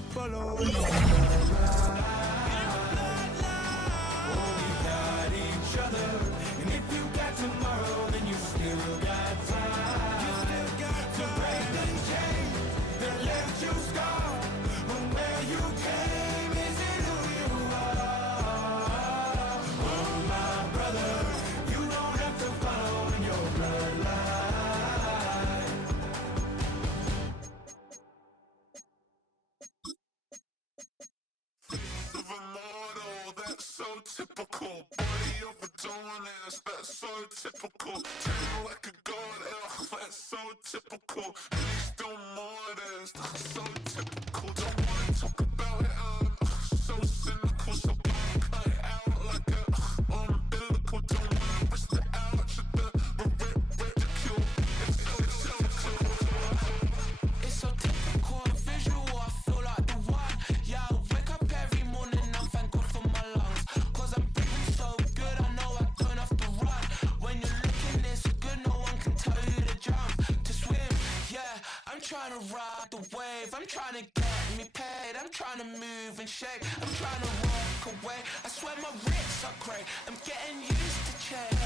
to follow your bloodline. Oh, we got each other, and if you got tomorrow, then you still got time. You still got to break the chains that left you scarred. From where you came, is it who you are? Oh, my brother, you don't have to follow in your bloodline. Of a model, that's so typical. Body of a Adonis, that's so typical. Treat like a god, that's so typical. Please don't modest, so typical. Don't wanna talk about it, so cynical. So cut it out like a umbilical. Don't wanna risk the ouch of the ridicule. It's so typical, visual, I feel like the one. Yeah, I wake up every morning and thank God for my lungs. Cause I'm breathing so good, I know I don't have to run. When you're looking this good, no one can tell you to jump, to swim. Yeah, I'm trying to ride the wave, I'm trying to get me paid, I'm trying to move and shake, I'm trying to walk away. I swear my wrists are great, I'm getting used to change.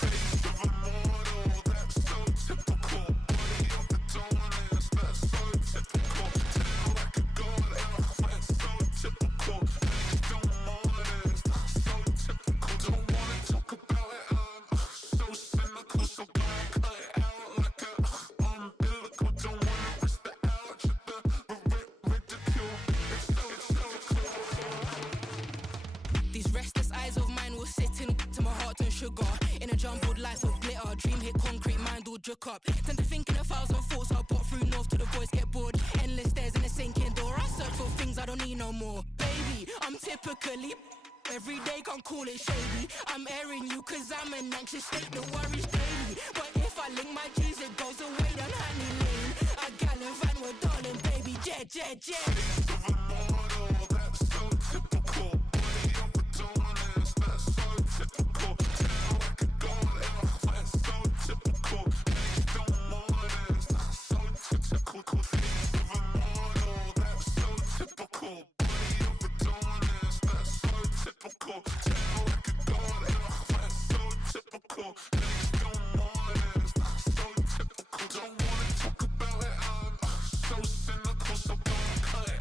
Face of a model, that's so typical. Body of a Adonis, that's so typical. Tail like a god, that's so typical. Please don't modest, so typical. Don't wanna talk about it, so cynical. So cut it out like a umbilical. Don't wanna risk the ouch of the ridicule. It's so These restless eyes of mine will sit in to my heart and sugar. In a jumbled life of glitter, dream hit concrete, mind all jerk up. Tend to think in 1,000 thoughts, I'll pop through north to the voice, get bored. Endless stairs in a sinking door, I search for things I don't need no more. Baby, I'm typically every day, can't call it shady. I'm airing you cause I'm an anxious state, no worries daily. But if I link my G's, it goes away down Honey Lane. I gallivant with darling, baby, jet, jet, jet. face of a model, that's so typical. Body of a Adonis, that's so typical. Tail like a god, that's so typical. Please don't modest, so typical. Face of a model, that's so typical. Body of a Adonis, that's so typical. Tail like a god, that's so typical. Please don't modest, so typical. Don't wanna talk about it, so cynical. So cut it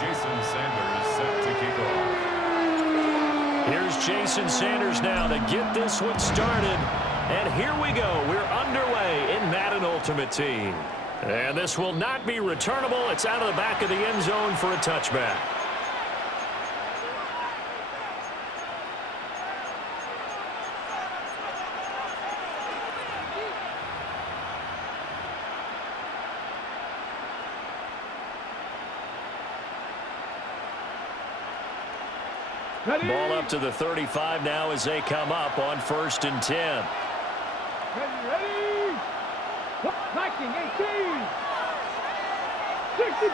Jason Sanders set to kick off. Here's Jason Sanders now to get this one started. And here we go. We're underway in Madden Ultimate Team. And this will not be returnable. It's out of the back of the end zone for a touchback. Ball up to the 35 now as they come up on 1st and 10. Ready? 19, 18. 60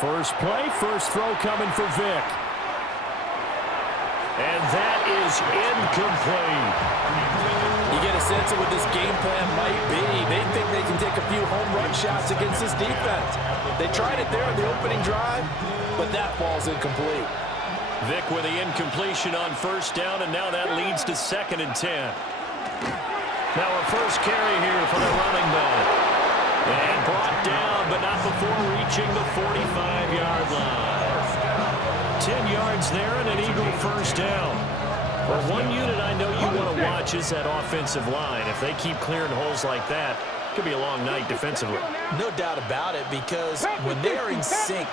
First play, first throw coming for Vic. And that is incomplete. You get a sense of what this game plan might be. They think they can take a few home run shots against this defense. They tried it there in the opening drive, but that ball's incomplete. Vic with the incompletion on 1st down, and now that leads to 2nd and 10. Now a first carry here for the running back. And brought down, but not before reaching the 45-yard line. 10 yards there and an Eagle 1st down. For one unit I know you want to watch is that offensive line. If they keep clearing holes like that, it could be a long night defensively. No doubt about it, because when they are in sync,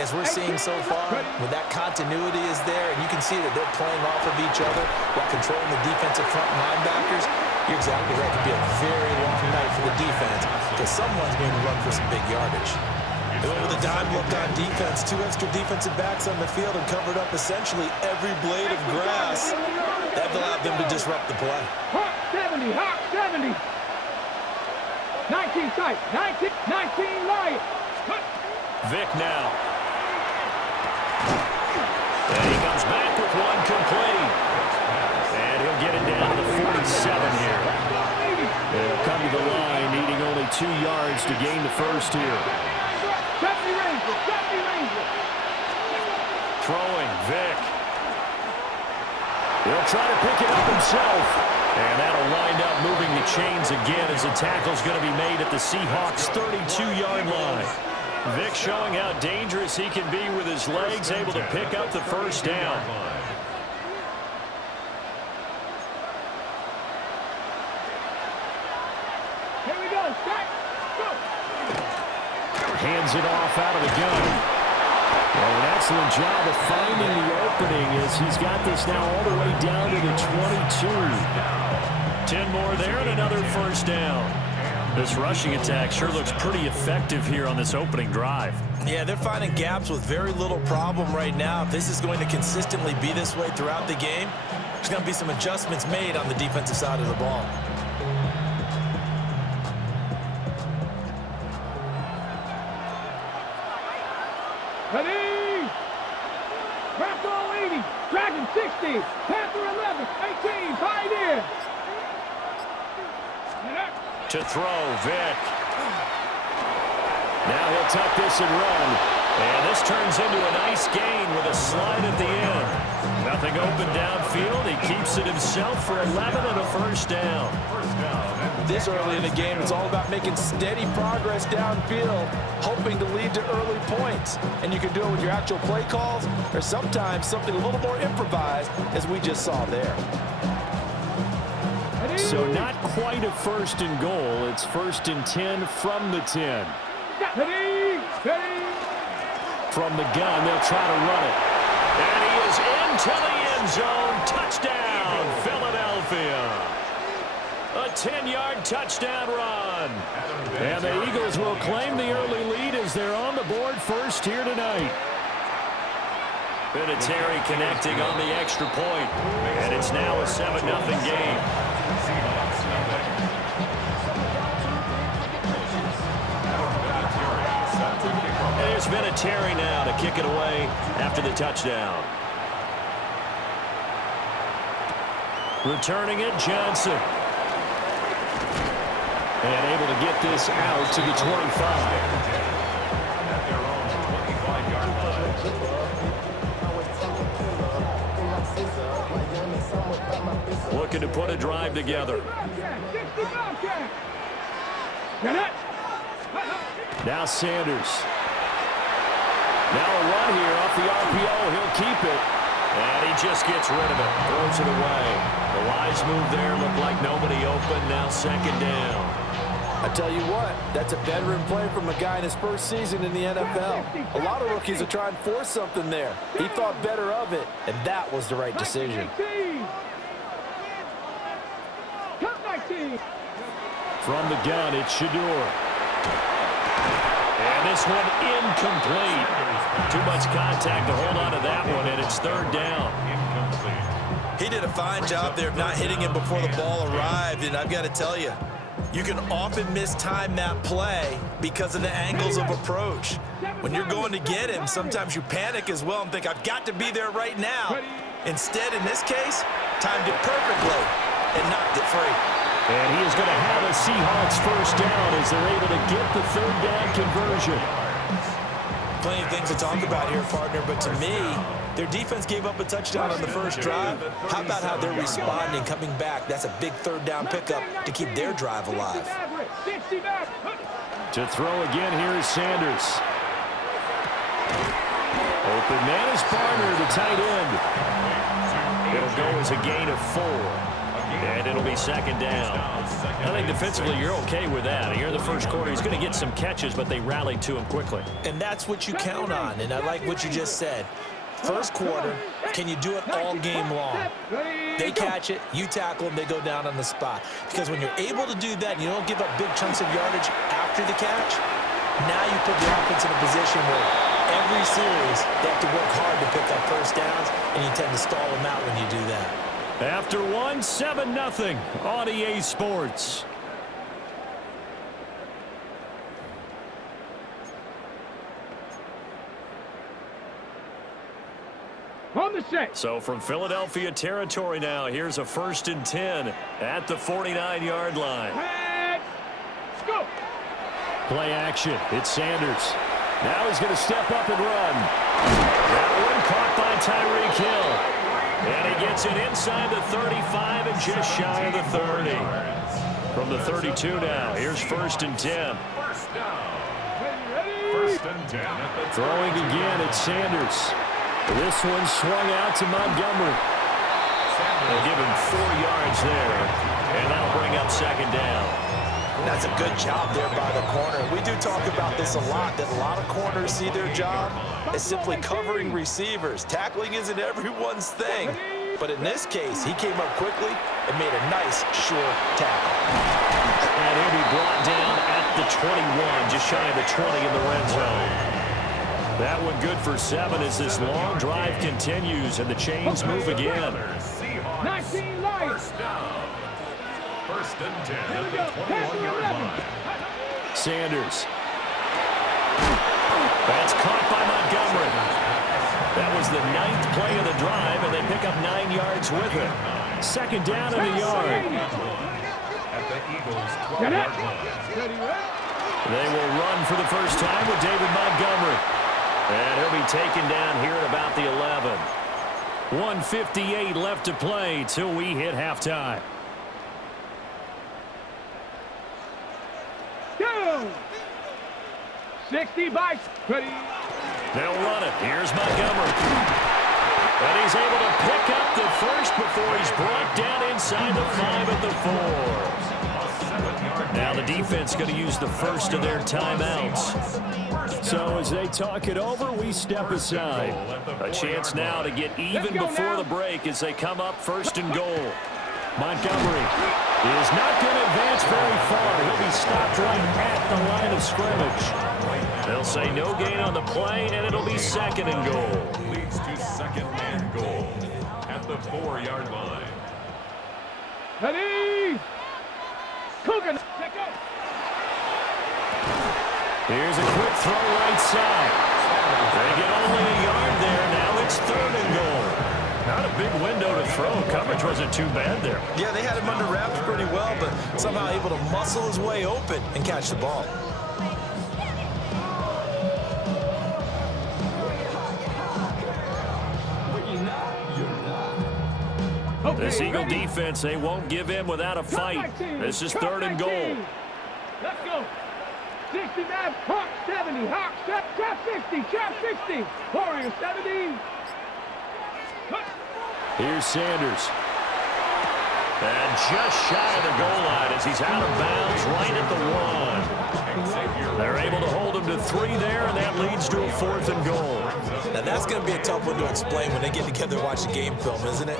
as we're seeing so far, when that continuity is there, and you can see that they're playing off of each other while controlling the defensive front linebackers, you're exactly right. It could be a very long night for the defense, because someone's going to run for some big yardage. With a dime look on defense, 2 extra defensive backs on the field and covered up essentially every blade of grass. That allowed them to disrupt the play. Hawk 70, Hawk 70. 19 tight, 19 light. Vic now. And he comes back with one complete. And he'll get it down to the 47 here. They'll come to the line, needing only 2 yards to gain the first here. 70 Ranger. Throwing, Vic. He'll try to pick it up himself. And that'll wind up moving the chains again as the tackle's going to be made at the Seahawks' 32-yard line. Vic showing how dangerous he can be with his legs, able to pick up the 1st down. Here we go, start, go. Hands it off out of the gun. Well, an excellent job of finding the opening as he's got this now all the way down to the 22. 10 more there and another 1st down. This rushing attack sure looks pretty effective here on this opening drive. Yeah, they're finding gaps with very little problem right now. If this is going to consistently be this way throughout the game, there's going to be some adjustments made on the defensive side of the ball. Ready? Craft all 80, Dragon 60, Panther 11, 18, Pioneer. To throw, Vic. Now he'll tuck this and run. And this turns into a nice gain with a slide at the end. Nothing open downfield. He keeps it himself for 11 and a 1st down. This early in the game, it's all about making steady progress downfield, hoping to lead to early points. And you can do it with your actual play calls or sometimes something a little more improvised, as we just saw there. So not quite a 1st and goal. It's 1st and 10 from the 10. From the gun, they'll try to run it. And he is into the end zone. Touchdown, Philadelphia. A 10-yard touchdown run. And the Eagles will claim the early lead as they're on the board first here tonight. Vinatieri connecting on the extra point. And it's now a 7-0 game. There's Vinatieri now to kick it away after the touchdown. Returning it, Johnson. And able to get this out to the 25. Looking to put a drive together. Now Sanders. Now a run here off the RPO. He'll keep it. And he just gets rid of it. Throws it away. The wise move there. Looked like nobody open. Now second down. I tell you what, that's a veteran play from a guy in his first season in the NFL. A lot of rookies are trying to force something there. He thought better of it, and that was the right decision. From the gun, it's Shador. And this one incomplete. Too much contact to hold on to that one, and it's third down. He did a fine job there of not hitting him before the ball arrived, and I've got to tell you, you can often mistime that play because of the angles of approach. When you're going to get him, sometimes you panic as well and think, I've got to be there right now. Instead, in this case, timed it perfectly and knocked it free. And he is going to have a Seahawks first down as they're able to get the third down conversion. Plenty of things to talk about here, partner, but to me, their defense gave up a touchdown on the first drive. How about how they're responding, coming back? That's a big third down pickup to keep their drive alive. To throw again, here is Sanders. Open man is Barner, the tight end. It'll go as a gain of 4. And it'll be second down. I think defensively you're okay with that. Here in the first quarter, he's going to get some catches, but they rallied to him quickly. And that's what you count on, and I like what you just said. First quarter, can you do it all game long? They catch it, you tackle them, they go down on the spot. Because when you're able to do that and you don't give up big chunks of yardage after the catch, now you put the offense in a position where every series they have to work hard to pick up first downs, and you tend to stall them out when you do that. After 1, 7-0 on EA Sports. On the set. So from Philadelphia territory now, here's a 1st and 10 at the 49-yard line. Let's go. Play action. It's Sanders. Now he's going to step up and run. That one caught by Tyreek Hill. And he gets it inside the 35 and just shy of the 30. From the 32 now, here's 1st and 10. First and 10 at the Throwing again, it's Sanders. This one swung out to Montgomery. They'll give him 4 yards there, and that'll bring up second down. That's a good job there by the corner. We do talk about this a lot, that a lot of corners see their job as simply covering receivers. Tackling isn't everyone's thing. But in this case, he came up quickly and made a nice, sure tackle. And he'll be brought down at the 21, just shy of the 20 in the red zone. That one good for 7 as this long drive continues and the chains move again. 19 lights. First and 10 at the 21-yard line. Sanders. That's caught by Montgomery. That was the 9th play of the drive, and they pick up 9 yards with it. Second down in the yard. At the Eagles' 12-yard line. They will run for the first time with David Montgomery. And he'll be taken down here at about the 11. 1:58 left to play till we hit halftime. Go. 60 by 30. They'll run it. Here's Montgomery. And he's able to pick up the first before he's brought down inside the 5 at the 4. Now the defense going to use the first of their timeouts. So as they talk it over, we step aside. A chance now to get even before the break as they come up 1st and goal. Montgomery is not going to advance very far. He'll be stopped right at the line of scrimmage. They'll say no gain on the play, and it'll be 2nd and goal. Leads to 2nd and goal at the 4-yard line. Ready. Cooking. Here's a quick throw right side. They get only a yard there. Now it's 3rd and goal. Not a big window to throw. Coverage wasn't too bad there. Yeah, they had him under wraps pretty well, but somehow able to muscle his way open and catch the ball. This Eagle defense, they won't give in without a fight. This is 3rd and goal. Let's go. 69, Hawk 70, Hawk trap 60, trap 60, Warriors 70. Here's Sanders. And just shy of the goal line as he's out of bounds right at the 1. They're able to hold him to 3 there, and that leads to a 4th and goal. Now, that's going to be a tough one to explain when they get together and watch a game film, isn't it?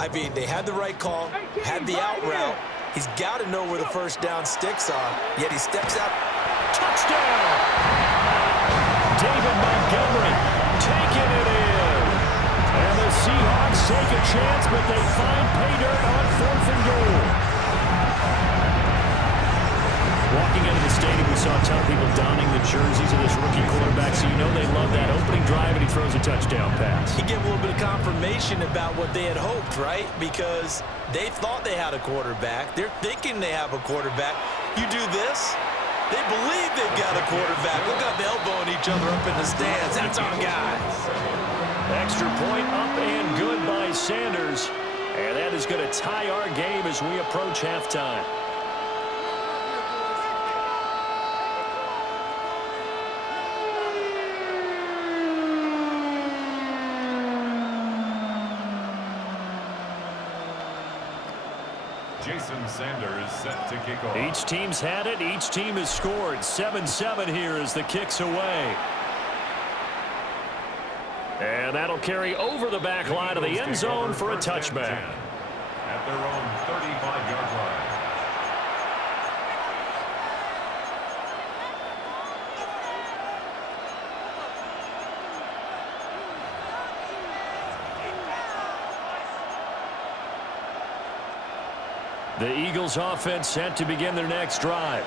I mean, they had the right call, had the out route. He's got to know where the first down sticks are, yet he steps out. Touchdown! David Montgomery taking it in. And the Seahawks take a chance, but they find pay dirt on 4th and goal. Walking into the stadium, we saw a ton of people donning the jerseys of this rookie quarterback, so you know they love that opening drive, and he throws a touchdown pass. He gave a little bit of confirmation about what they had hoped, right? Because they thought they had a quarterback. They're thinking they have a quarterback. You do this, they believe they've got a quarterback. Look at them elbowing each other up in the stands. That's our guy. Extra point up and good by Sanders. And that is going to tie our game as we approach halftime. Jason Sanders set to kick off. Each team's had it. Each team has scored. 7-7 here as the kick's away. And that'll carry over the back line of the end zone for a touchback. At their own 35-yard line. The Eagles offense set to begin their next drive.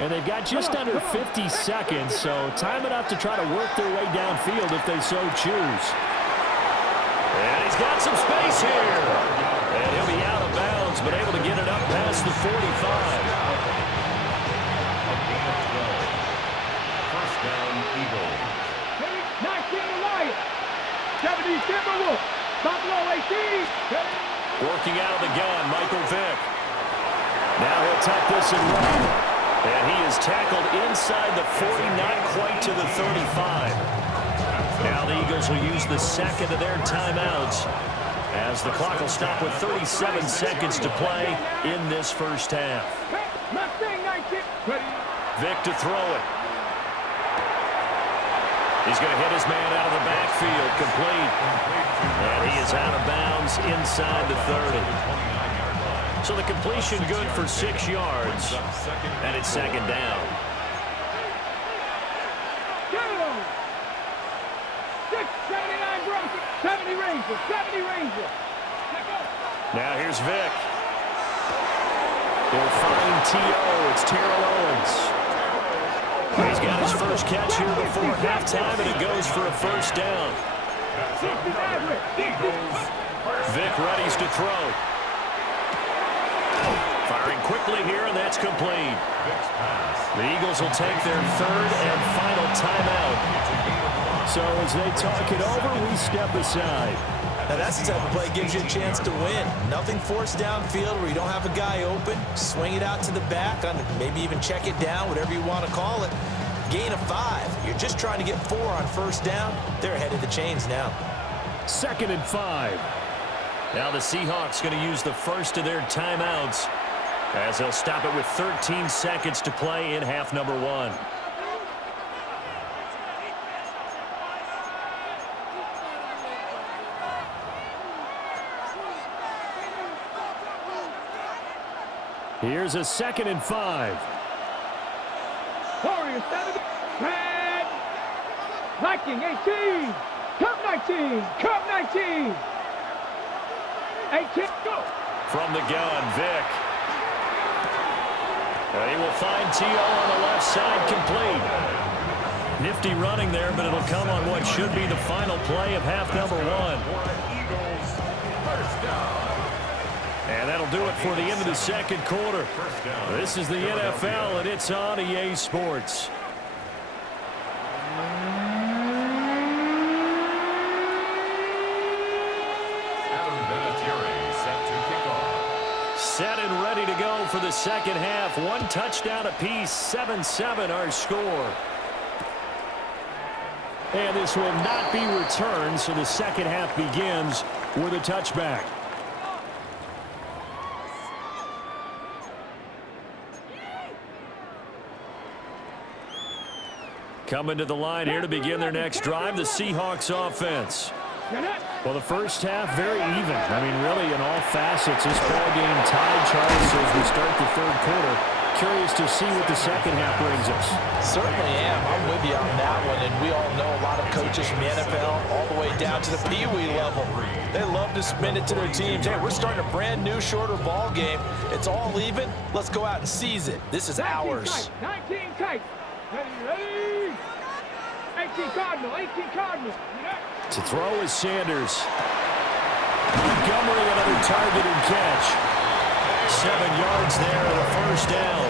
And they've got just under 50 seconds, so time enough to try to work their way downfield if they so choose. And he's got some space here. And he'll be out of bounds, but able to get it up past the 45. First down, Eagles. 19 Lions, 70 Timberwolves, Buffalo 18. Working out of the gun, Michael Vick. Now he'll tuck this and run. And he is tackled inside the 40, not quite to the 35. Now the Eagles will use the second of their timeouts as the clock will stop with 37 seconds to play in this first half. Vick to throw it. He's going to hit his man out of the backfield, complete. And he is out of bounds inside the 30. So the completion good for 6 yards, and it's second down. 79 Broncos, 70 Rangers, 70 Rangers. Now here's Vick. They'll find T.O. It's Terrell Owens. He's got his first catch here before halftime, and it goes for a first down. Vick readies to throw. Firing quickly here, and that's complete. The Eagles will take their third and final timeout. So as they talk it over, we step aside. Now that's the type of play that gives you a chance to win. Nothing forced downfield where you don't have a guy open. Swing it out to the back, maybe even check it down, whatever you want to call it. Gain of 5. You're just trying to get 4 on first down. They're ahead of the chains now. 2nd and 5. Now the Seahawks going to use the first of their timeouts as they'll stop it with 13 seconds to play in half number 1. Here's a 2nd and 5. Warriors 7, red. Viking 18, Cup 19, Cup 19. 18, go. From the gun, Vick. And he will find T.O. on the left side, complete. Nifty running there, but it'll come on what should be the final play of half number 1. And that'll do it for the end of the second quarter. This is the NFL, and it's on EA Sports. Set and ready to go for the second half. One touchdown apiece, 7-7 our score. And this will not be returned, so the second half begins with a touchback. Coming to the line here to begin their next drive, the Seahawks offense. Well, the first half, very even. I mean, really, in all facets, this ball game tied, Charles, as we start the third quarter. Curious to see what the second half brings us. Certainly am. I'm with you on that one, and we all know a lot of coaches from the NFL all the way down to the Pee-wee level. They love to spin it to their teams. Hey, we're starting a brand new, shorter ball game. It's all even. Let's go out and seize it. This is ours. 19 tight. Ready. 18 Cardinal. 18 Cardinal. To throw is Sanders. Montgomery, another targeted catch. 7 yards there and a first down.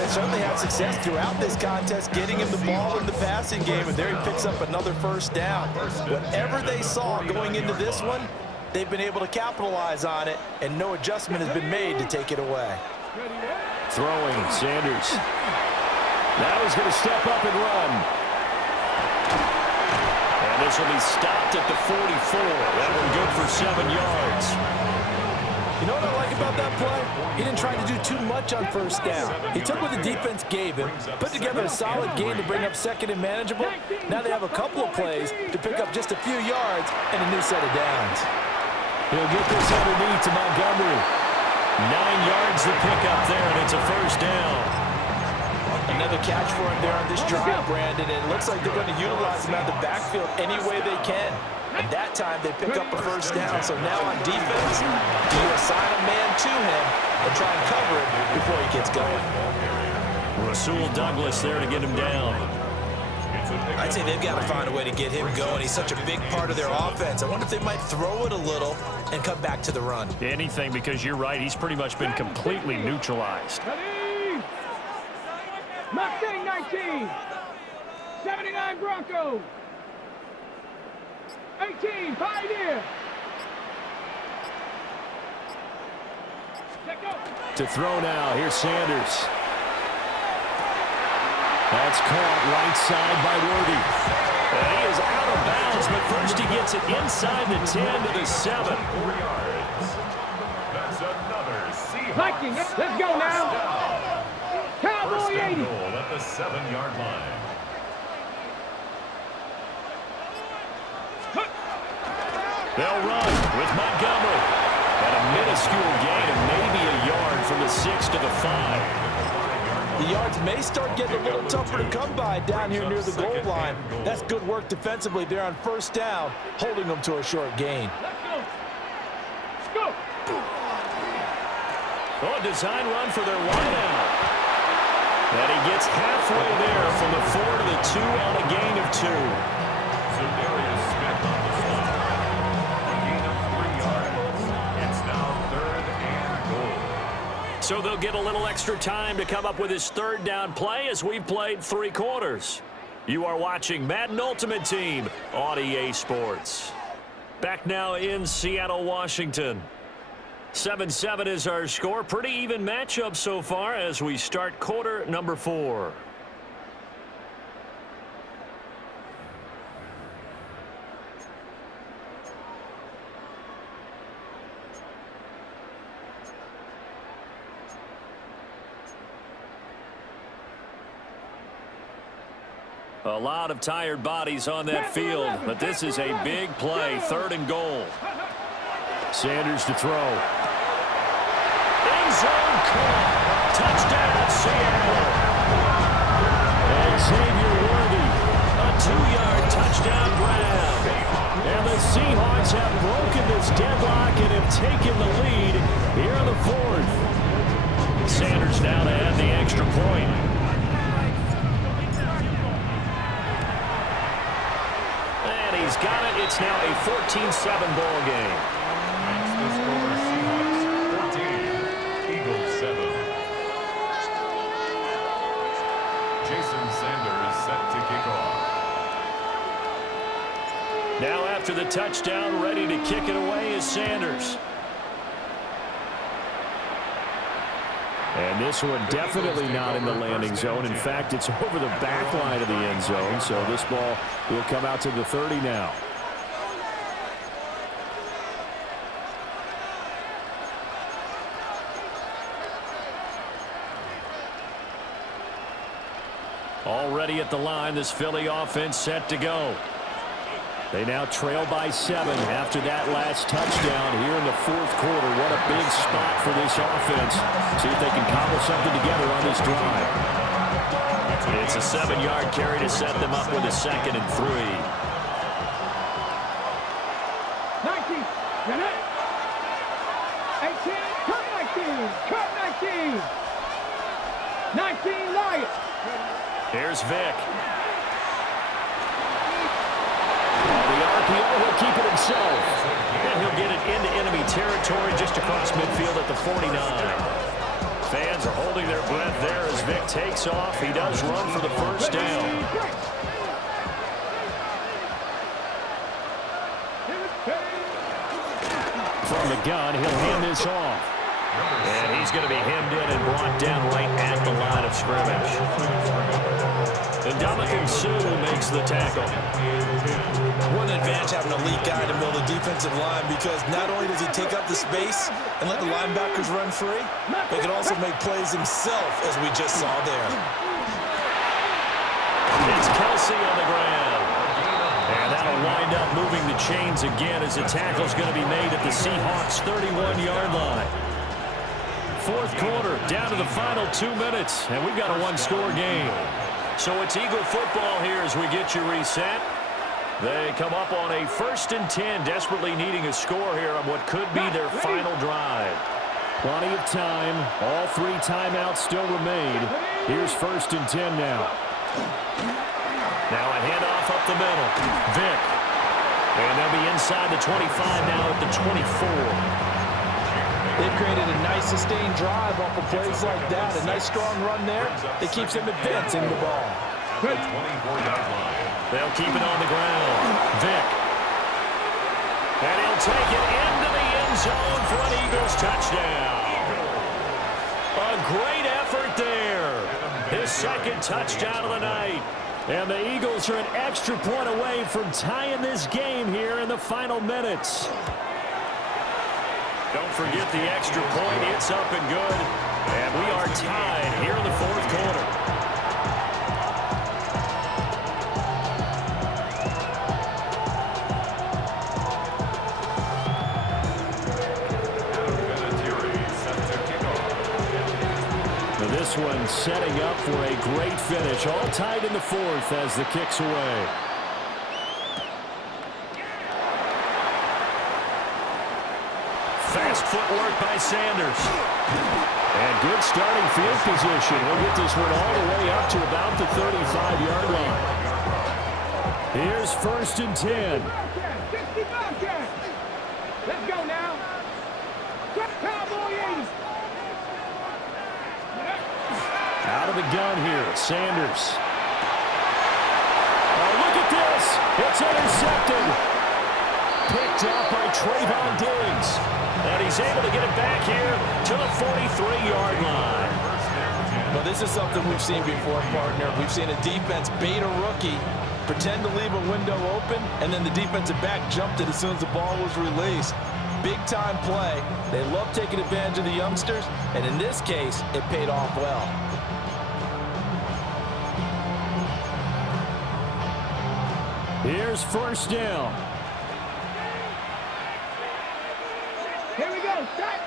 They certainly had success throughout this contest, getting him the ball in the passing game, and there he picks up another first down. Whatever they saw going into this one, they've been able to capitalize on it, and no adjustment has been made to take it away. Throwing, Sanders. Now he's going to step up and run. And this will be stopped at the 44. That one good for 7 yards. You know what I like about that play? He didn't try to do too much on first down. He took what the defense gave him, put together a solid game to bring up second and manageable. Now they have a couple of plays to pick up just a few yards and a new set of downs. He'll get this underneath to Montgomery. 9 yards to pick up there, and it's a first down. Another catch for him there on this drive, Brandon, and it looks like they're going to utilize him out of the backfield any way they can. And that time they pick up a first down. So now on defense, do you assign a man to him and try and cover it before he gets going? Rasul Douglas there to get him down. I'd say they've got to find a way to get him going. He's such a big part of their offense. I wonder if they might throw it a little and come back to the run. Anything, because you're right. He's pretty much been completely neutralized. Mustang 19. 79 Broncos. 18 Pioneer. To throw now, here's Sanders. That's caught right side by Worthy. And he is out of bounds, but first he gets it inside the 10 to the 7. 4 yards. That's another Seahawks. Viking, let's go now. Cowboy 80. Goal at the 7-yard line. They'll run with Montgomery. At a minuscule gain of maybe a yard from the 6 to the 5. The yards may start getting a little tougher to come by down here near the goal line. That's good work defensively there on first down, holding them to a short gain. Let's go. Oh, a design run for their wideout. And he gets halfway there from the 4 to the 2 on a gain of 2. So Darius Smith on the stop. A gain of 3 yards. It's now 3rd and goal. So they'll get a little extra time to come up with his third down play as we've played 3 quarters. You are watching Madden Ultimate Team on EA Sports. Back now in Seattle, Washington. 7-7 is our score. Pretty even matchup so far as we start quarter number 4. A lot of tired bodies on that field, but this is a big play. 3rd and goal. Sanders to throw. End zone caught. Touchdown, Seattle. And Xavier Worthy, a 2-yard touchdown grab. And the Seahawks have broken this deadlock and have taken the lead here in the 4th. Sanders now to add the extra point. He's got it. It's now a 14-7 ball game. That's the score. Seahawks 14, Eagles 7. Jason Sanders set to kick off. Now after the touchdown, ready to kick it away is Sanders. this one definitely not in the landing zone. In fact, it's over the back line of the end zone. So this ball will come out to the 30 now. Already at the line, this Philly offense set to go. They now trail by 7 after that last touchdown here in the fourth quarter. What a big spot for this offense. See if they can cobble something together on this drive. It's a 7-yard carry to set them up with a 2nd and 3. 19, 18, cut 19, 19 Lions. Here's Vic. The RPO will keep it himself. And he'll get it into enemy territory just across midfield at the 49. Fans are holding their breath there as Vic takes off. He does run for the first down. From the gun, he'll hand this off. And he's going to be hemmed in and brought down right at the line of scrimmage. And Dominican Sue makes the tackle. One advantage having a elite guy in the middle of the defensive line, because not only does he take up the space and let the linebackers run free, but he can also make plays himself, as we just saw there. It's Kelsey on the ground. And that'll wind up moving the chains again as the tackle's going to be made at the Seahawks' 31-yard line. Fourth quarter, down to the final 2 minutes, and we've got a one-score game. So it's Eagle football here as we get you reset. They come up on a 1st and 10, desperately needing a score here on what could be their final drive. Plenty of time. All 3 timeouts still remain. Here's 1st and 10 now. Now a handoff up the middle. Vic. And they'll be inside the 25 now at the 24. They've created a nice sustained drive off of plays like that. A nice strong run there. It keeps them advancing the ball. They'll keep it on the ground. Vic. And he'll take it into the end zone for an Eagles touchdown. A great effort there. His 2nd touchdown of the night. And the Eagles are an extra point away from tying this game here in the final minutes. Don't forget the extra point. It's up and good. And we are tied here in the fourth quarter. Now this one setting up for a great finish. All tied in the fourth as the kick's away. Fast footwork by Sanders. And good starting field position. We'll get this one all the way up to about the 35-yard line. Here's 1st and 10. 65 yards. Let's go now. Cowboy 80. Out of the gun here, Sanders. Oh, look at this. It's intercepted. Picked up by Trayvon Diggs. And he's able to get it back here to the 43-yard line. Well, this is something we've seen before, partner. We've seen a defense bait a rookie, pretend to leave a window open, and then the defensive back jumped it as soon as the ball was released. Big-time play. They love taking advantage of the youngsters, and in this case, it paid off well. Here's 1st down. Here we go. Set.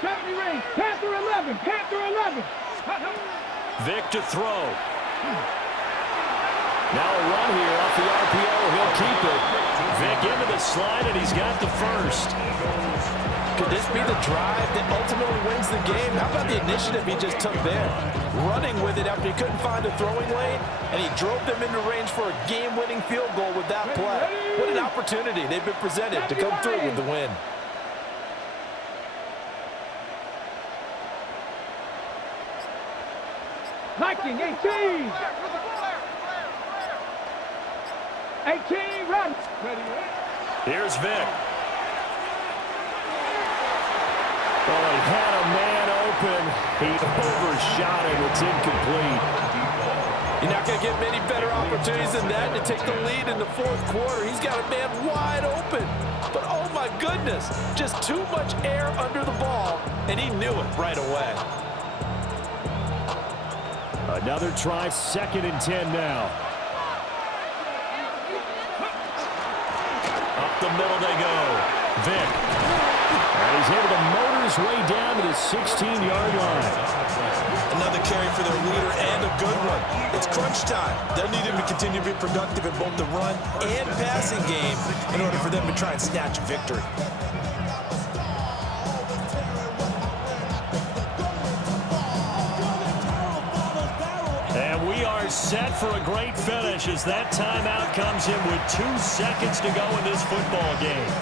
70 range. Panther 11. Panther 11. Vic to throw. Now a run here off the RPO. He'll keep it. Vic into the slide, and he's got the 1st. Could this be the drive that ultimately wins the game? How about the initiative he just took there? Running with it after he couldn't find a throwing lane, and he drove them into range for a game-winning field goal with that play. What an opportunity they've been presented to come through with the win. Viking 18. 18, run. Here's Vic. Oh, he had a man open, He overshot it. It's incomplete. You're not going to get many better opportunities than that to take the lead in the fourth quarter. He's got a man wide open. But, oh, my goodness, just too much air under the ball, and he knew it right away. Another try, 2nd and 10 now. Up the middle they go. Vic. And he's able to motor his way down to the 16-yard line. Another carry for their leader and a good one. It's crunch time. They'll need him to continue to be productive in both the run and passing game in order for them to try and snatch a victory. And we are set for a great finish as that timeout comes in with 2 seconds to go in this football game.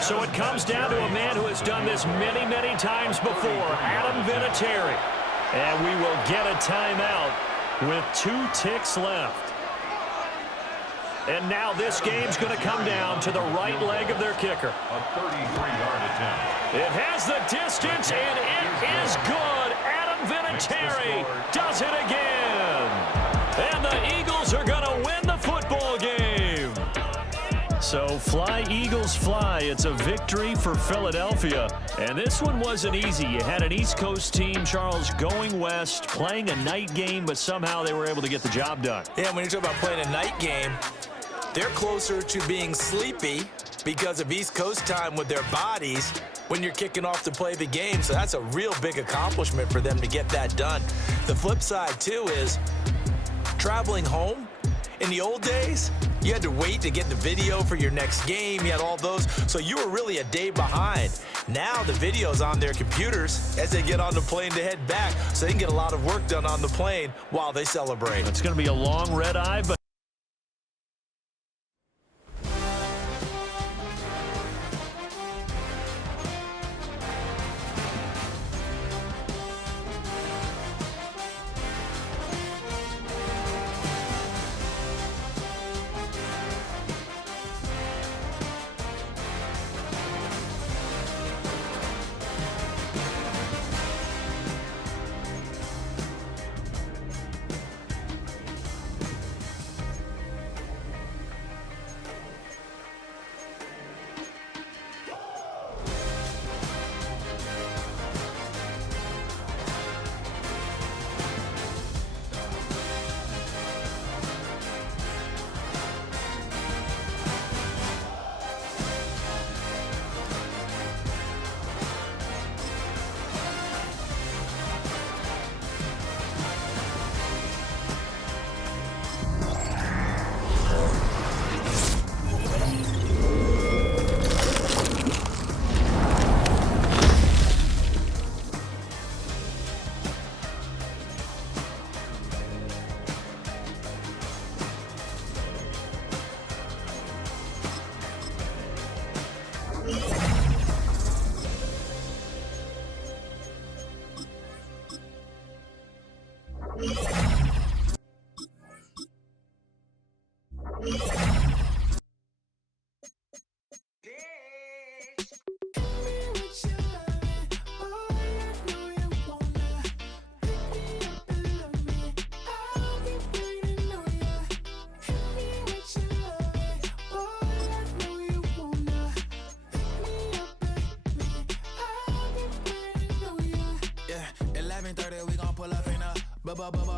So it comes down to a man who has done this many, many times before, Adam Vinatieri. And we will get a timeout with 2 ticks left. And now this game's going to come down to the right leg of their kicker. A 33-yard attempt. It has the distance, and it is good. Adam Vinatieri does it again. And the Eagles are going to win the football game. So fly, Eagles, fly. It's a victory for Philadelphia. And this one wasn't easy. You had an East Coast team, Charles, going west, playing a night game, but somehow they were able to get the job done. Yeah, when you talk about playing a night game, they're closer to being sleepy because of East Coast time with their bodies when you're kicking off to play the game. So that's a real big accomplishment for them to get that done. The flip side, too, is traveling home. In the old days, you had to wait to get the video for your next game. You had all those, so you were really a day behind. Now the video's on their computers as they get on the plane to head back, so they can get a lot of work done on the plane while they celebrate. It's going to be a long red eye, but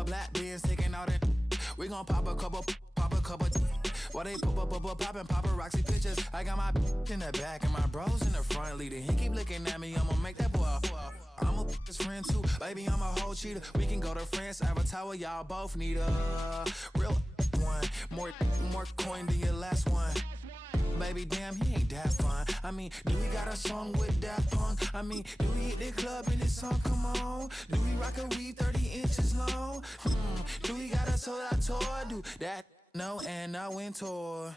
Black beans taking out it. We gon' pop a couple. While they poppin' paparazzi pictures. I got my in the back and my bros in the front leading. He keep looking at me, I'ma make that boy. I'm a his friend too, baby, I'm a whole cheater. We can go to France, Avatar, y'all both need a real one. More coin than your last one. Baby, damn, he ain't that fun. I mean, do we got a song with Daft Punk? I mean, do we hit the club in this song? Come on. Do we rock a weave 30 inches long? Do we got a sold out tour? Do that? No, and I went tour.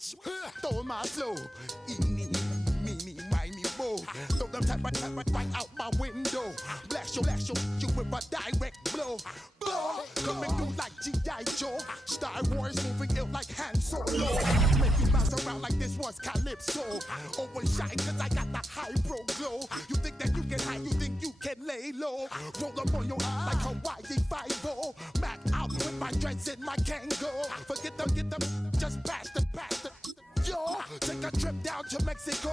bitch. Throw my flow. Me, me, boo. Throw them tap right out my window. Blast you with a direct blow. Blow, coming through like G.I. Joe. Star Wars moving ill like Han Solo. Make you bounce around like this was Calypso. Always shine cause I got the high pro glow. You think that you can hide, you think you can lay low. Roll up on your eye like Hawaii 5-0. Mac out with my dreads in my Kango. Forget them, get them, just pass the. Yo, take a trip down to Mexico.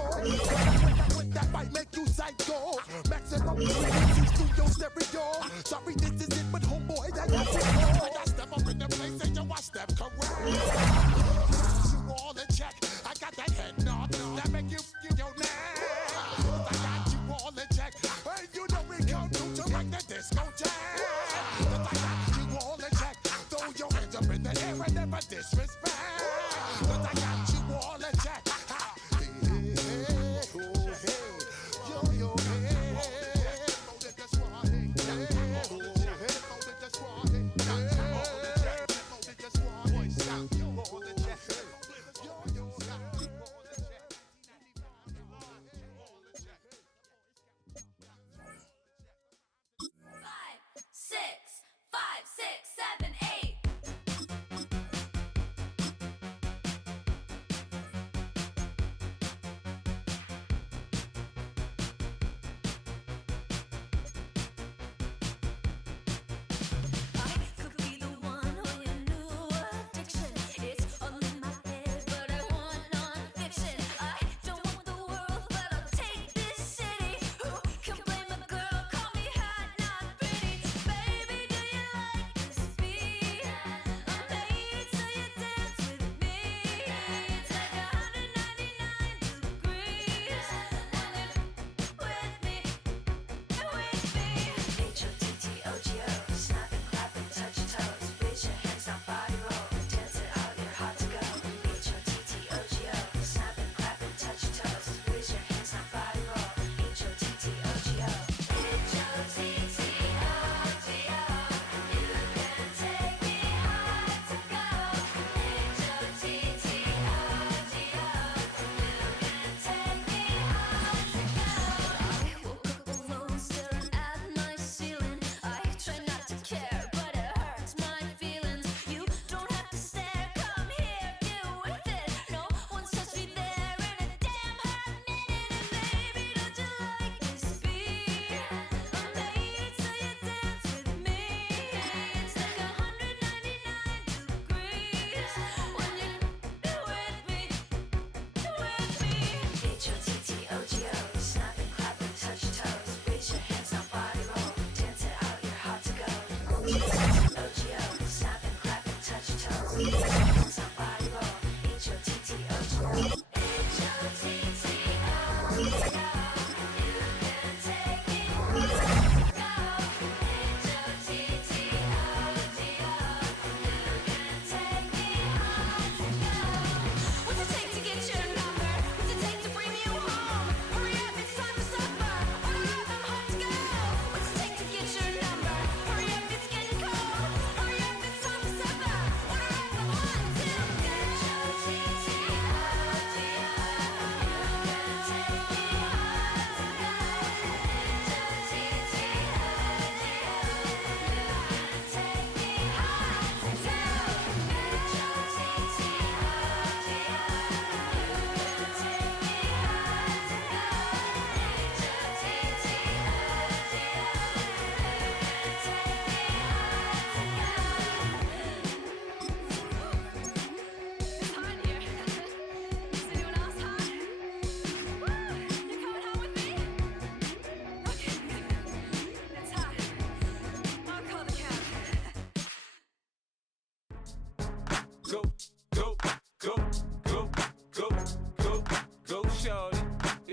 That might make you psycho. Maximum studio stereo. Sorry, this is it, but homeboy, I got to go. I got step up in the place and yo, I step correct. You all in check. I got that head nod that make you your neck. I got you all in check. And you know we come through to like the discotheque. I got you all in check. Throw your hands up in the air and never disrespect. I got you all in check.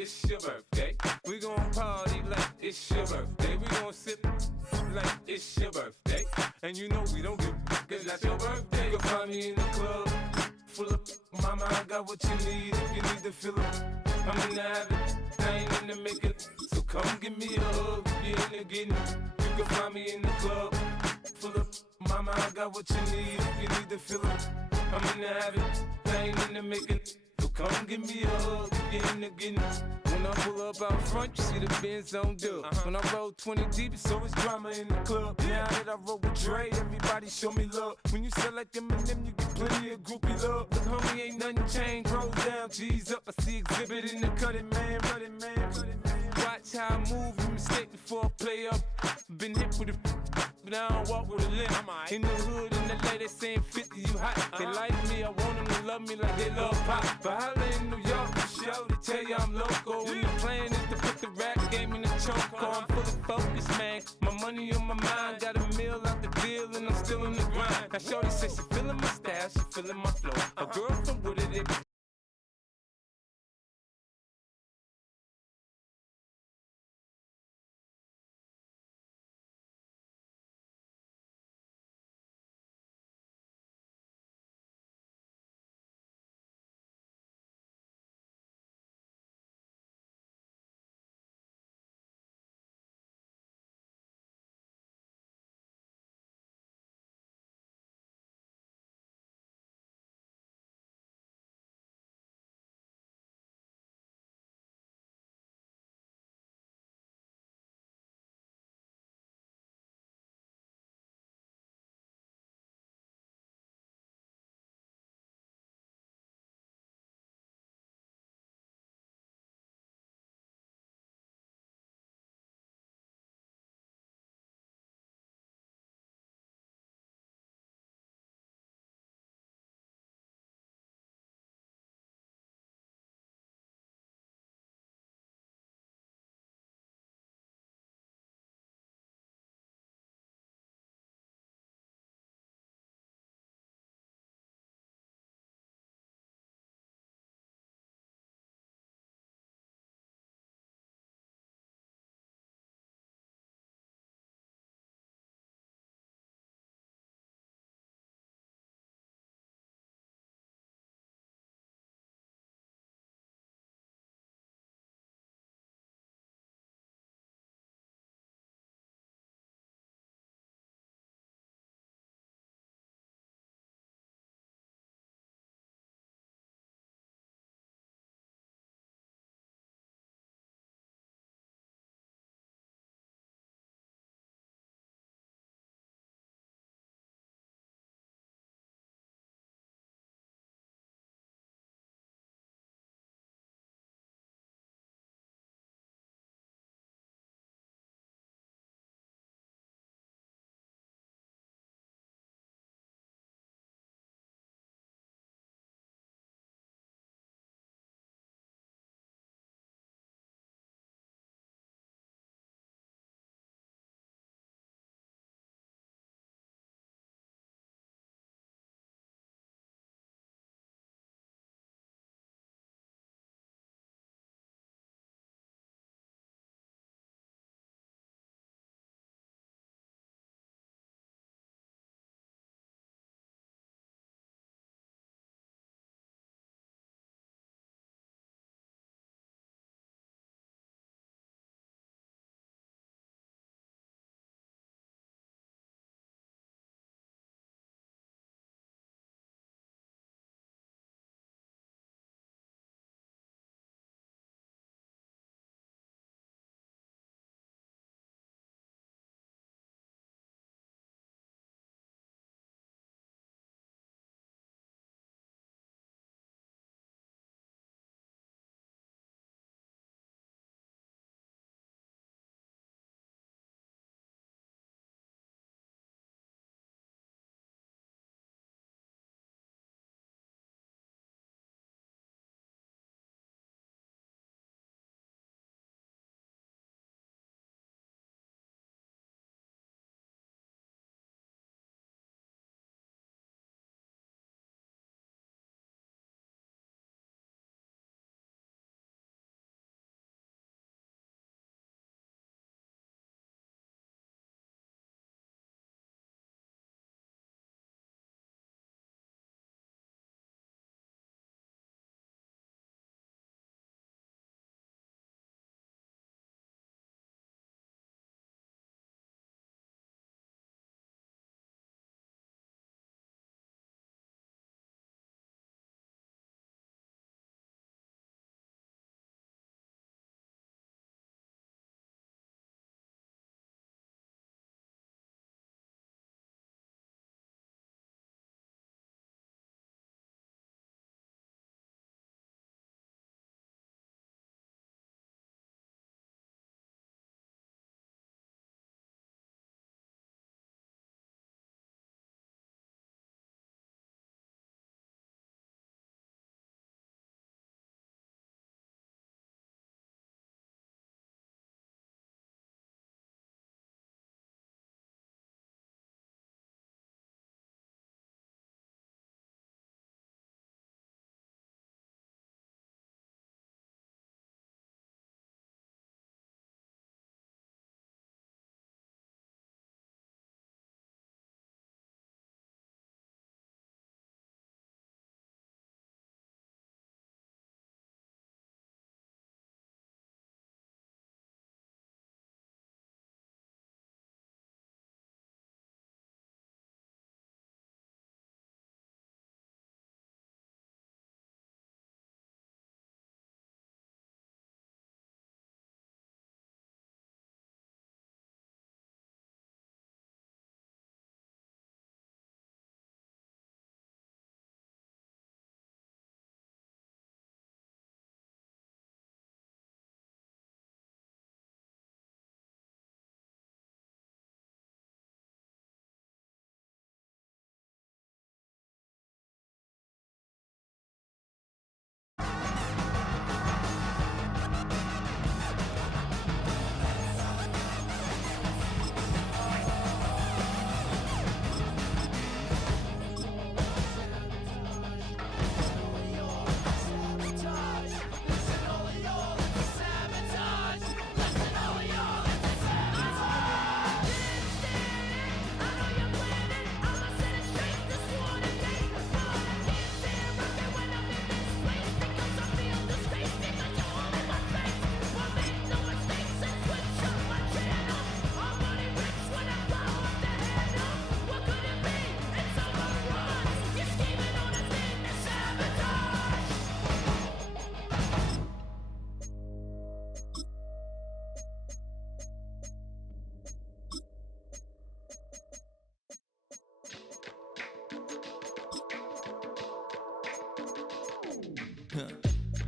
it's your birthday. We gon' party like it's your birthday. We gon' sip like it's your birthday. And you know we don't give a cause that's your birthday. You can find me in the club, full of mama, I got what you need if you need to fill up. I'm in the habit, I ain't in the making. So come give me a hug, get in the getting. You can find me in the club, full of mama, I got what you need if you need to fill up. I'm in the habit, I ain't into making. So come give me a hug again. When I pull up out front, you see the Benz on dub. When I roll 20 deep, it's always drama in the club. Now that I roll with Dre, everybody show me love. When you sell like Eminem, you get plenty of groupie love. Look, homie, ain't nothing changed. Roll down, G's up. I see exhibit in the cutting, man. Watch how I move, you mistake before I play up. Been hit with a but I don't walk with a limp. In the hood, in the lady saying 50, you hot. They like me, I want them to love me like they love pop. But holla in New York, the show, they tell you I'm local. And the plan is to put the rap game in the choke. I'm fully focused, man. My money on my mind, got a meal out the deal, and I'm still in the grind. Now shorty says she feeling my style, she feeling my flow. A girl from Wooded, they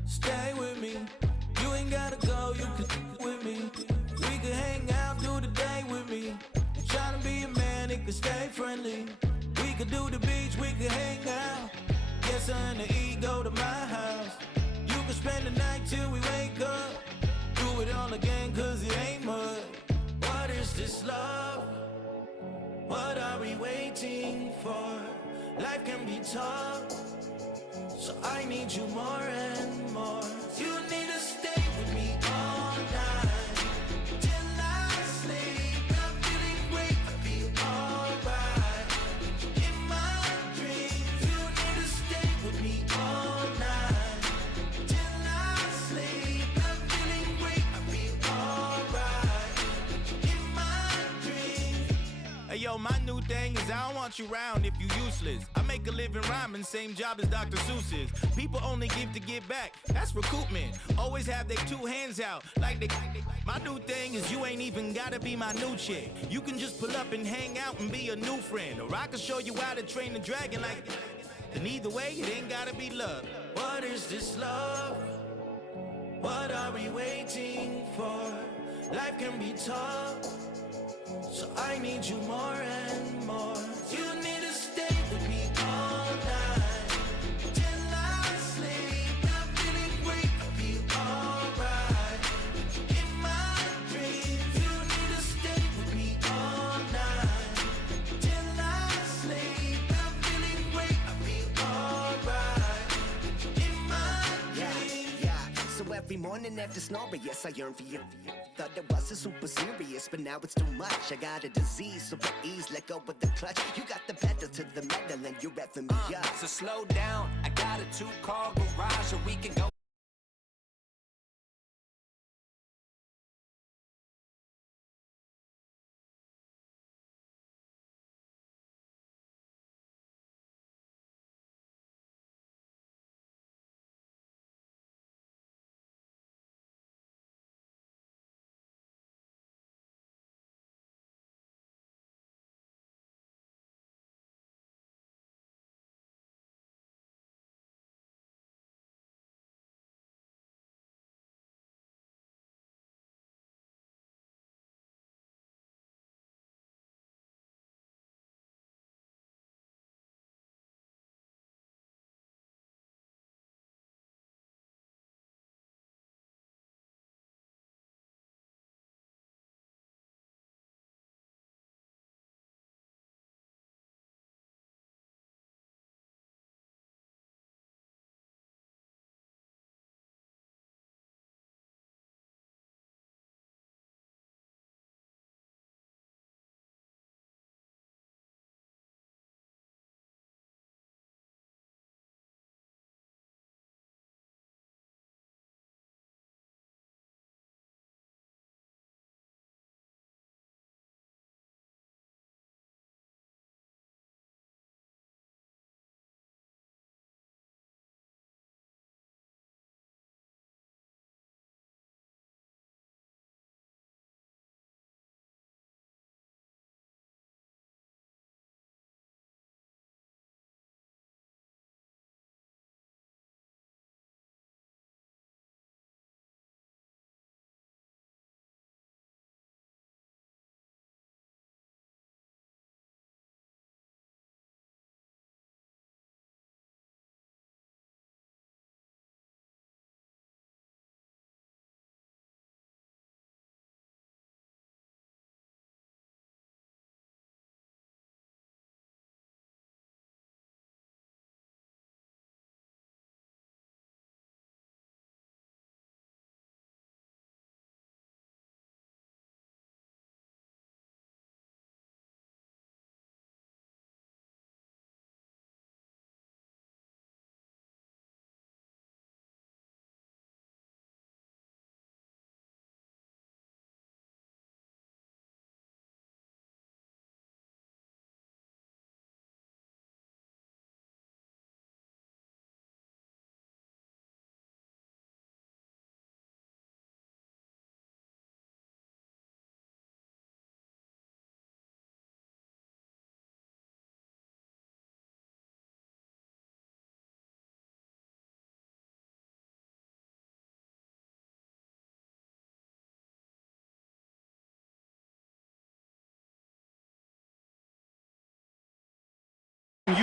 Stay with me. You ain't gotta go, you can with me. We can hang out, do the day with me. You tryna be a man, it can stay friendly. We could do the beach, we could hang out. Get something to eat, go to my house. You can spend the night till we wake up. Do it all again, cause it ain't mud. What is this love? What are we waiting for? Life can be tough, so I need you more and more. You need to stay with me all night till I sleep. I'm feeling great, I feel alright. In my dreams, you need to stay with me all night till I sleep. I'm feeling great, I feel alright. In my dreams. Hey yo, my new thing is I don't want you around if you useless. I make a living rhyming, same job as Dr. Seuss's. People only give to get back, that's recoupment. Always have their two hands out, like they. My new thing is you ain't even gotta be my new chick. You can just pull up and hang out and be a new friend. Or I can show you how to train the dragon like. And either way, it ain't gotta be love. What is this love? What are we waiting for? Life can be tough, so I need you more and more. You need to stay with me all night till I sleep. I'm feeling great, I feel alright. In my dreams, you need to stay with me all night till I sleep. I'm feeling great, I feel alright. In my dreams. Yeah. So every morning after snoring, yes, I yearn for you. Thought it wasn't super serious, but now it's too much. I got a disease, so at ease, let go with the clutch. You got the pedal to the metal, and you're effing me up. So slow down, I got a 2-car garage, or we can go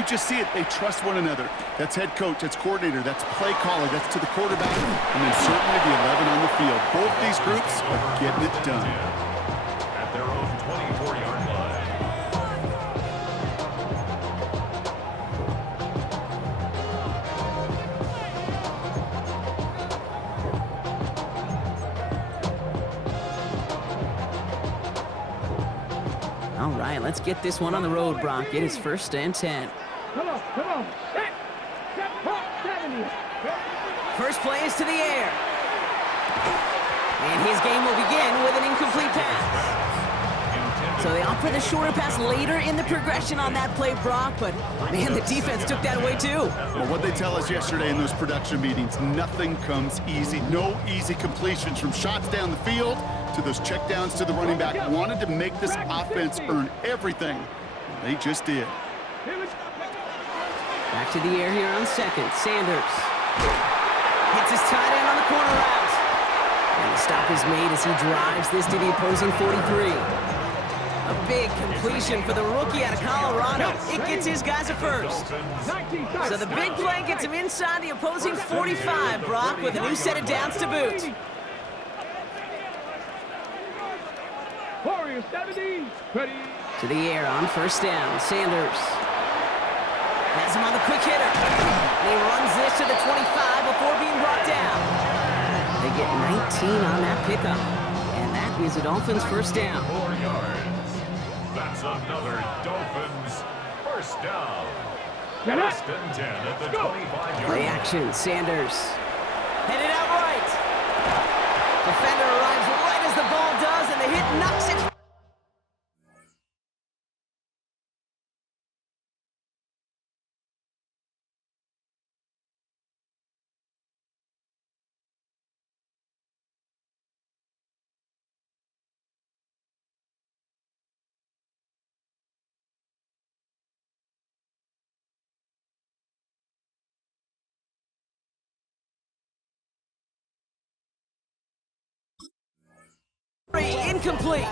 you just see it. They trust one another. That's head coach, that's coordinator, that's play caller, that's to the quarterback, and then certainly the 11 on the field. Both these groups are getting it done. At their own 24-yard line. All right, let's get this one on the road, Brock. It is 1st and 10. Come on. Set. Park 70. First play is to the air. And his game will begin with an incomplete pass. So they opt for the shorter pass later in the progression on that play, Brock, but man, the defense took that away too. Well, what they tell us yesterday in those production meetings, nothing comes easy. No easy completions from shots down the field to those checkdowns to the running back. Wanted to make this offense earn everything. They just did. Back to the air here on second. Sanders hits his tight end on the corner route. And the stop is made as he drives this to the opposing 43. A big completion for the rookie out of Colorado. It gets his guys a first. So the big play gets him inside the opposing 45, Brock, with a new set of downs to boot. Warriors 70. Ready. To the air on first down. Sanders has him on the quick hitter. And he runs this to the 25 before being brought down. They get 19 on that pickup. And that is a Dolphins first down. 4 yards. That's another Dolphins first down. 1st and 10 at the 25-yard Play line. action. Sanders headed out right. Defender arrives right as the ball does, and the hit knocks it. Incomplete.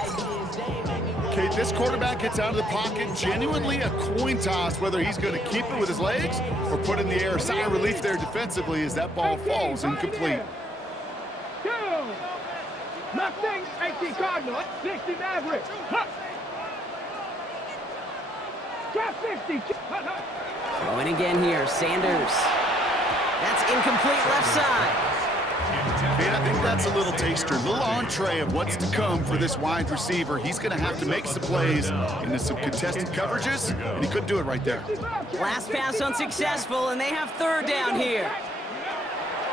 Okay, this quarterback gets out of the pocket, genuinely a coin toss, whether he's going to keep it with his legs or put it in the air. Sigh of relief there defensively as that ball falls incomplete. Nothing. 18 Cardinals. 60 Maverick. Drop 50. Throwing again here. Sanders. That's incomplete left side. Man, I think that's a little taster, a little entree of what's to come for this wide receiver. He's going to have to make some plays into some contested coverages, and he couldn't do it right there. Last pass unsuccessful, and they have third down here.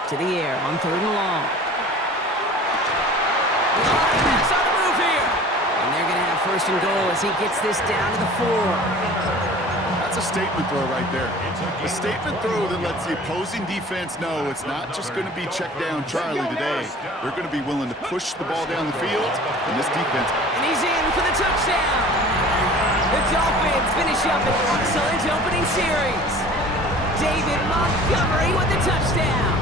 To the air on 3rd and long. Pass on the move here. And they're going to have 1st and goal as he gets this down to the 4. That's a statement throw right there. A statement throw that lets the opposing defense know it's not just going to be check down Charlie today. They're going to be willing to push the ball down the field, and this defense. And he's in for the touchdown. The Dolphins finish up an excellent opening series. David Montgomery with the touchdown.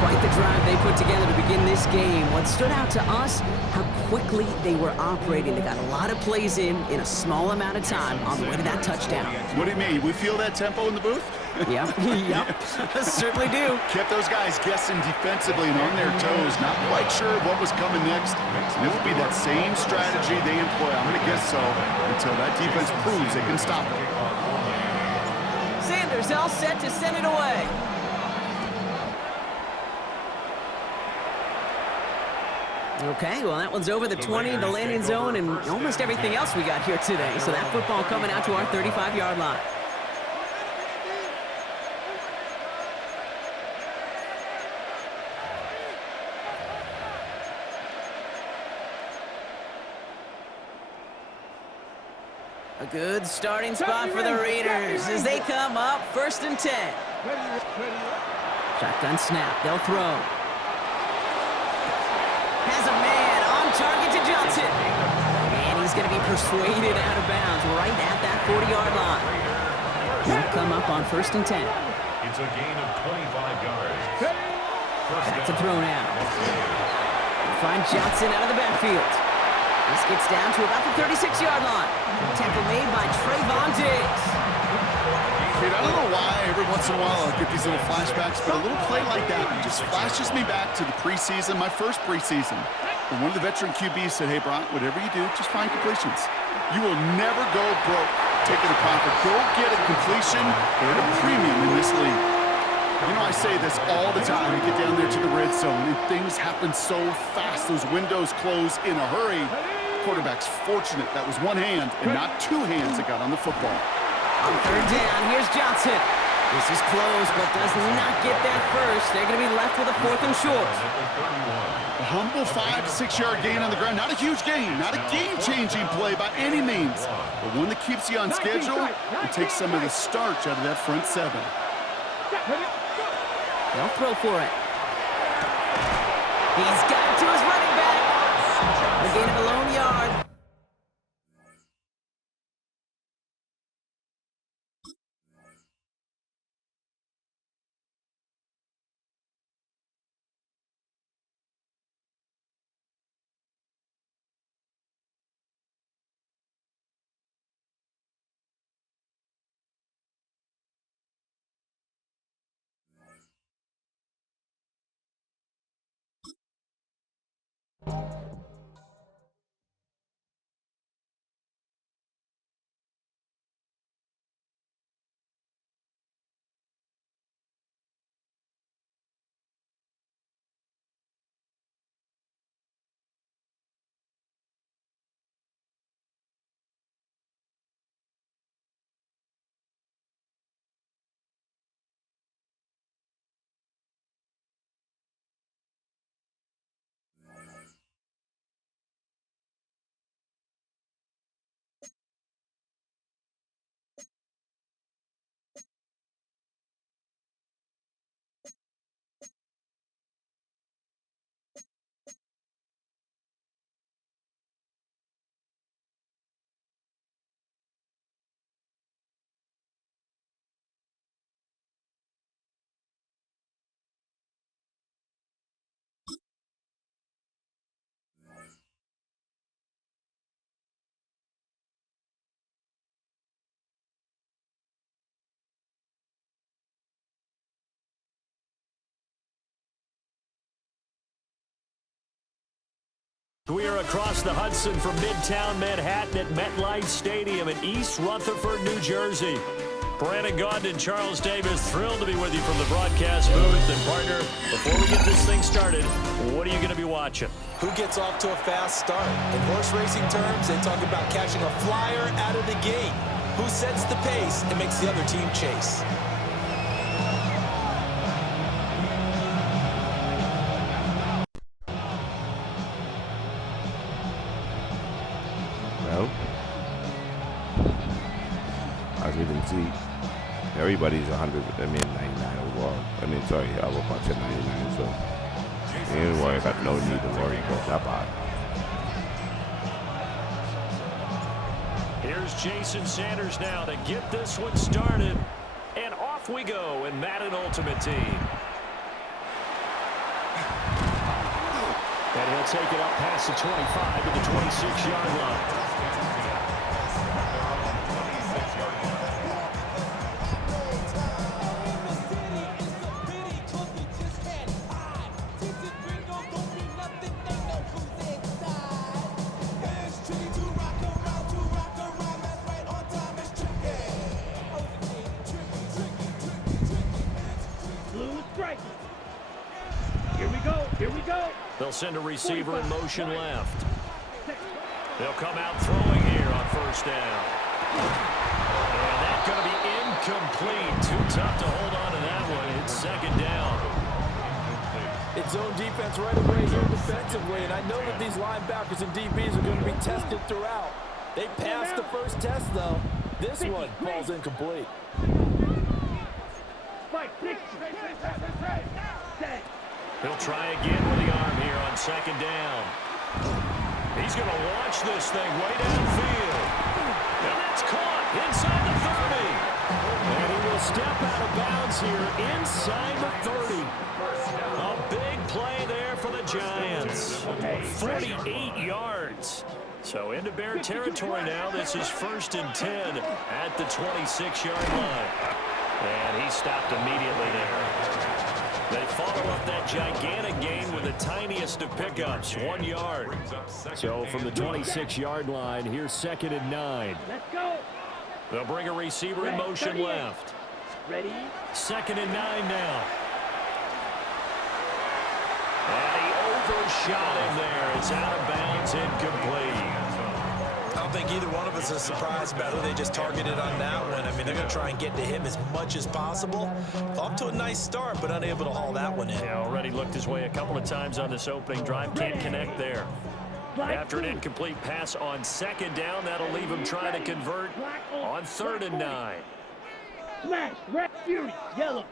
Quite the drive they put together to begin this game. What stood out to us, how quickly they were operating. They got a lot of plays in a small amount of time on the way to that touchdown. What do you mean? We feel that tempo in the booth? Yep, certainly do. Kept those guys guessing defensively and on their toes, not quite sure what was coming next. And it will be that same strategy they employ, I'm going to guess so, until that defense proves they can stop it. Sanders all set to send it away. Okay, well, that one's over the 20, the landing zone, and almost everything else we got here today. So that football coming out to our 35-yard line. A good starting spot for the Raiders as they come up 1st and 10. Shotgun snap, they'll throw. Has a man on target to Johnson. And he's going to be persuaded out of bounds right at that 40-yard line. They'll come up on 1st and 10. It's a gain of 25 yards. Back to throw now. Find Johnson out of the backfield. This gets down to about the 36-yard line. Tackle made by Trayvon Diggs. Dude, I don't know why every once in a while I'll get these little flashbacks, but a little play like that just flashes me back to the preseason, my first preseason. And one of the veteran QBs said, hey, Bron, whatever you do, just find completions. You will never go broke taking a profit. Go get a completion at a premium in this league. You know, I say this all the time. You get down there to the red zone, and things happen so fast. Those windows close in a hurry. Quarterback's fortunate that was one hand and not two hands that got on the football. On third down, here's Johnson. This is close, but does not get that first. They're going to be left with a 4th and short. A humble 5 to 6 yard gain on the ground. Not a huge gain, not a game-changing play by any means, but one that keeps you on schedule and takes some of the starch out of that front 7. They'll throw for it. He's got it to his running back. A gain of a lone yard. We are across the Hudson from Midtown Manhattan at MetLife Stadium in East Rutherford, New Jersey. Brandon Gaudin and Charles Davis, thrilled to be with you from the broadcast booth. And partner, before we get this thing started, what are you going to be watching? Who gets off to a fast start? In horse racing terms, they talk about catching a flyer out of the gate. Who sets the pace and makes the other team chase? Well, as we can see, everybody's 100, 99 overall. Sorry, I was about to say 99, so you ain't worry about, no need to worry about that part. Here's Jason Sanders now to get this one started. And off we go in Madden Ultimate Team. And he'll take it up past the 25 to the 26-yard line. They'll send a receiver in motion left. They'll come out throwing here on first down. And that's going to be incomplete. Too tough to hold on to that one. It's second down. It's zone defense right here defensively, and I know that these linebackers and DBs are going to be tested throughout. They passed the first test, though. This one falls incomplete. He'll try again with the arm here on second down. He's going to launch this thing way downfield. And that's caught inside the 30. And he will step out of bounds here inside the 30. A big play there for the Giants. 48 yards. So into Bear territory now. This is 1st and 10 at the 26-yard line. And he stopped immediately there. They follow up that gigantic gain with the tiniest of pickups, 1 yard. So from the 26-yard line, here's 2nd and 9. Let's go. They'll bring a receiver in motion left. Ready? 2nd and 9 now. And he overshot him there. It's out of bounds, incomplete. I don't think either one of us is surprised about who they just targeted on that one. I mean, they're going to try and get to him as much as possible. Off to a nice start, but unable to haul that one in. Yeah, already looked his way a couple of times on this opening drive. Can't connect there. After an incomplete pass on 2nd down, that'll leave him trying to convert on 3rd and 9. Slash, red, fury, yellow.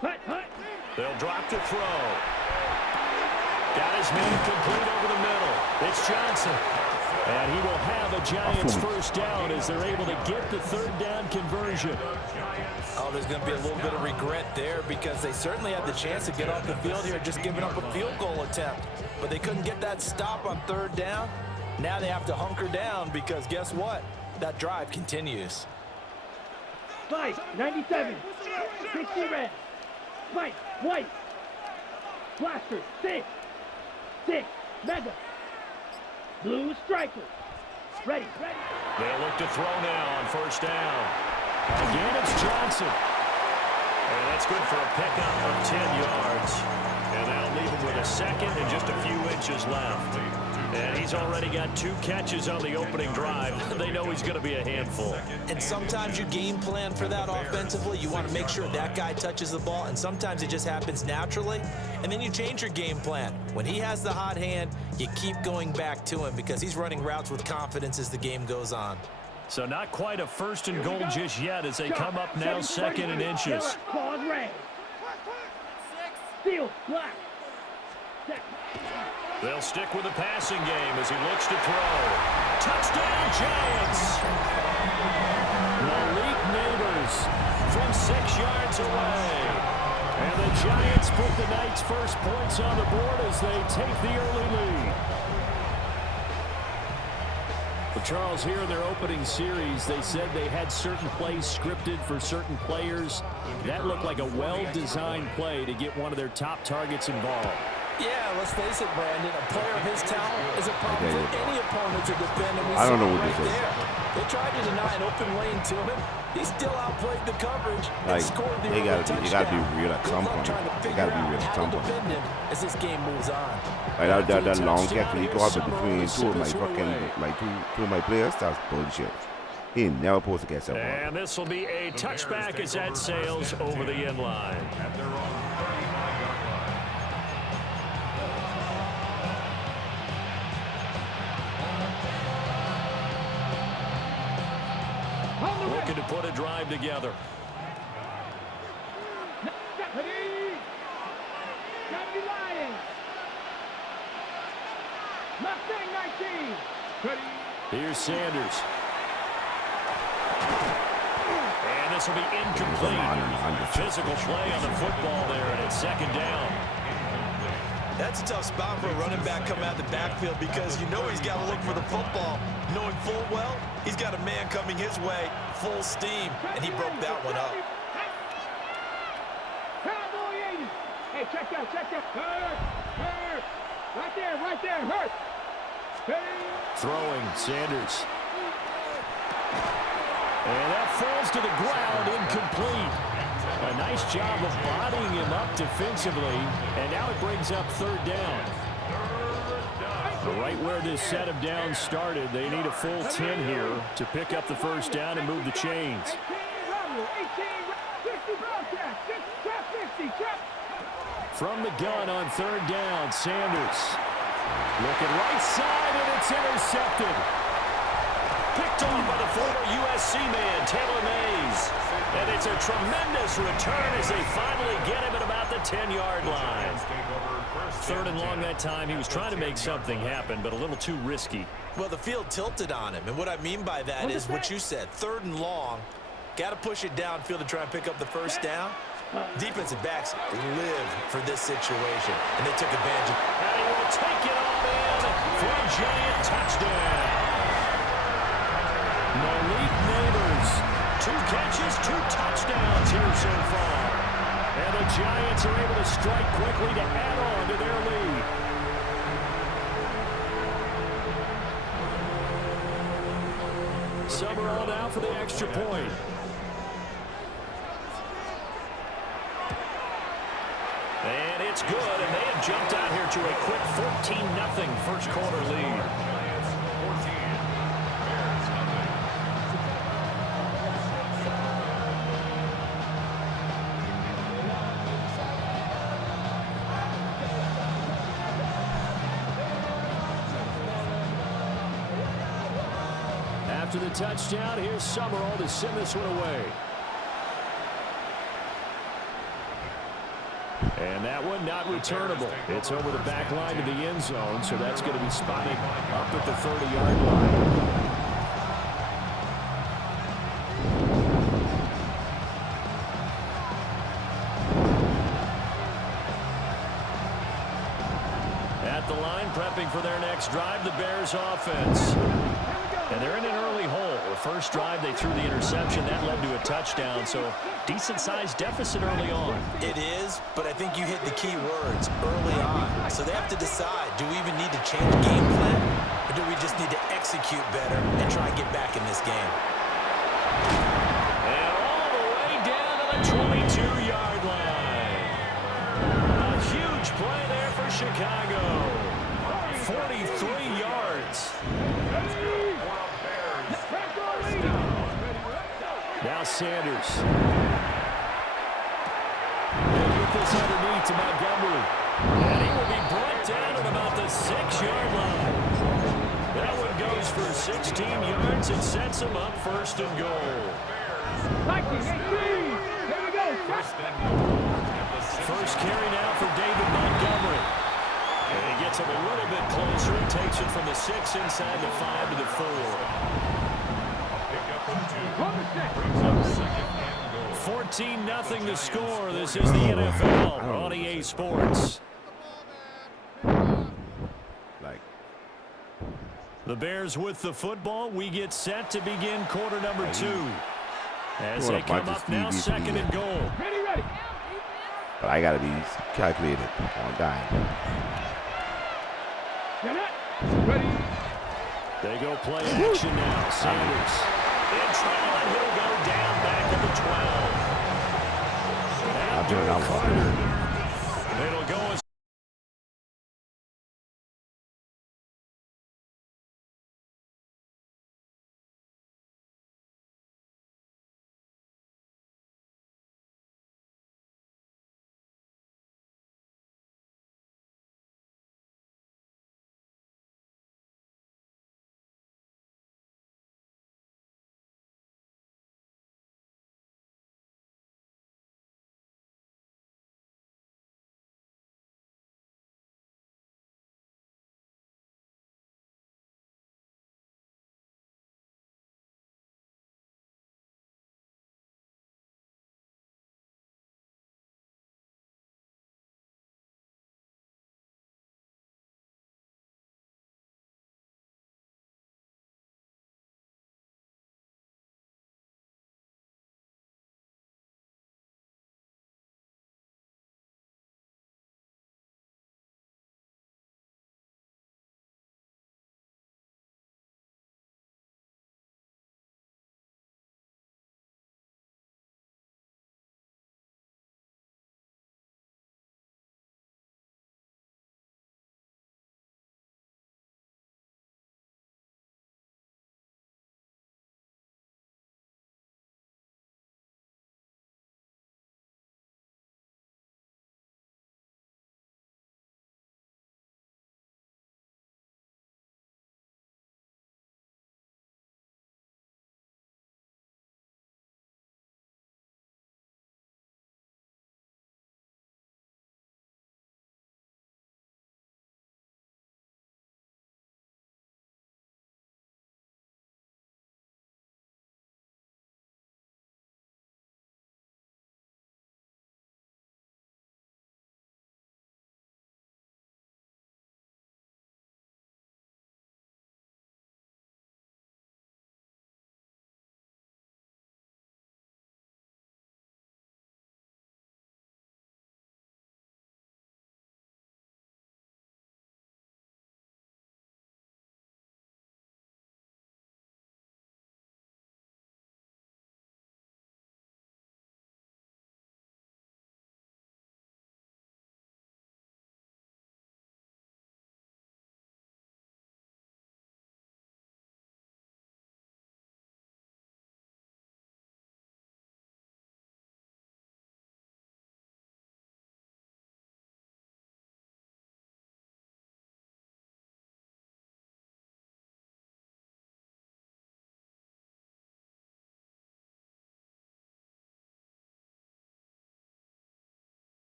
Hut, hut. They'll drop to throw. Got his man complete over the middle. It's Johnson. And he will have a Giants first down as they're able to get the 3rd down conversion. Oh, there's going to be a little bit of regret there because they certainly had the chance to get off the field here, just giving up a field goal attempt. But they couldn't get that stop on 3rd down. Now they have to hunker down because guess what? That drive continues. Spike, 97. 60 red. Spike, white. Blaster, 6. 6, mega. Blue striker. Ready, ready. They'll look to throw now on 1st down. Again, it's Johnson. And that's good for a pickup of 10 yards. And that'll leave him with a 2nd and just a few inches left. And he's already got 2 catches on the opening drive. They know he's going to be a handful. And sometimes you game plan for that offensively. You want to make sure that guy touches the ball, and sometimes it just happens naturally. And then you change your game plan. When he has the hot hand, you keep going back to him because he's running routes with confidence as the game goes on. So not quite a 1st and goal just yet as they come up now 2nd and inches. Claws red. Steel, black. They'll stick with the passing game as he looks to throw. Touchdown, Giants! Malik Neighbors from 6 yards away. And the Giants put the night's first points on the board as they take the early lead. Well, Charles, here in their opening series, they said they had certain plays scripted for certain players. That looked like a well-designed play to get one of their top targets involved. Yeah, let's face it, Brandon. A player of his talent is a problem for any opponent to defend. And I don't know what this is. They tried to deny an open lane to him. He still outplayed the coverage and Like, scored the you gotta be real at some point. You gotta be real at some point. Defend him as this game moves on. Like that long catch he got between two of my players, that's bullshit. He ain't never supposed to catch that ball. And this will be a touchback as that sails over the end line. Looking to put a drive together. Here's Sanders. And this will be incomplete. Physical play on the football there, and it's 2nd down. That's a tough spot for a running back coming out of the backfield because you know he's got to look for the football, knowing full well he's got a man coming his way, full steam, and he broke that one up. Hey, check that. Hurt. Right there, hurt. Throwing, Sanders. And that falls to the ground, incomplete. A nice job of bodying him up defensively, and now it brings up 3rd down. Right where this set of downs started, they need a full 10 here to pick up the first down and move the chains. From the gun on 3rd down, Sanders. Looking right side, and it's intercepted. Picked off by the former USC man, Taylor Mays. And it's a tremendous return as they finally get him at about the 10-yard line. 3rd and long that time. He was trying to make something happen, but a little too risky. Well, the field tilted on him, and what I mean by that is what you said. 3rd and long, got to push it downfield to try and pick up the first down. Defensive backs live for this situation, and they took advantage. And he will take it all in for a giant touchdown. Malik Neighbors, 2 catches, 2 touchdowns here so far. And the Giants are able to strike quickly to add on to their lead. Summerall now for the extra point. And it's good, and they have jumped out here to a quick 14-0 first quarter lead. After the touchdown, here's Summerall to send this one away. And that one not returnable. It's over the back line to the end zone, so that's going to be spotted up at the 30-yard line. At the line, prepping for their next drive, the Bears offense. And they're in an early hole. The first drive, they threw the interception. That led to a touchdown, so decent-sized deficit early on. It is, but I think you hit the key words early on. So they have to decide, do we even need to change game plan, or do we just need to execute better and try and get back in this game? And all the way down to the 22-yard line. A huge play there for Chicago. 43 yards. Now Sanders. They'll get this underneath to Montgomery. And he will be brought down at about the 6-yard line. That one goes for 16 yards and sets him up first and goal. 19-18. Here we go. First carry now for David Montgomery. And he gets him a little bit closer and takes it from the 6 inside the 5 to the 4. 14-0 to score. This is the NFL on EA Sports. The Bears with the football. We get set to begin quarter number 2. As they come up now, second and goal. Ready. But I got to be calculated. I'm dying. Ready. They go play action now. Sanders in trouble, and he'll go down back at the 12. After Carter. It'll go as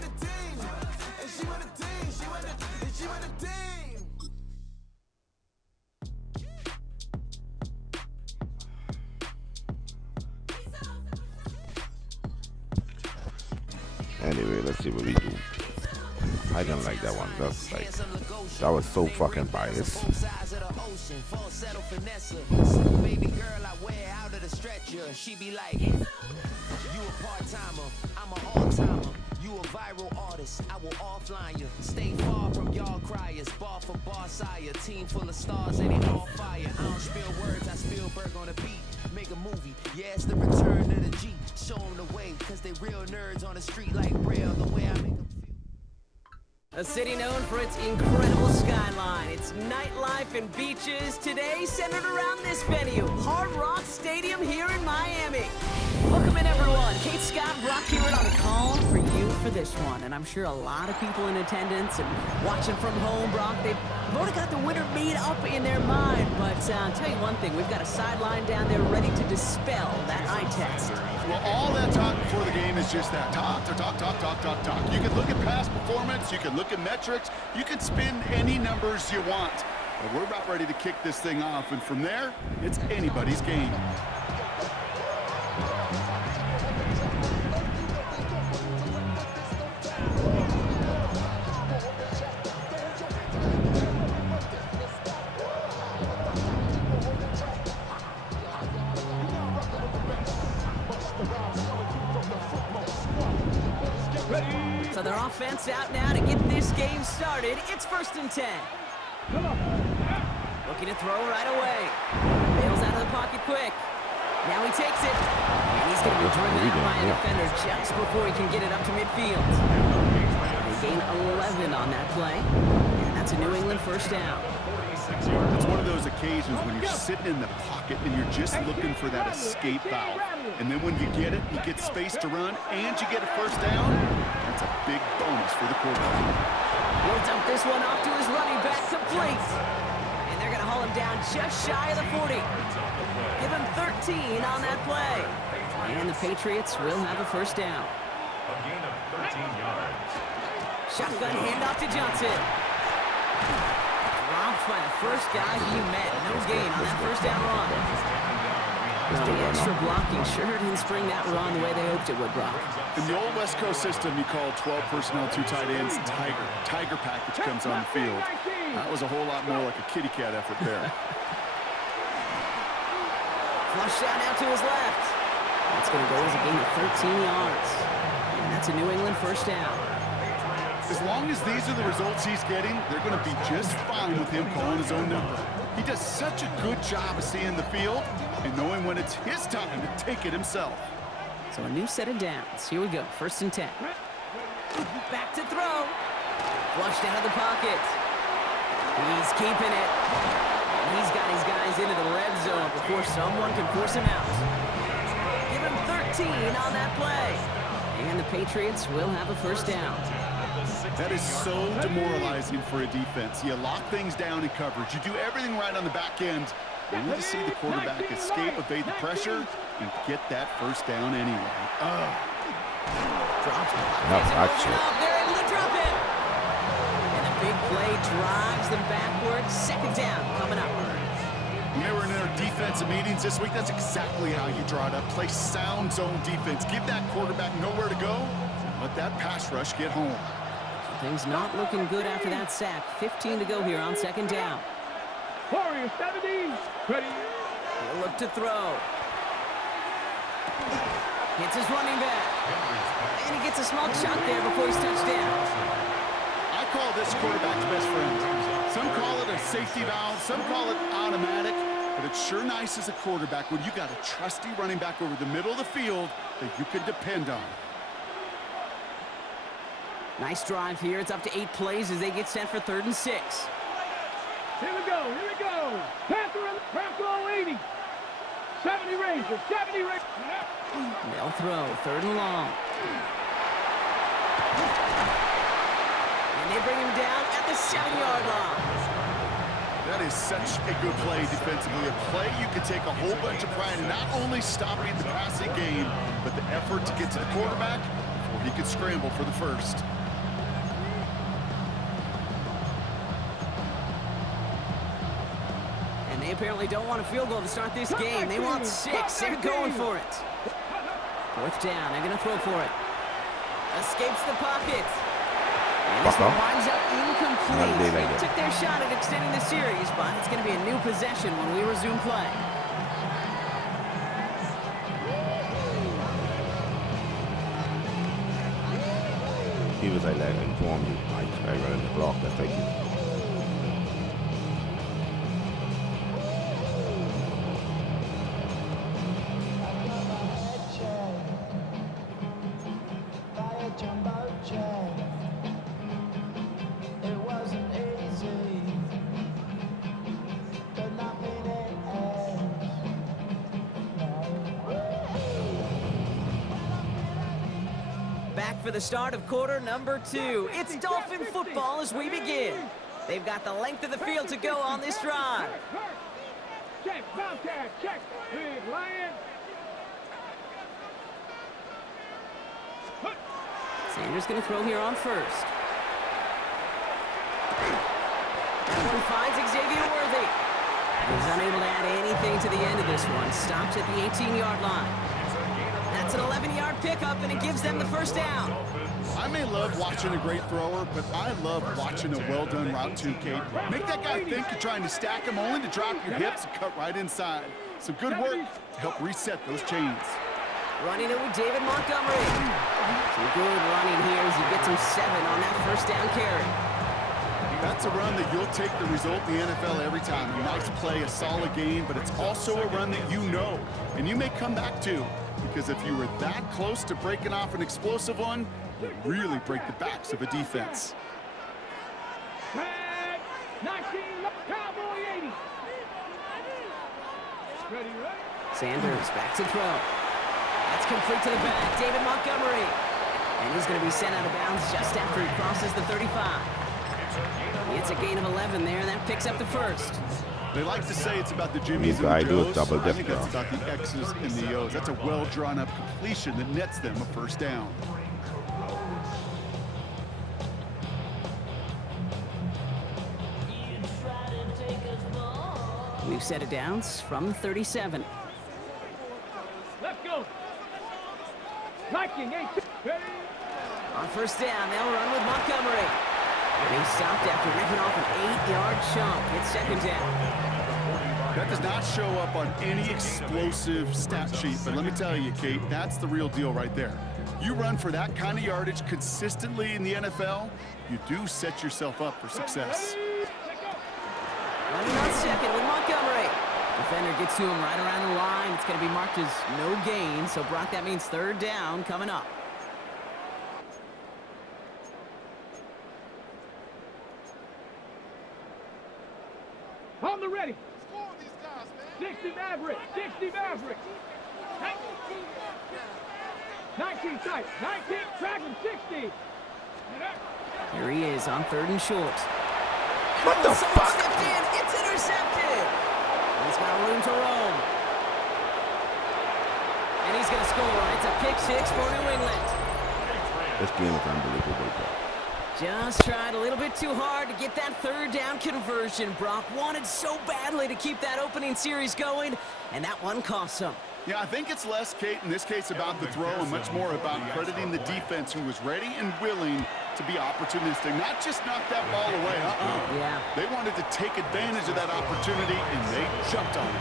with the team. And she with the team. She with the team. Anyway, let's see what we do. I don't like that one. That's like, that was so fucking biased. Baby girl, I wear out of the stretcher. She be like, you a part-timer, I'm an all-timer. You a viral artist, I will offline you. Stay far from y'all criers, bar for bar sire. Team full of stars and they all fire. I don't spill words, I Spielberg on a beat. Make a movie, yeah, it's the return of the G. Show them the way, cause they real nerds on the street like Braille. The way I make them. A city known for its incredible skyline, its nightlife and beaches, today centered around this venue, Hard Rock Stadium here in Miami. Welcome in, everyone. Kate Scott, Brock Hewitt on the call for you for this one. And I'm sure a lot of people in attendance and watching from home, Brock, they've already got the winner made up in their mind. But I'll tell you one thing, we've got a sideline down there ready to dispel that eye test. Well, all that talk before the game is just that. Talk. You can look at past performance, you can look at metrics, you can spin any numbers you want. But we're about ready to kick this thing off, and from there, it's anybody's game. So their offense out now to get this game started. It's 1st and 10. Looking to throw right away. Bails out of the pocket quick. Now he takes it. And he's going to be driven out by a defender just before he can get it up to midfield. They gain 11 on that play. And that's a New England first down. It's one of those occasions when you're sitting in the pocket and you're just looking for that escape valve. And then when you get it, you get space to run, and you get a first down. That's a big bonus for the quarterback. He'll dump this one off to his running back, complete. And they're going to haul him down just shy of the 40. Give him 13 on that play. And the Patriots will have a first down. A gain of 13 yards. Shotgun handoff to Johnson. Dropped by the first guy he met. No gain on that first down run. The extra blocking sure didn't spring that run the way they hoped it would, Brock. In the old West Coast system, you call 12 personnel, 2 tight ends, Tiger. Tiger package comes on the field. That was a whole lot more like a kitty cat effort there. Flush down out to his left. That's going to go as a gain of 13 yards. And that's a New England first down. As long as these are the results he's getting, they're going to be just fine with him calling his own number. He does such a good job of seeing the field and knowing when it's his time to take it himself. So a new set of downs. Here we go, 1st and 10. Back to throw. Flushed out of the pocket. He's keeping it. And he's got his guys into the red zone before someone can force him out. Give him 13 on that play. And the Patriots will have a first down. That is so demoralizing for a defense. You lock things down in coverage. You do everything right on the back end. Only to see the quarterback escape, evade the pressure, and get that first down anyway. Drops it. They're able to drop it. And the big play drives them backwards. Second down coming up. When they were in their defensive meetings this week, that's exactly how you draw it up. Play sound zone defense. Give that quarterback nowhere to go. Let that pass rush get home. Things not looking good after that sack. 15 to go here on second down. Warriors 70. Ready. He'll look to throw. Hits his running back. And he gets a small chunk there before he's touched down. I call this quarterback's best friend. Some call it a safety valve. Some call it automatic. But it's sure nice as a quarterback when you got a trusty running back over the middle of the field that you can depend on. Nice drive here. It's up to 8 plays as they get set for 3rd and 6. Here we go. Panther 80. 70 Rangers. 70 Rangers. They'll throw. 3rd and long. And they bring him down at the 7-yard line. That is such a good play defensively. A play you can take a whole bunch of pride in not only stopping the passing game, but the effort to get to the quarterback before He could scramble for the first. And they apparently don't want a field goal to start this game. They want 6. They're going for it. 4th down. They're going to throw for it. Escapes the pocket. And this one winds up incomplete. They took their shot at extending the series, but it's going to be a new possession when we resume play. He was like that, inform you. I run the clock, that's like it. For the start of quarter number 2. It's Dolphin football as we begin. They've got the length of the field to go on this drive. Check, contact, check, big lion. Sanders going to throw here on first. That one finds Xavier Worthy. He's unable to add anything to the end of this one. Stops at the 18-yard line. That's an 11-yard pickup, and it gives them the first down. I may love watching a great thrower, but I love watching a well-done route too, Kate. Make that guy think you're trying to stack him, only to drop your hips and cut right inside. Some good work to help reset those chains. Running it with David Montgomery. Some good running here as he gets him 7 on that first down carry. That's a run that you'll take the result in the NFL every time. A nice play, a solid game, but it's also a run that you know, and you may come back to. Because if you were that close to breaking off an explosive one, you really break the backs of a defense. 19, Cowboy 80. Ready, ready. Sanders back to throw. That's complete to the back, David Montgomery. And he's going to be sent out of bounds just after he crosses the 35. It's a gain of 11 there, and that picks up the first. They like to say it's about the Jimmies and the Joes. I think that's about the X's and the O's. That's a well-drawn-up completion that nets them a first down. We've set it down from 37. Let's go. Liking 8. On first down, they'll run with Montgomery. And he stopped after ripping off an 8-yard chunk. It's 2nd down. That does not show up on any explosive stat sheet, but let me tell you, Kate, that's the real deal right there. You run for that kind of yardage consistently in the NFL, you do set yourself up for success. Running on 2nd with Montgomery. Defender gets to him right around the line. It's going to be marked as no gain, so Brock, that means 3rd down coming up. On the ready. 60 Maverick. 60 Maverick. 19 tight. 19 tracking 60. Here he is on 3rd and short. What the fuck? Stepped in. It's intercepted. He's got room to roam. And he's going to score. It's a pick 6 for New England. This game is unbelievable, bro. Just tried a little bit too hard to get that 3rd down conversion. Brock wanted so badly to keep that opening series going, and that one cost him. Yeah, I think it's less, Kate, in this case about the throw and much more about crediting the defense who was ready and willing to be opportunistic. Not just knock that ball away. Yeah. They wanted to take advantage of that opportunity, and they jumped on it.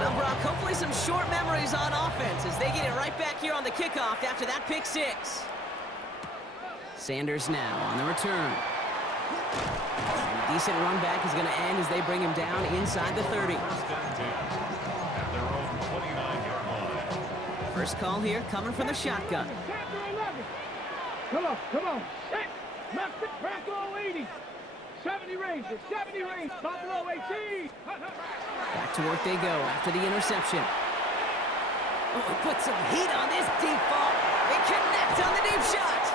Well, Brock, hopefully some short memories on offense as they get it right back here on the kickoff after that pick 6. Sanders now on the return. And a decent run back is going to end as they bring him down inside the 30. First call here coming from the shotgun. Come on, come on. Franco 80. 70 Rangers, 70 Rangers, Buffalo 18. Back to work they go after the interception. Oh, put some heat on this deep ball. They connect on the deep shot.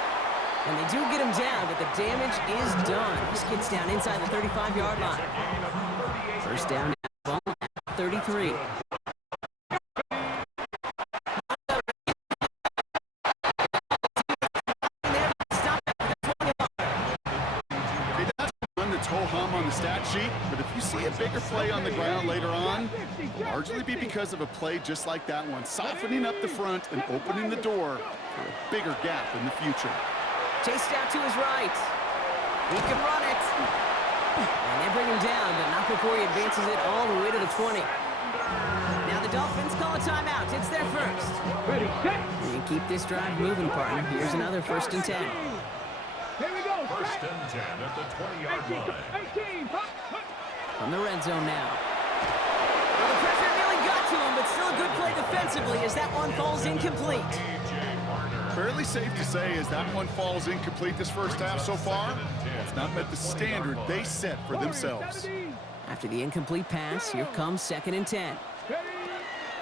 And they do get him down, but the damage is done. This gets down inside the 35-yard line. First down, ball at 33. hum on the stat sheet, but if you see a bigger play on the ground later on, it'll largely be because of a play just like that one, softening up the front and opening the door for a bigger gap in the future. Chased out to his right. He can run it. And they bring him down, but not before he advances it all the way to the 20. Now the Dolphins call a timeout. It's their first. Ready, set. And keep this drive moving, partner. Here's another 1st and 10. Here we go. 1st and 10 at the 20-yard line. 18. From the red zone now. Well, the pressure nearly got to him, but still a good play defensively as that one falls incomplete. Fairly safe to say as that one falls incomplete this first half so far, it's not met the standard they set for themselves. After the incomplete pass, here comes 2nd and 10.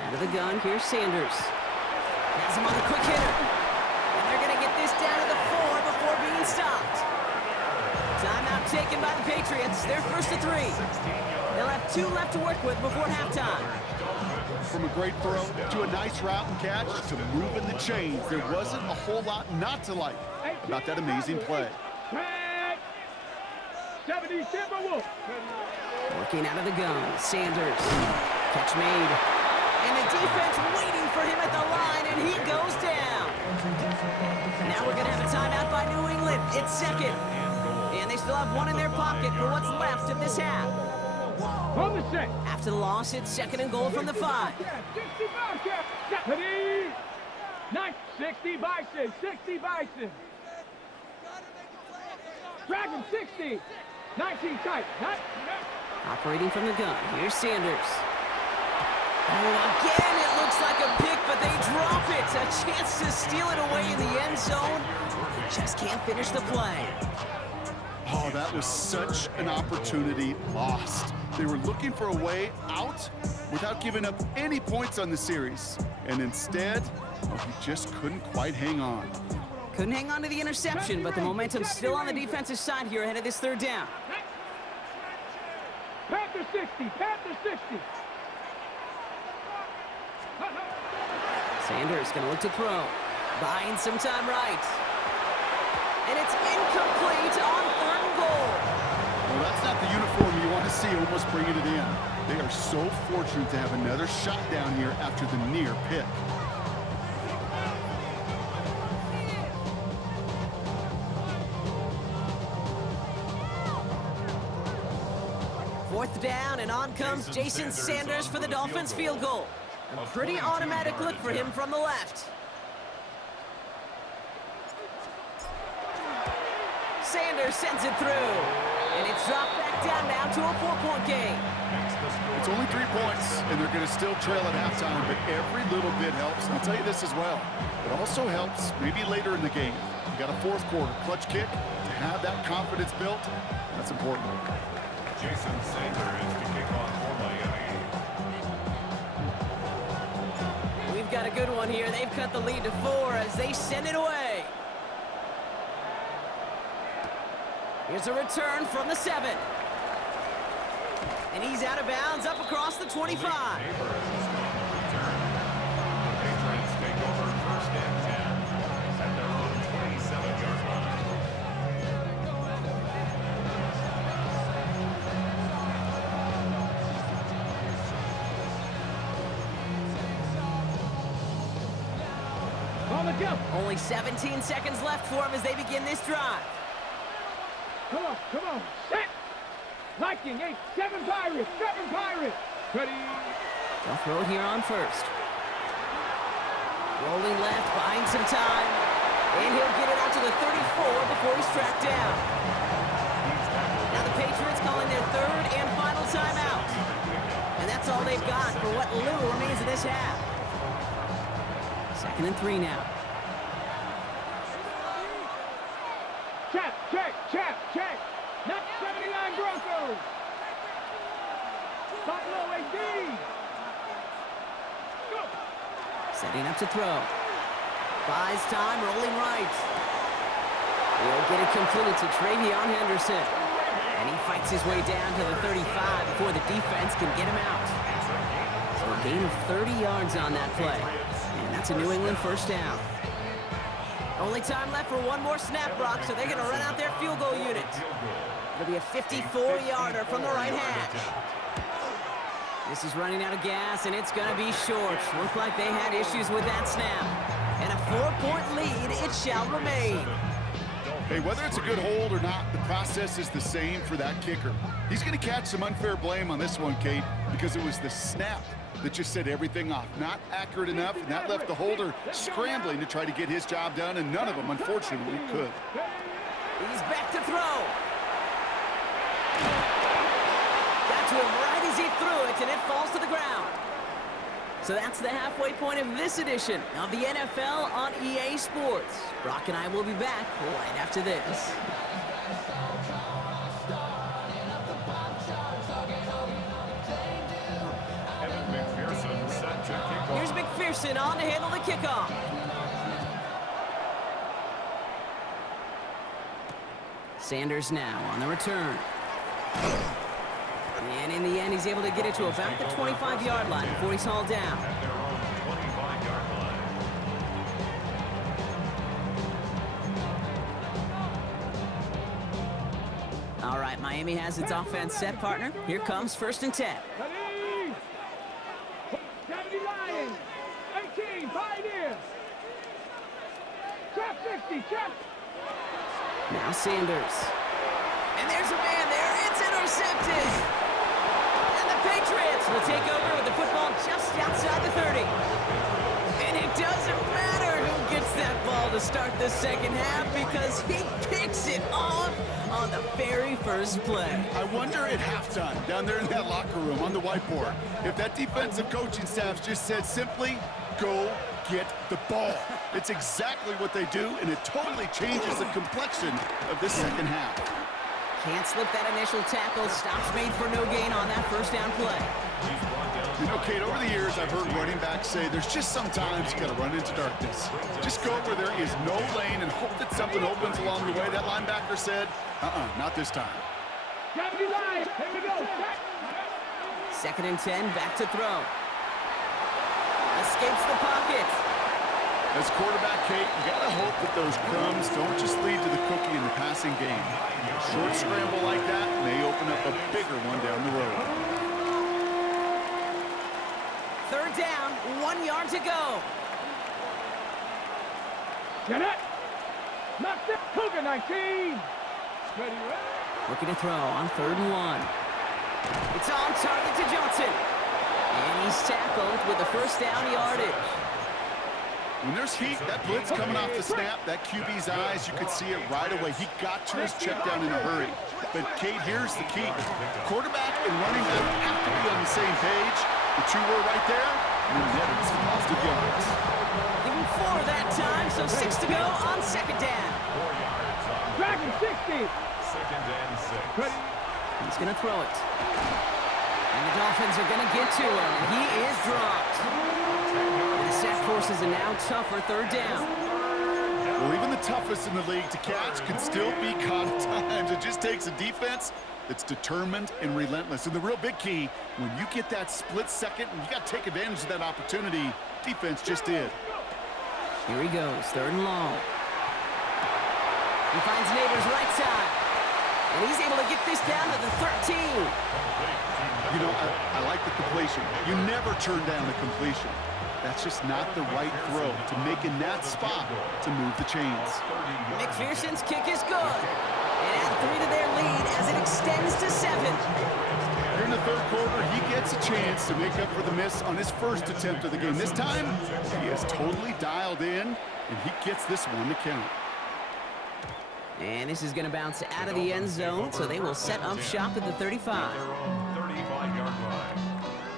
Out of the gun, here's Sanders. Has him on a quick hitter. And they're going to get this down to the 4 before being stopped. Timeout taken by the Patriots. They're 1st and 3. They'll have 2 left to work with before halftime. From a great throw to a nice route and catch to moving the chains, there wasn't a whole lot not to like about that amazing play. 70 Timberwolves. Working out of the gun, Sanders. Catch made. And the defense waiting for him at the line, and he goes down. Now we're going to have a timeout by New England. It's 2nd. And they still have 1 in their pocket for what's left of this half. On the set. After the loss, it's 2nd and goal from the 5. 60 Bison. 60 Bison. Dragon 60. 19 tight. Operating from the gun, here's Sanders. Oh, again, it looks like a pick, but they drop it. A chance to steal it away in the end zone. They just can't finish the play. Oh, that was such an opportunity lost. They were looking for a way out without giving up any points on the series. And instead, he just couldn't quite hang on. Couldn't hang on to the interception, but the momentum's still on the defensive side here ahead of this 3rd down. Panther 60. Panther 60. Sanders gonna look to throw. Buying some time right. And it's incomplete on 3rd and goal. Well, that's not the uniform you want to see almost bringing it in. They are so fortunate to have another shot down here after the near pick. Fourth down, and on comes Jason Sanders for the Dolphins field goal. A pretty automatic look for him from the left. Sanders sends it through, and it's dropped back down now to a 4-point game. It's only 3 points, and they're going to still trail at halftime, but every little bit helps. And I'll tell you this as well. It also helps maybe later in the game. You got a 4th quarter clutch kick. To have that confidence built, that's important. Jason Sanders to kick off for Miami. We've got a good one here. They've cut the lead to 4 as they send it away. Here's a return from the 7. And he's out of bounds up across the 25. The Patriots take over 1st and 10 at their own 27-yard line. On the jump. Only 17 seconds left for him as they begin this drive. Come on. Set. Viking 8. 7 Pirates. 7 Pirates. Ready. They'll throw it here on 1st. Rolling left, buying some time. And he'll get it out to the 34 before he's tracked down. Now the Patriots calling their 3rd and final timeout. And that's all they've got for what little remains of this half. 2nd and 3 now. Check. Not 79 Broncos. Buffalo AD. Go. Setting up to throw. Buys time, rolling right. He'll get it complete to Travion Henderson. And he fights his way down to the 35 before the defense can get him out. So a gain of 30 yards on that play. And that's a New England 1st down. Only time left for one more snap, Brock, so they're going to run out their field goal unit. It'll be a 54-yarder from the right hash. This is running out of gas, and it's going to be short. Looked like they had issues with that snap. And a 4-point lead, it shall remain. Hey, whether it's a good hold or not, the process is the same for that kicker. He's going to catch some unfair blame on this one, Kate, because it was the snap that just set everything off. Not accurate enough, and that left the holder scrambling to try to get his job done, and none of them, unfortunately, could. He's back to throw. Got to him right as he threw it, and it falls to the ground. So that's the halfway point of this edition of the NFL on EA Sports. Brock and I will be back right after this. Here's McPherson on to handle the kickoff. Sanders now on the return. And in the end, he's able to get it to about the 25-yard line before he's hauled down. All right, Miami has its offense set, partner. Here comes 1st and 10. Deputy Lions, 18, 5 in. Trap 60, trap. Now Sanders. And there's a man there. It's intercepted. And the Patriots will take over with the football just outside the 30. And it doesn't matter who gets that ball to start the second half because he picks it off on the very first play. I wonder at halftime, down there in that locker room on the whiteboard, if that defensive coaching staff just said simply, go get the ball. It's exactly what they do, and it totally changes the complexion of this second half. Can't slip that initial tackle. Stops made for no gain on that first down play. You know, Kate, over the years, I've heard running backs say there's just sometimes you got to run into darkness. Just go where there is no lane and hope that something opens along the way. That linebacker said, not this time. Deputy Lions, here we go. 2nd and 10, back to throw. Escapes the pocket. As quarterback, Kate, you got to hope that those crumbs don't just lead to the cookie in the passing game. A short scramble like that may open up a bigger one down the road. 3rd down, 1 yard to go. Get it. Knocked it. Cougar 19. Ready. Looking to throw on 3rd and 1. It's on target to Johnson. And he's tackled with the first down yardage. When there's heat, that blitz coming off the snap, that QB's eyes, you could see it right away. He got to his check down in a hurry. But, Kate, here's the key. Quarterback and running back have to be on the same page. The two were right there, and then netted some positive yards. Give him 4 that time, so 6 to go on 2nd down. Dragon 60. 2nd and 6. He's going to throw it. And the Dolphins are going to get to him. He is dropped. And the sack forces a now tougher 3rd down. Well, even the toughest in the league to catch can still be caught at times. It just takes a defense that's determined and relentless. And the real big key, when you get that split second, and you got to take advantage of that opportunity, defense just did. Here he goes, 3rd and long. He finds Neighbors right side. And he's able to get this down to the 13. You know, I like the completion. You never turn down the completion. That's just not the right throw to make in that spot to move the chains. McPherson's kick is good. And add 3 to their lead as it extends to 7. Here in the 3rd quarter, he gets a chance to make up for the miss on his first attempt of the game. This time, he is totally dialed in, and he gets this one to count. And this is going to bounce out of the end zone, so they will set up shop at the 35.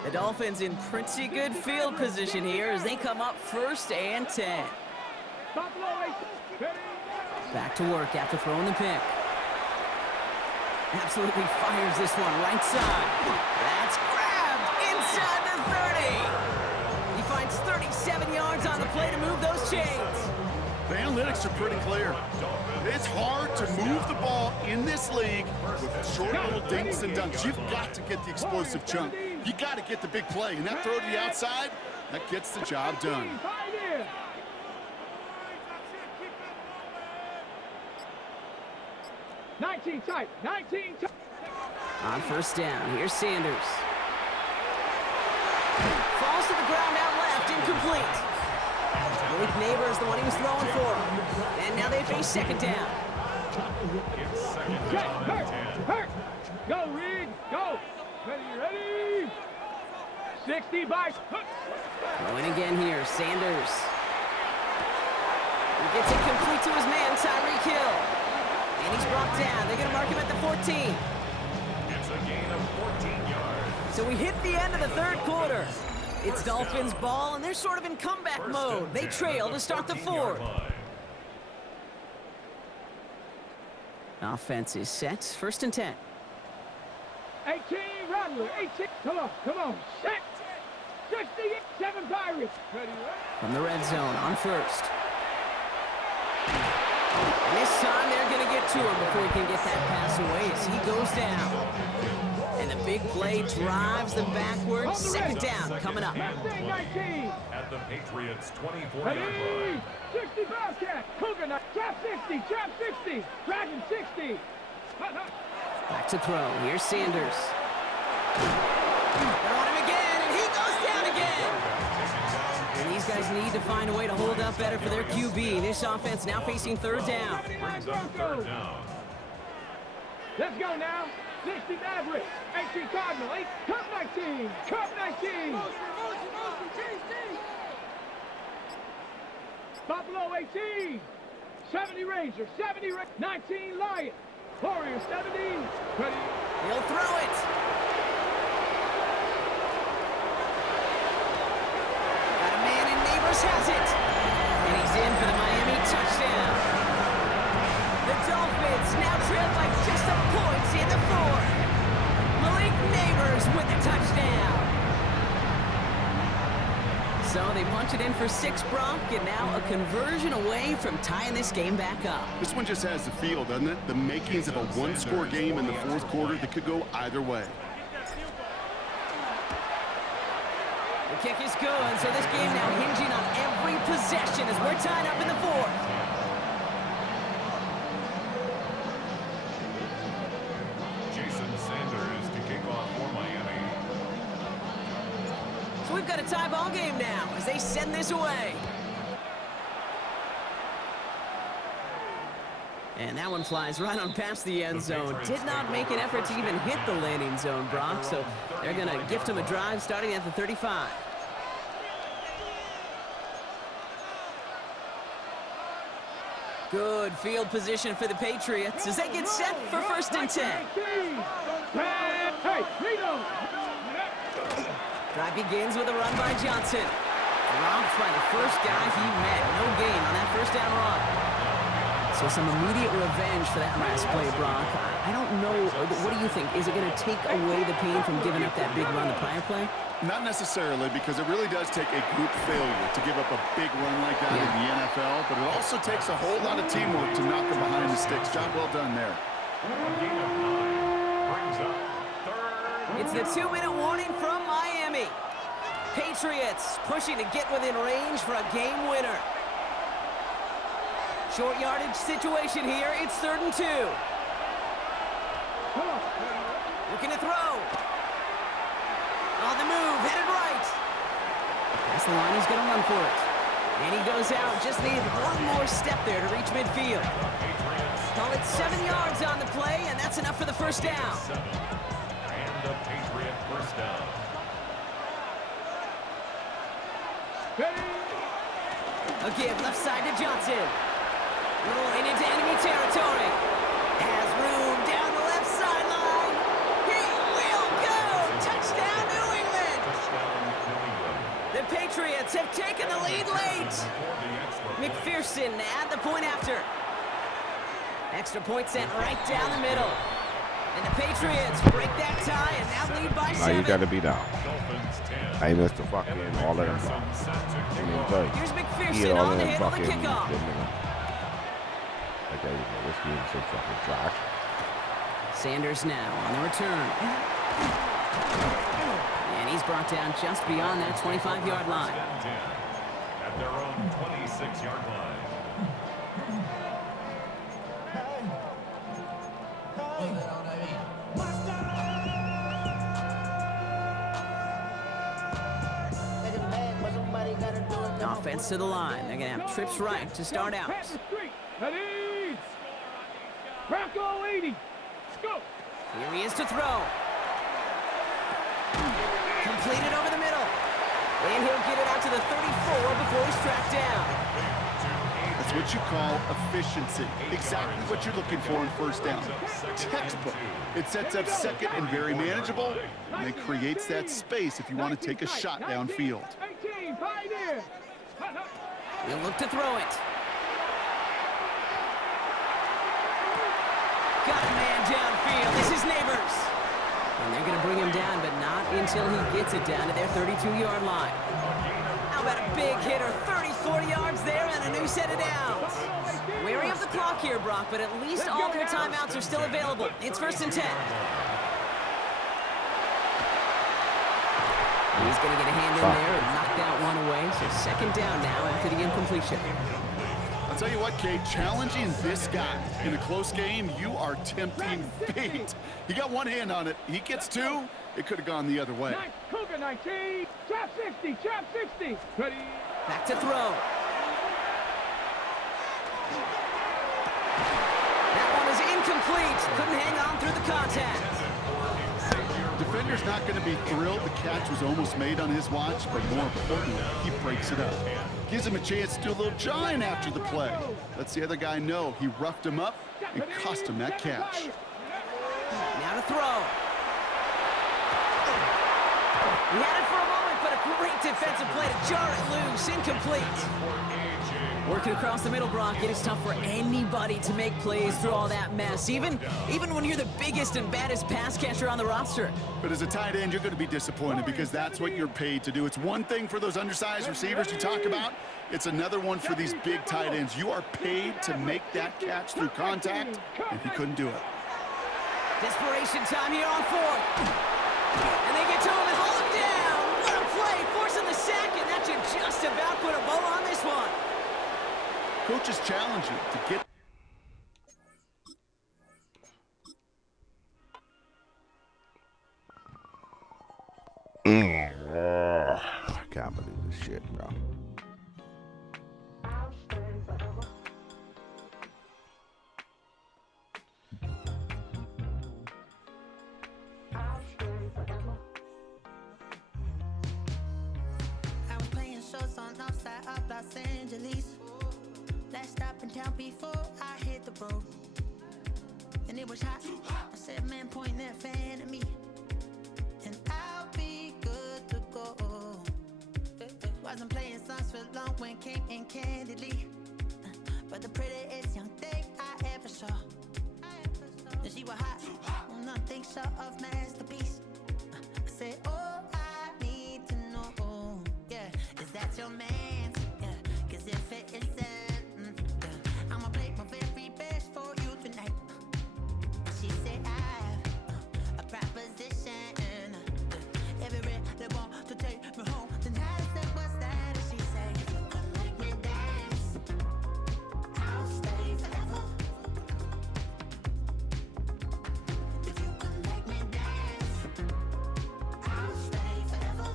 The Dolphins in pretty good field position here as they come up 1st and 10. Back to work after throwing the pick. Absolutely fires this one right side. That's grabbed inside the 30. He finds 37 yards on the play to move those chains. The analytics are pretty clear. It's hard to move the ball in this league with short little dinks and dunks. You've got to get the explosive chunk. You got to get the big play. And that throw to the outside, that gets the job done. 19 tight. 19 tight. On first down, here's Sanders. Falls to the ground out left, incomplete. Malik Neighbors, the one he was throwing for him. And now they face second down. Hurt. Go, Reed. Go. Ready. 60 by. Going again here, Sanders. He gets it complete to his man, Tyreek Hill. And he's brought down. They're going to mark him at the 14. It's a gain of 14 yards. So we hit the end of the third quarter. It's Dolphins ball, and they're sort of in comeback mode. They trail to start the fourth. Offense is set. First and 10. 18, Rattler. 18. Come on. Set. 67 Pirates. Ready. From the red zone on first. And this time they're going to get to him before he can get that pass away as he goes down. And the big play drives them backwards. Second down coming up. At the Patriots' 24-yard line. 60 Bobcat. Cougar. Trap 60. Dragon 60. Back to throw. Here's Sanders. They're on him again, and he goes down again. And these guys need to find a way to hold up better for their QB. This offense now facing third down. Let's go now. 60 Mavericks. 18 Cardinal. 8 Cup 19. Cup 19. Buffalo 18. 70 Rangers. 19 Lions. Warriors 70. Ready. He'll throw it. Got a man and Neighbors has it. And he's in for the Miami touchdown. The Dolphins now trail by just a point in the fourth. Malik Neighbors with the touchdown. So they punch it in for 6, Brock, and now a conversion away from tying this game back up. This one just has the feel, doesn't it? The makings of a one-score game in the fourth quarter that could go either way. The kick is good, so this game now hinging on every possession as we're tied up in the fourth. Jason Sanders to kick off for Miami. So we've got a tie ball game now as they send this away. And that one flies right on past the end zone. Did not make an effort to even hit the landing zone, Brock. So they're going to gift him a drive starting at the 35. Good field position for the Patriots as they get set for first and 10. Hey, freedom. Drive begins with a run by Johnson. Robbed by the first guy he met. No gain on that first down run. So some immediate revenge for that last play, Brock. I don't know. What do you think? Is it going to take away the pain from giving up that big run the prior play? Not necessarily, because it really does take a group failure to give up a big run like that in the NFL, but it also takes a whole lot of teamwork to knock them behind the sticks. Job well done there. It's the 2-minute warning from Miami. Patriots pushing to get within range for a game winner. Short yardage situation here. It's 3rd and 2. Looking to throw. On the move, headed right. That's the line, he's going to run for it. And he goes out, just needed one more step there to reach midfield. Call it 7 yards on the play, and that's enough for the first down. And the Patriot first down. A give left side to Johnson. Rolling into enemy territory. Has room down the left sideline. He will go! Touchdown, New England! The Patriots have taken the lead late. McPherson at the point after. Extra point sent right down the middle. And the Patriots break that tie and now lead by 7. Now you gotta be down. I missed the fucking all of them. Here's McPherson on the handle of the kickoff. Like, there you go. This game's so fucking trash. Sanders now on the return. And he's brought down just beyond that 25-yard line. At their own 26-yard line. offense to the line. They're going to have trips right to start out. Ready? Rocco 80. Go. Here he is to throw. Completed over the middle. And he'll get it out to the 34 before he's tracked down. That's what you call efficiency. Exactly what you're looking for in first down. Textbook. It sets up second and very manageable, and it creates that space if you want to take a shot downfield. He'll look to throw it. Got a man downfield. This is Neighbors. And they're going to bring him down, but not until he gets it down to their 32-yard line. How about a big hitter? 34 yards there and a new set of downs. Wary of the clock here, Brock, but at least all their timeouts are still available. It's 1st and 10. He's going to get a hand in there and knock that one away. So 2nd down now after the incompletion. I'll tell you what, Kate, challenging this guy in a close game, you are tempting fate. He got one hand on it. He gets two. It could have gone the other way. Cougar 19. Trap 60. Trap 60. Ready? Back to throw. That one is incomplete. Couldn't hang on through the contact. Defender's not going to be thrilled the catch was almost made on his watch, but more importantly, he breaks it up. Gives him a chance to do a little jawing after the play. Lets the other guy know he roughed him up and cost him that catch. Now to throw. He had it for a moment, but a great defensive play to jar it loose. Incomplete. Working across the middle, Brock, it is tough for anybody to make plays through all that mess, even when you're the biggest and baddest pass catcher on the roster. But as a tight end, you're going to be disappointed because that's what you're paid to do. It's one thing for those undersized receivers you talk about. It's another one for these big tight ends. You are paid to make that catch through contact, and he couldn't do it. Desperation time here on 4th. And they get to him and haul him down. What a play, forcing the sack, and that should just about put a bow on this one. Coaches challenge you to get. I can't believe this shit, bro. I was playing shows on outside of Los Angeles. Last stop in town before I hit the road. And it was hot. I said, man, point that fan at me. And I'll be good to go. Wasn't playing songs for long when came in candidly. But the prettiest young thing I ever saw. And she was hot. Well, nothing short of masterpiece. I said, oh, I need to know. Yeah, is that your man? Yeah, cause if it isn't, I'ma play my very best for you tonight. And she said I have a proposition. Every red they want to take me home. Tonight I said what's that? And she said if you can make me dance, I'll stay forever. If you can make me dance, I'll stay forever.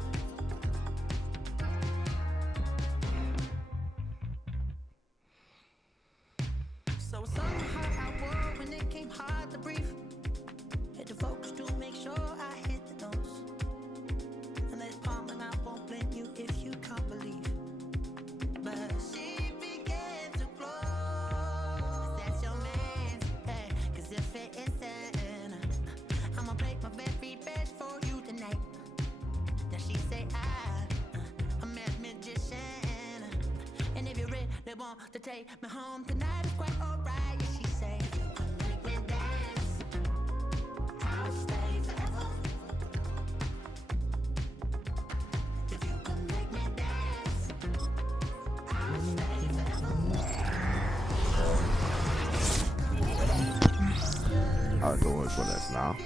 So somehow I wore when it came hard to breathe. Had to focus to make sure I hit the notes. And there's palm and I won't blame you if you can't believe. But she began to glow. That's your man, hey, cause if it isn't, I'ma play my very best for you tonight. Now she say I'm a magician. And if you're ready, they want to take me home tonight, it's quite alright. Yeah, she say, if you can make me dance, I'll stay forever. If you can make me dance, I'll stay forever. I'll do it for this now.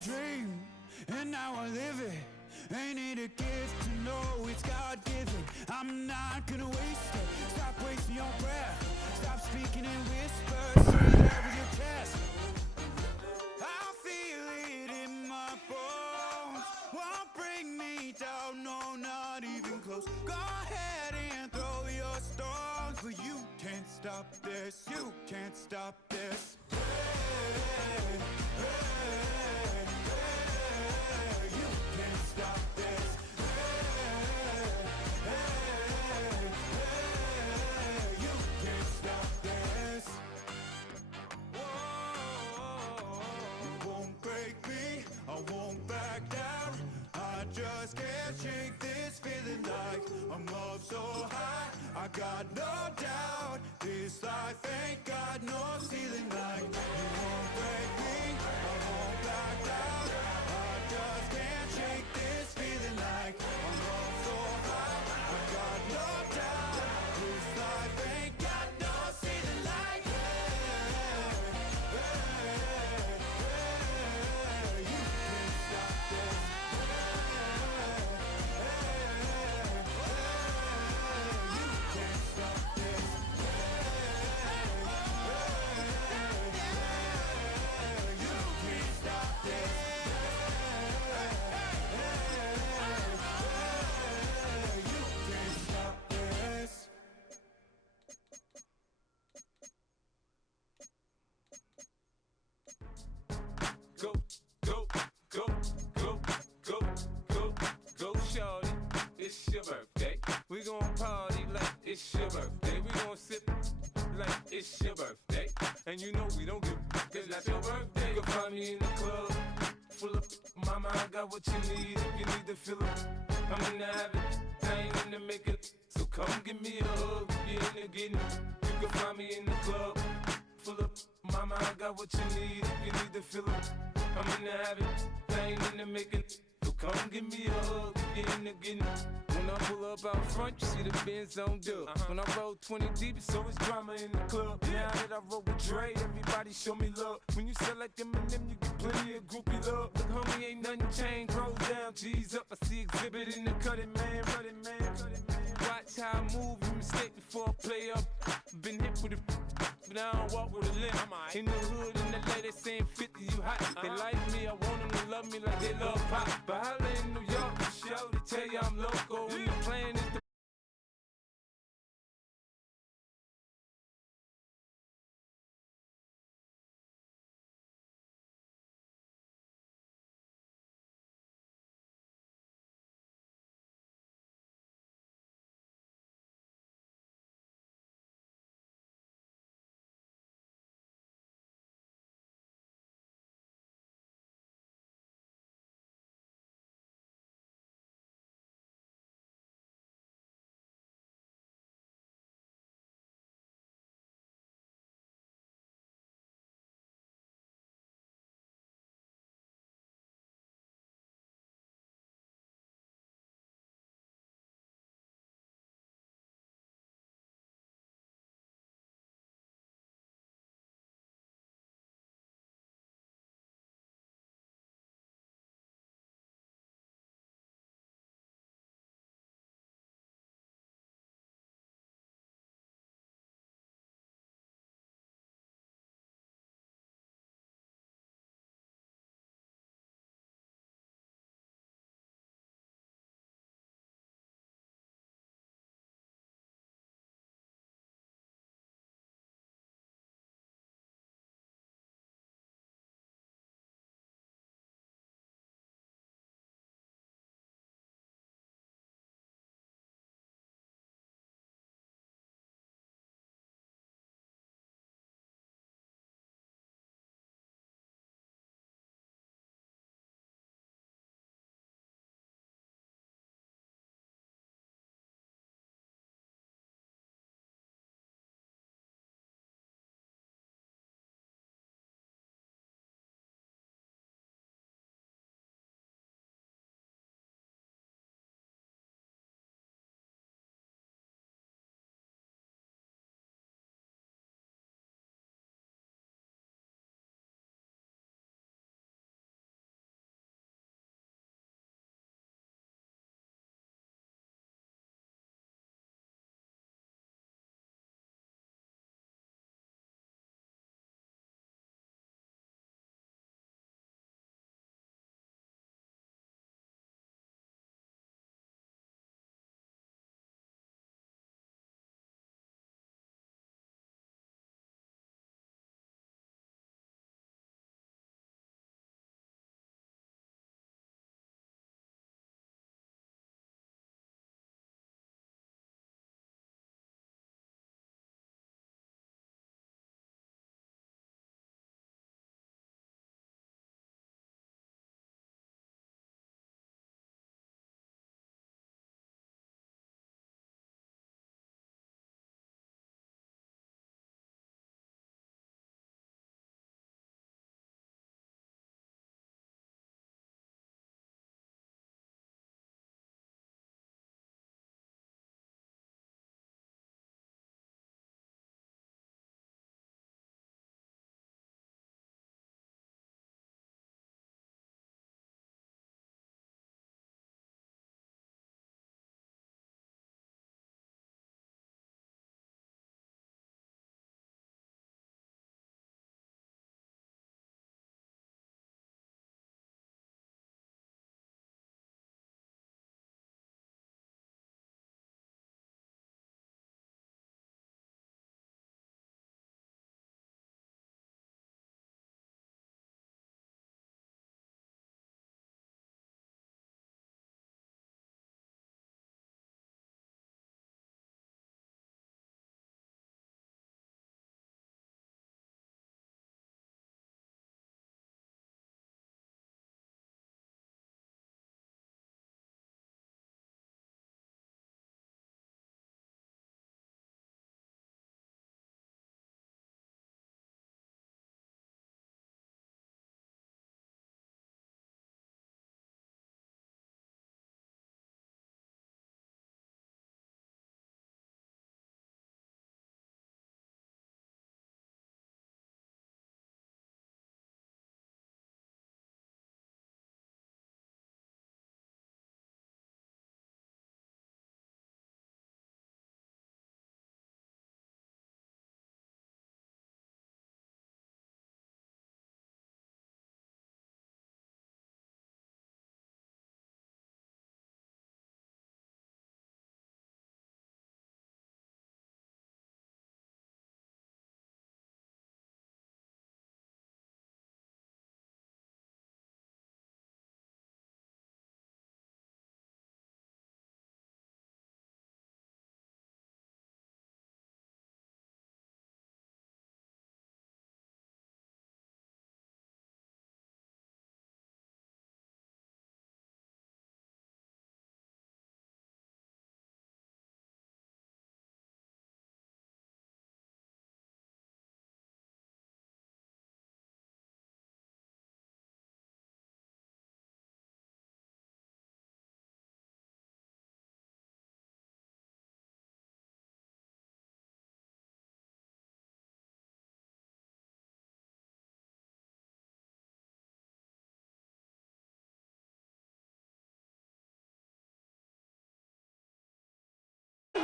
dream, and now I live it. Ain't it a gift to know it's God-given? I'm not gonna waste it. Stop wasting your breath. Stop speaking in whispers. Say that with your chest. I feel it in my bones. Won't bring me down, no, not even close. Go ahead and throw your stones, but you can't stop this. You can't stop this. Hey, hey, hey, you can't stop this. Hey, hey, hey, you can't stop this. You won't break me, I won't back down. I just can't shake this feeling like I'm up so high. I got no doubt, this life ain't got no ceiling like. You won't break me, I won't back down. I just can't shake this feeling like I'm up so high. I got no doubt, this life ain't got no ceiling like. You can't stop this. You can't stop this. You can't stop this. You can't stop this. Go, go, go, go, go, go, go, shorty. It's your birthday. We gon' party like it's your birthday. We gon' sip like it's your birthday. And you know we don't give cause that's your birthday. You can find me in the club, full of mama, I got what you need. If you need to fill up, I'm in the habit, I ain't in the make it. So come give me a hug, if you're in the getting. You can find me in the club, full of mama, I got what you need. If you need to fill up, I'm in the habit, I ain't in the making. So come give me a hug, if you're in the getting. When I pull up out front, you see the Benz on dub. When I roll 20 deep, it's always drama in the club. Now that I roll with Dre, everybody show me love. When you sell like Eminem, you get plenty of groupie love. Look, homie, ain't nothing changed. Roll down, G's up. I see exhibit in the cutting, man. Running, man. Watch how I move, you mistake before I play up. Been hit with it, but I don't walk with a limp. In the hood, in the lady saying 50, you hot. They like me, I want them to love me like they love pop. But holla in New York, show, they tell you I'm local. When the plan is the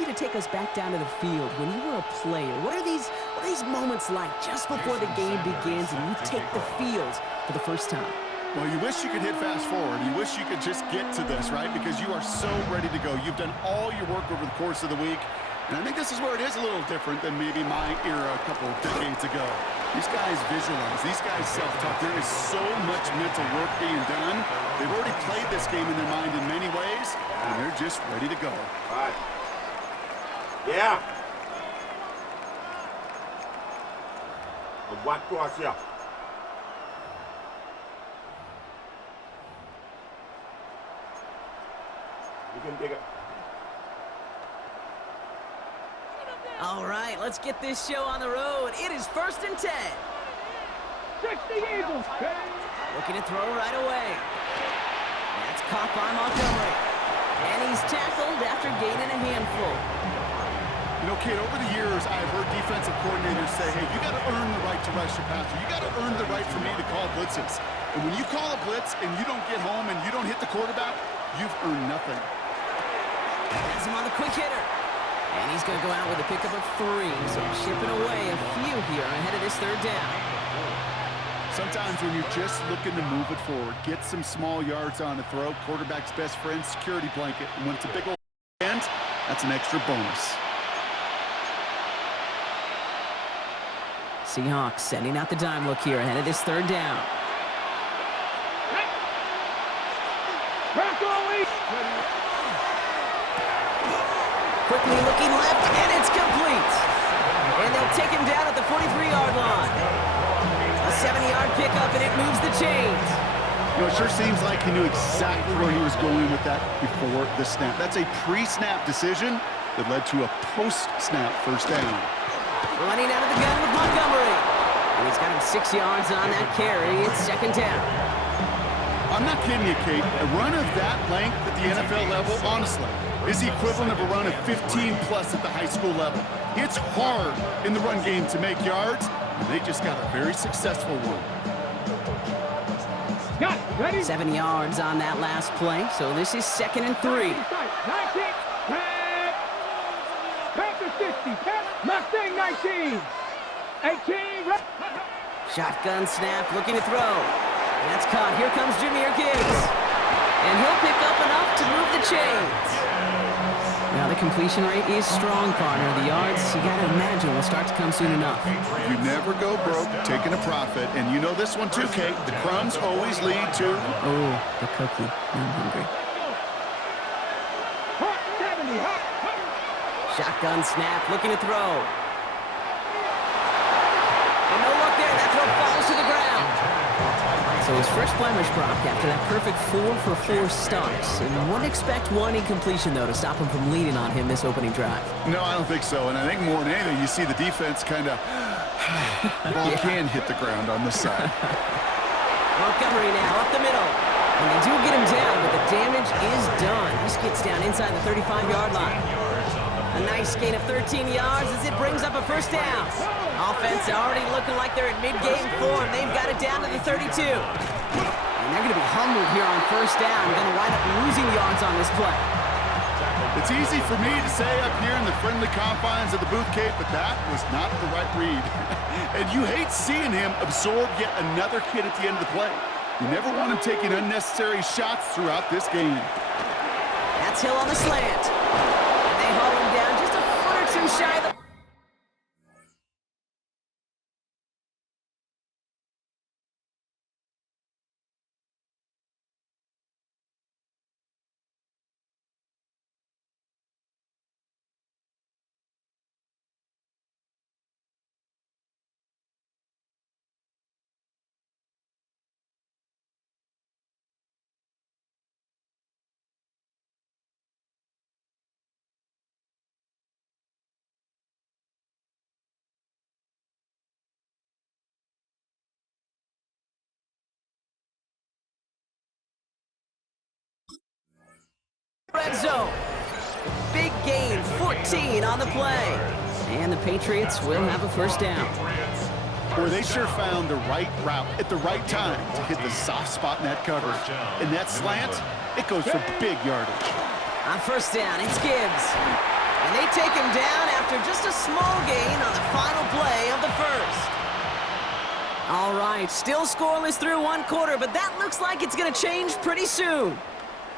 you to take us back down to the field when you were a player. What are these moments like just before the game begins and you take the field for the first time? Well, you wish you could hit fast forward. You wish you could just get to this, right? Because you are so ready to go. You've done all your work over the course of the week. And I think this is where it is a little different than maybe my era a couple of decades ago. These guys visualize. These guys self-talk. There is so much mental work being done. They've already played this game in their mind in many ways, and they're just ready to go. All right. Yeah. What was ya? You can dig it. All right, let's get this show on the road. It is 1st and 10. 60 Eagles. Looking to throw right away. That's caught by Montgomery. And he's tackled after gaining a handful. You know, Kate, over the years, I've heard defensive coordinators say, hey, you got to earn the right to rush your passer. You got to earn the right for me to call blitzes. And when you call a blitz and you don't get home and you don't hit the quarterback, you've earned nothing. Has him on the quick hitter. And he's going to go out with a pickup of 3. So chipping away a few here ahead of this 3rd down. Sometimes when you're just looking to move it forward, get some small yards on a throw, quarterback's best friend, security blanket. And when it's a big old end, that's an extra bonus. Seahawks sending out the dime look here ahead of this 3rd down. Quickly looking left, and it's complete. And they'll take him down at the 43-yard line. A 70-yard pickup, and it moves the chains. You know, it sure seems like he knew exactly where he was going with that before the snap. That's a pre-snap decision that led to a post-snap 1st down. Running out of the gun with Montgomery. And he's got him 6 yards on that carry. It's 2nd down. I'm not kidding you, Kate. A run of that length at the NFL level, honestly, is the equivalent of a run of 15-plus at the high school level. It's hard in the run game to make yards, and they just got a very successful one. 7 yards on that last play, so this is 2nd and 3. 19, Panther 60, Mustang 19, 18, Shotgun snap, looking to throw. And that's caught. Here comes Jahmyr Gibbs. And he'll pick up enough to move the chains. Now the completion rate is strong, partner. The yards, you got to imagine, will start to come soon enough. You never go broke taking a profit. And you know this one too, Kate. The crumbs always lead to... Oh, the cookie. I'm hungry. Shotgun snap, looking to throw. And no luck there. That throw falls to the ground. So his first blemish, Brock, after that perfect 4-for-4 start. And you wouldn't expect one incompletion, though, to stop him from leaning on him this opening drive. No, I don't think so. And I think more than anything, you see the defense kind of... ball can hit the ground on this side. Montgomery now up the middle. And they do get him down, but the damage is done. This gets down inside the 35-yard line. A nice gain of 13 yards as it brings up a 1st down. Offense already looking like they're in mid-game form. They've got it down to the 32. And they're going to be humbled here on 1st down. Going to wind up losing yards on this play. It's easy for me to say up here in the friendly confines of the booth, Kate, but that was not the right read. And you hate seeing him absorb yet another kid at the end of the play. You never want him taking unnecessary shots throughout this game. That's Hill on the slant. And they haul him down just a foot or two shy of the... Red zone. Big gain, 14 on the play. And the Patriots will have a 1st down. Boy, they sure found the right route at the right time to hit the soft spot in that coverage. And that slant, it goes for big yardage. On 1st down, it's Gibbs. And they take him down after just a small gain on the final play of the first. All right, still scoreless through one quarter, but that looks like it's going to change pretty soon.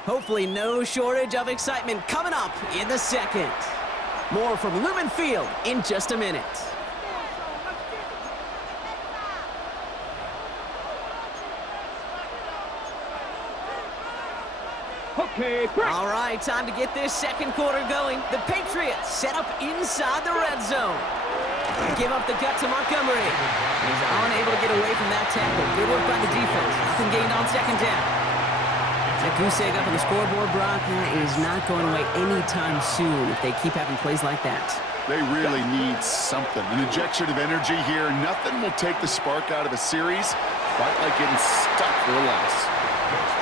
Hopefully no shortage of excitement coming up in the second. More from Lumen Field in just a minute. Okay, all right, time to get this second quarter going. The Patriots set up inside the red zone. Give up the gut to Montgomery. He's unable to get away from that tackle. Good work by the defense. Nothing gained on second down. That goose egg up on the scoreboard, Brock, that is not going away anytime soon if they keep having plays like that. They really need something. An injection of energy here. Nothing will take the spark out of a series quite like getting stuck for a loss.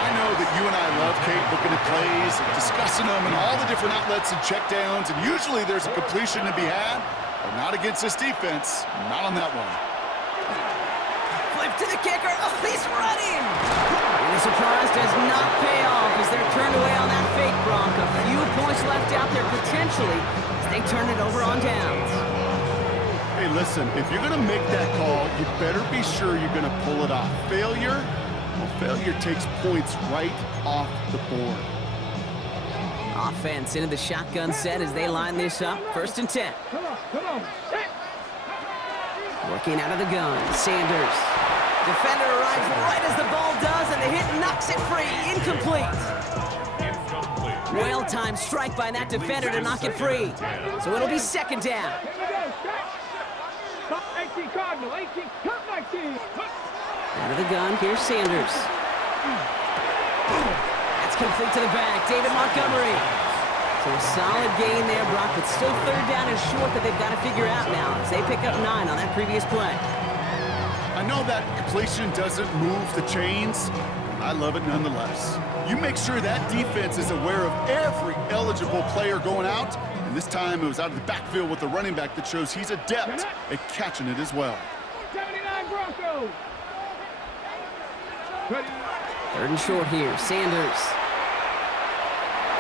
I know that you and I love, Kate, looking at plays, and discussing them, and all the different outlets and checkdowns, and usually there's a completion to be had, but not against this defense. Not on that one. Flip to the kicker. Oh, he's running! And the surprise does not pay off as they're turned away on that fake, Brock. A few points left out there potentially as they turn it over on downs. Hey, listen, if you're going to make that call, you better be sure you're going to pull it off. Failure takes points right off the board. Offense into the shotgun set as they line this up. 1st and 10. Come on. Working out of the gun, Sanders. Defender arrives right as the ball does, and the hit knocks it free. Incomplete. Well-timed strike by that defender to knock it free. So it'll be 2nd down. 18 Cardinal, 18, come 19. Out of the gun, here's Sanders. That's complete to the back. David Montgomery. So a solid gain there, Brock, but still 3rd down is short that they've got to figure out now as they pick up 9 on that previous play. I know that completion doesn't move the chains. I love it nonetheless. You make sure that defense is aware of every eligible player going out, and this time it was out of the backfield with the running back that shows he's adept at catching it as well. 79 Broncos. 3rd and short here, Sanders.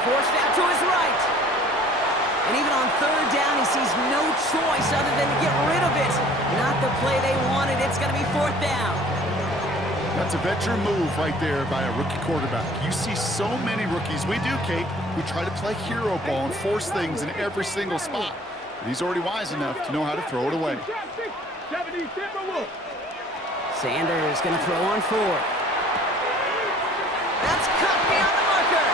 Forced out to his right. And even on 3rd down, he sees no choice other than to get rid of it. Not the play they wanted. It's going to be 4th down. That's a veteran move right there by a rookie quarterback. You see so many rookies, we do, Kate, who try to play hero ball and force things in every single spot. But he's already wise enough to know how to throw it away. Sanders going to throw on 4th. That's cut beyond the marker.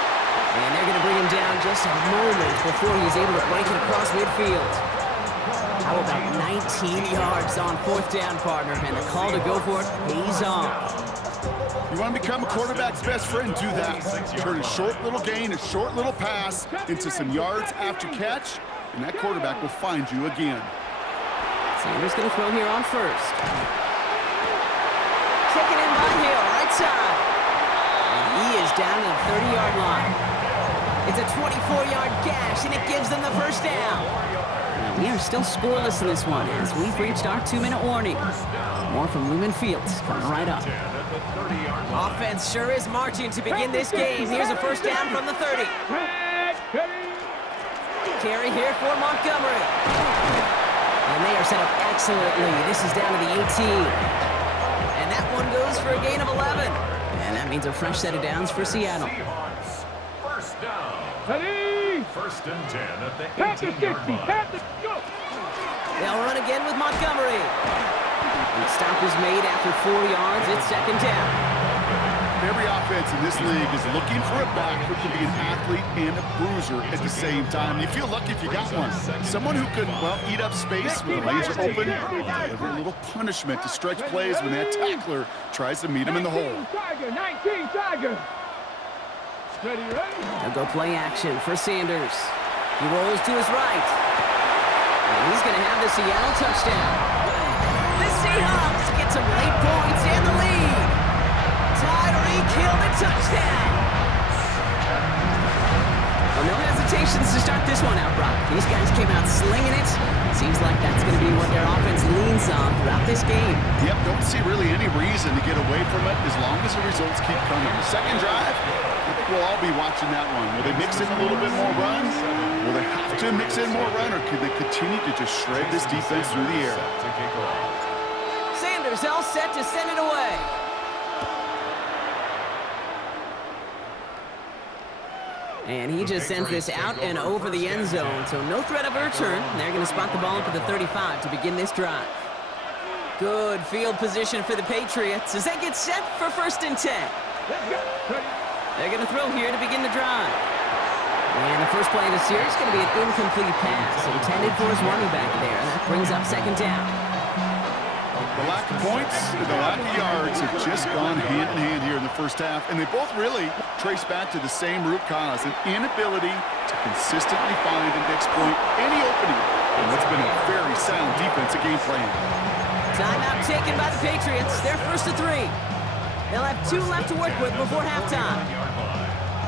And they're going to bring him down just a moment before he's able to break it across midfield. How about 19 yards on 4th down, partner? And the call to go for it pays off. You want to become a quarterback's best friend, do that. Turn a short little gain, a short little pass into some yards after catch, and that quarterback will find you again. Sanders going to throw here on 1st. Taken in by Hill, right side. And he is down to the 30-yard line. It's a 24-yard gash, and it gives them the 1st down. Now, we are still scoreless in this one as we've reached our 2-minute warning. More from Lumen Fields coming right up. Offense sure is marching to begin this game. Here's a 1st down from the 30. Carry here for Montgomery. And they are set up excellently. This is down to the 18. And that one goes for a gain of 11. And that means a fresh set of downs for Seattle. 1st down. 1st and 10 at the 18-yard line. They'll run again with Montgomery. And the stop is made after 4 yards. It's 2nd down. Every offense in this league is looking for a back who can be an athlete and a bruiser at the same time. You feel lucky if you got one. Someone who could, well, eat up space when the lanes are open, deliver a little punishment to stretch plays when that tackler tries to meet him in the hole. 19 Tiger. Ready? They'll go play action for Sanders. He rolls to his right. And he's going to have the Seattle touchdown. The Seahawks get some late points and the lead. Tyreek Hill, the touchdown. Well, no hesitations to start this one out, Brock. These guys came out slinging it. Seems like that's going to be what their offense leans on throughout this game. Yep, don't see really any reason to get away from it as long as the results keep coming. The second drive, we'll all be watching that one. Will they mix in a little bit more run? Will they have to mix in more run, or could they continue to just shred this defense through the air? Sanders all set to send it away. And he just sends this out and over the end zone, so no threat of a return. They're going to spot the ball up at the 35 to begin this drive. Good field position for the Patriots as they get set for 1st and 10. They're going to throw here to begin the drive. And the first play of the series is going to be an incomplete pass intended for his running back there. And that brings up 2nd down. The lack of points and the lack of yards have just gone hand in hand here in the first half, and they both really trace back to the same root cause, an inability to consistently find and exploit any opening in what's been a very sound defensive game plan. Timeout taken by the Patriots. They're 1st and 3. They'll have 2 left to work with before halftime.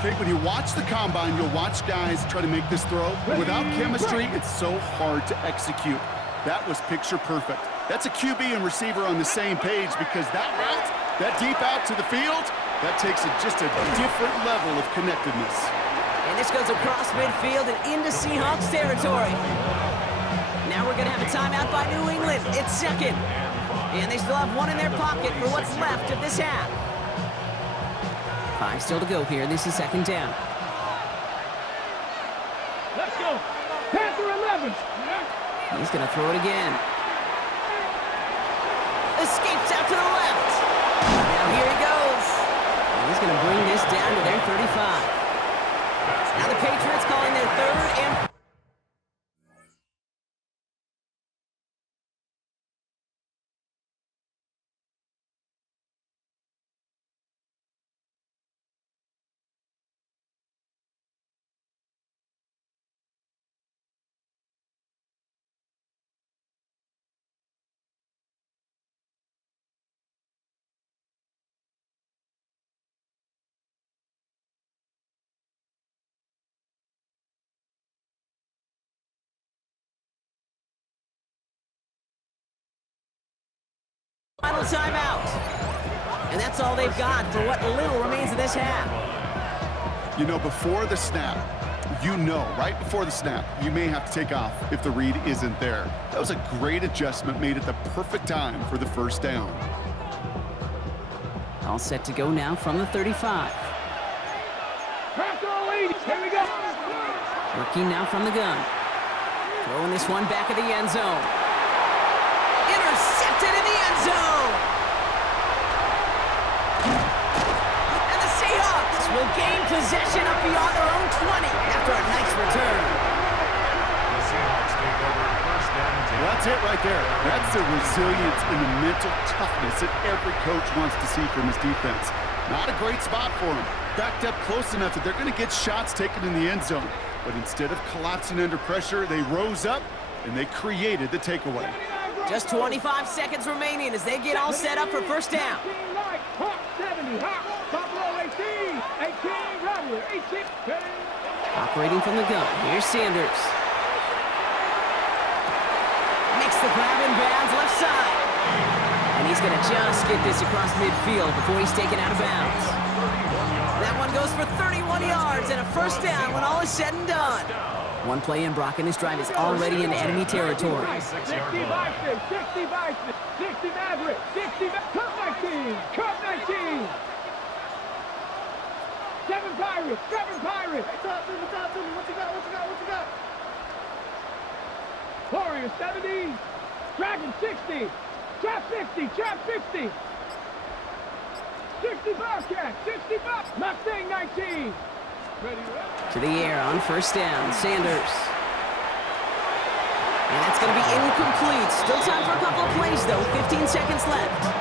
Okay, when you watch the combine, you'll watch guys try to make this throw, but without chemistry, it's so hard to execute. That was picture perfect. That's a QB and receiver on the same page, because that route, that deep out to the field, that takes just a different level of connectedness. And this goes across midfield and into Seahawks territory. Now we're going to have a timeout by New England. It's 2nd. And they still have 1 in their pocket for what's left of this half. 5 still to go here. This is 2nd down. Let's go. Panther 11. He's going to throw it again. Escapes out to the left. Now here he goes. And he's going to bring this down to their 35. Now the Patriots calling their 3rd and... Final timeout. And that's all they've got for what little remains of this half. You know, before the snap, right before the snap, you may have to take off if the read isn't there. That was a great adjustment made at the perfect time for the 1st down. All set to go now from the 35. Here we go. Working now from the gun. Throwing this one back of the end zone. Intercepted in the end zone. And the Seahawks will gain possession up beyond their own 20 after a nice return. Well, that's it right there. That's the resilience and the mental toughness that every coach wants to see from his defense. Not a great spot for him. Backed up close enough that they're going to get shots taken in the end zone. But instead of collapsing under pressure, they rose up and they created the takeaway. Just 25 seconds remaining as they get all set up for 1st down. 70, Buffalo 18, Rattler, 18. Operating from the gun, here's Sanders. Makes the grab in bounds left side. And he's going to just get this across midfield before he's taken out of bounds. That one goes for 31 yards and a 1st down when all is said and done. One play in, Brock, and this drive is already in enemy territory. 60 Bison, 60 Bison, 60 Maverick, 60 Cut 19, Cut 19. 7 Pirates, 7 Pirates. Hey, talk to me, what you got? Warriors 70, Dragon 60, Trap 60, Trap 60. 60 Bobcat, 60 Bob, Mustang 19. To the air on 1st down, Sanders. And that's going to be incomplete. Still time for a couple of plays, though. 15 seconds left.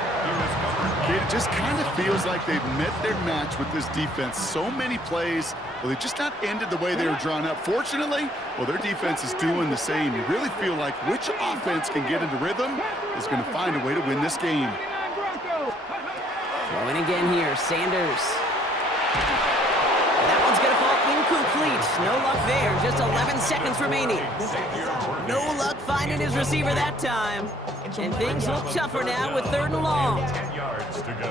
It just kind of feels like they've met their match with this defense. So many plays, well, they just not ended the way they were drawn up. Fortunately, well, their defense is doing the same. You really feel like which offense can get into rhythm is going to find a way to win this game. Throwing again here, Sanders. That one's going to fall incomplete. No luck there. Just 11 seconds remaining. No luck finding his receiver that time. And things look tougher now with 3rd and long.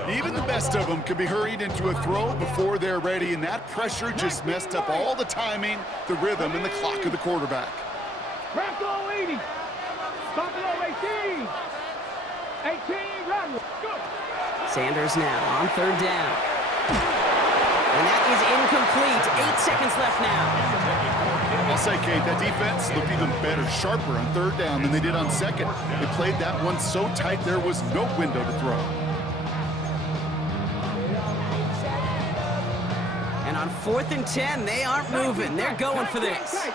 Even the best of them can be hurried into a throw before they're ready, and that pressure just messed up all the timing, the rhythm, and the clock of the quarterback. Crack goal 80. Stop it on 18. 18, run. Go. Sanders now on 3rd down. And that is incomplete. 8 seconds left now. I'll say, Kate, that defense looked even better, sharper on 3rd down than they did on 2nd. They played that one so tight there was no window to throw. And on 4th and 10, they aren't moving. They're going for this.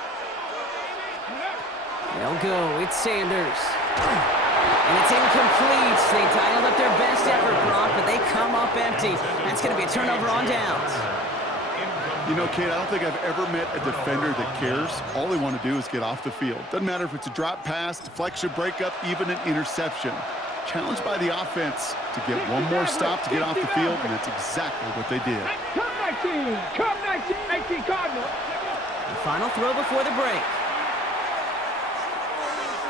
They'll go. It's Sanders. And it's incomplete. They dialed up their best effort, Brock, but they come up empty. That's going to be a turnover on downs. You know, Kate, I don't think I've ever met a defender that cares. All they want to do is get off the field. Doesn't matter if it's a drop pass, deflection, breakup, even an interception. Challenged by the offense to get one more stop to get off the field, and that's exactly what they did. Come 19. Come 19. 18 Cardinal. The final throw before the break.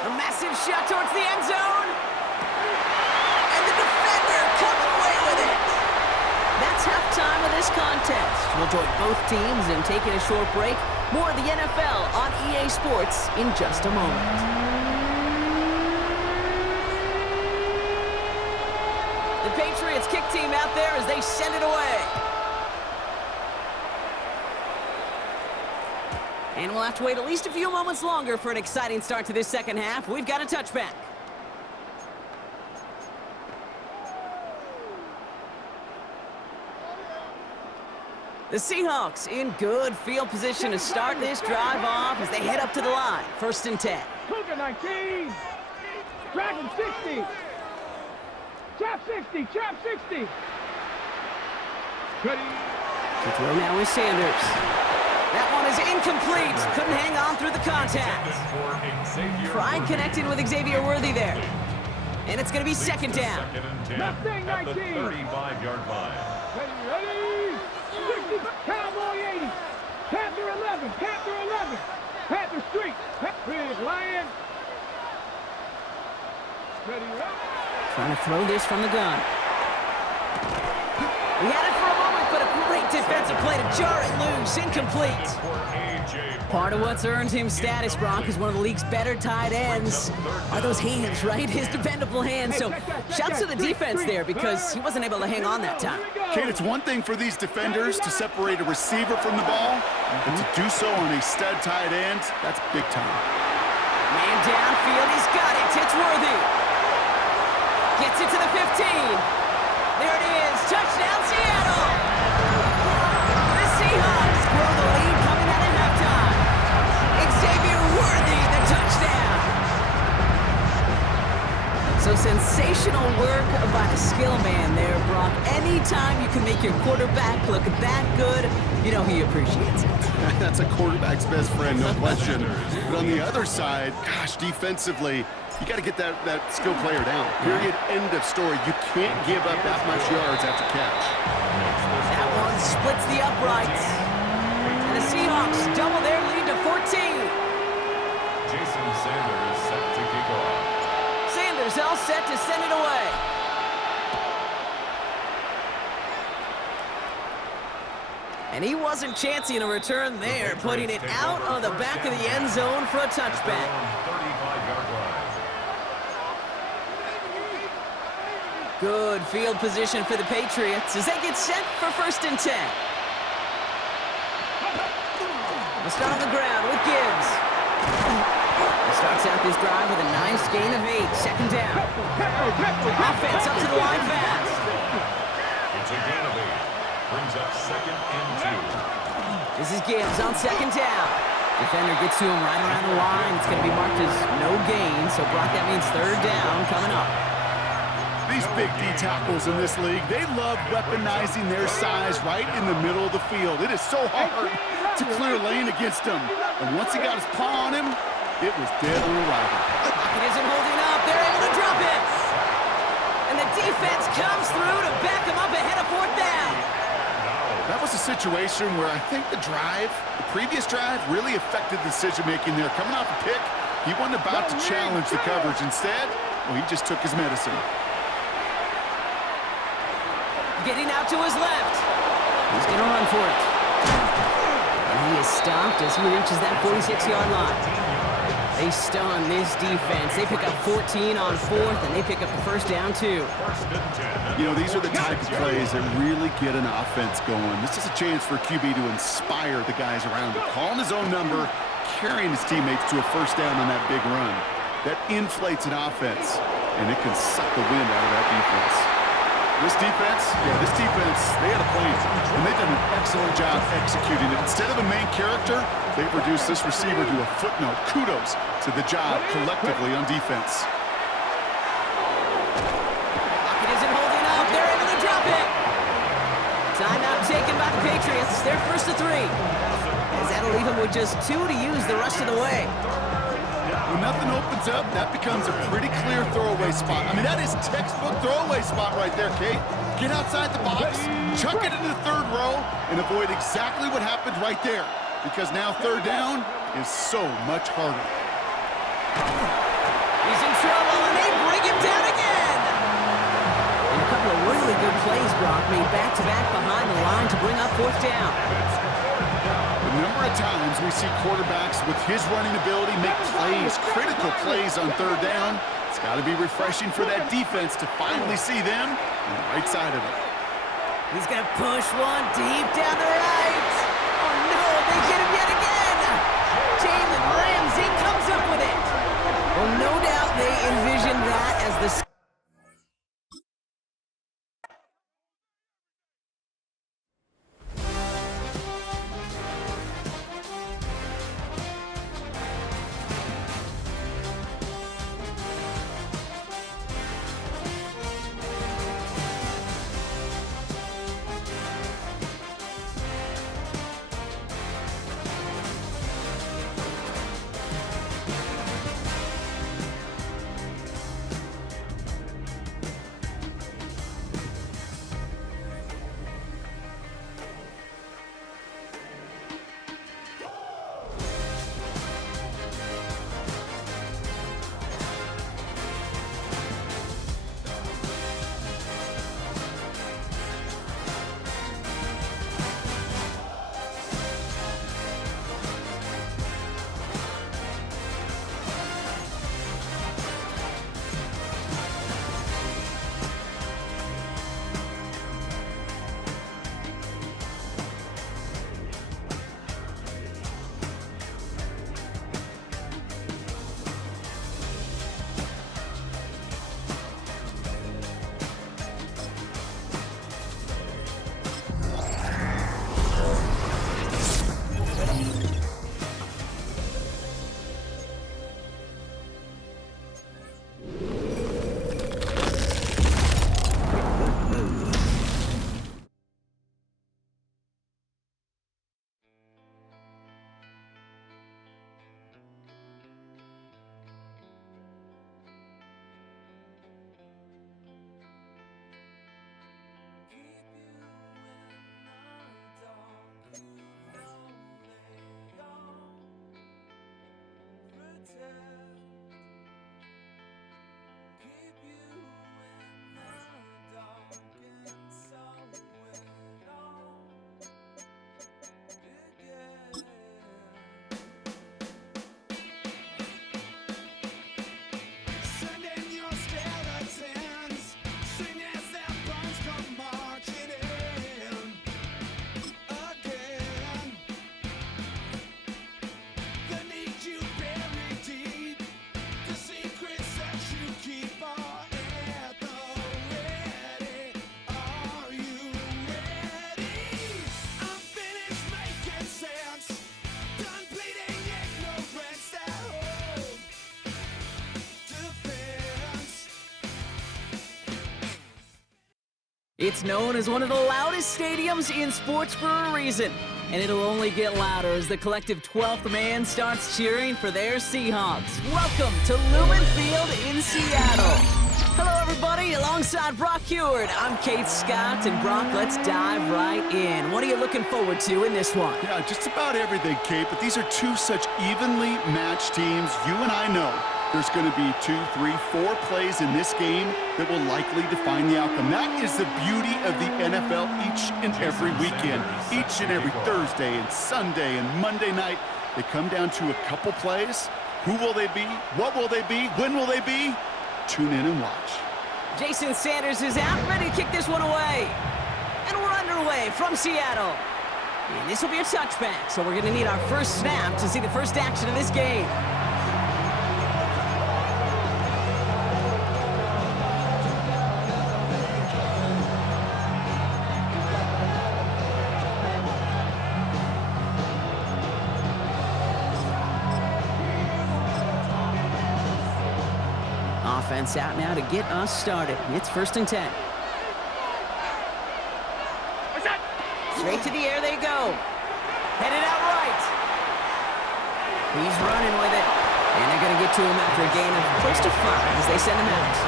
A massive shot towards the end zone. And the defender comes away with it. That's halftime of this contest. We'll join both teams in taking a short break. More of the NFL on EA Sports in just a moment. The Patriots kick team out there as they send it away. And we'll have to wait at least a few moments longer for an exciting start to this second half. We've got a touchback. The Seahawks in good field position to start this drive off as they head up to the line. 1st and 10. Cougar 19. Dragon 60. Chap 60. Chap 60. Ready. The throw now is Sanders. That one is incomplete. Couldn't hang on through the contact. Pride connecting with Xavier Worthy there. And it's going to be 2nd down. Mustang 19. 35-yard line. Ready. 60. Cowboy 80. Panther 11. Panther 11. Panther Street. Big Lion. Ready. Trying to throw this from the gun. We had it for a moment, but a great defensive play to jar it loose. Incomplete. Part of what's earned him status, Brock, is one of the league's better tight ends. Are those hands, right? His dependable hands. So shouts to the defense there because he wasn't able to hang on that time. Kate, it's one thing for these defenders to separate a receiver from the ball, but to do so on a stud tight end, that's big time. Man downfield, he's got it. It's Worthy. Gets it to the 15. There it is. Touchdown, Seattle. The Seahawks grow the lead coming out of halftime. Xavier Worthy, the touchdown. So sensational work by the skill man there, Brock. Anytime you can make your quarterback look that good, you know he appreciates it. That's a quarterback's best friend, no question. But on the other side, gosh, defensively, you got to get that skill player down. Period. End of story. You can't give up that much yards after catch. That one splits the uprights. And the Seahawks double their lead to 14. Jason Sanders set to kick off. Sanders all set to send it away. And he wasn't chancing a return there, putting it out of the back of the end zone for a touchback. 35-yard line. Good field position for the Patriots as they get set for 1st and 10. We'll start on the ground with Gibbs. He starts out this drive with a nice gain of 8. 2nd down. Offense up to the line fast. It's a gain of 8. Brings up 2nd and 2. This is Gibbs on 2nd down. Defender gets to him right around the line. It's going to be marked as no gain. So, Brock, that means 3rd down coming up. These big D tackles in this league, they love weaponizing their size right in the middle of the field. It is so hard to clear lane against him. And once he got his paw on him, it was dead on arrival. Pocket isn't holding up. They're able to drop it. And the defense comes through to back him up ahead of 4th down. That was a situation where I think the previous drive, really affected the decision-making there. Coming off a pick, he wasn't about to challenge the coverage. Instead, well, he just took his medicine. Getting out to his left. He's going to run for it. And he is stopped as he reaches that 46-yard line. They stun this defense. They pick up 14 on 4th, and they pick up the first down, too. You know, these are the type of plays that really get an offense going. This is a chance for QB to inspire the guys around him. Calling his own number, carrying his teammates to a first down on that big run. That inflates an offense, and it can suck the wind out of that defense. This defense, they had a plan, and they've done an excellent job executing it. Instead of a main character, they've reduced this receiver to a footnote. Kudos to the job collectively on defense. Pocket isn't holding up. They're able to drop it. Timeout taken by the Patriots. They're first to 3. As that'll leave them with just 2 to use the rest of the way. When nothing opens up, that becomes a pretty clear throwaway spot. I mean, that is textbook throwaway spot right there, Kate. Get outside the box, chuck it into the third row, and avoid exactly what happened right there. Because now third down is so much harder. He's in trouble, and they bring him down again. And a couple of really good plays, Brock, made back-to-back behind the line to bring up 4th down. The number of times we see quarterbacks with his running ability make plays, critical plays on third down, it's got to be refreshing for that defense to finally see them on the right side of it. He's going to push one deep down the right. Oh, no, they get him yet again. Jalen Ramsey comes up with it. Well, no doubt they envisioned that as the... It's known as one of the loudest stadiums in sports for a reason, and it'll only get louder as the collective 12th man starts cheering for their Seahawks. Welcome to Lumen Field in Seattle. Hello, everybody. Alongside Brock Heward, I'm Kate Scott. And Brock, let's dive right in. What are you looking forward to in this one? Yeah, just about everything, Kate, but these are two such evenly matched teams. You and I know there's going to be 2, 3, 4 plays in this game that will likely define the outcome. That is the beauty of the NFL each and every weekend. Each and every Thursday and Sunday and Monday night, they come down to a couple plays. Who will they be? What will they be? When will they be? Tune in and watch. Jason Sanders is out, ready to kick this one away. And we're underway from Seattle. And this will be a touchback, so we're going to need our first snap to see the first action of this game. Offense out now to get us started. It's 1st and 10. Straight to the air they go. Headed out right. He's running with it. And they're going to get to him after a gain of close to 5 as they send him out.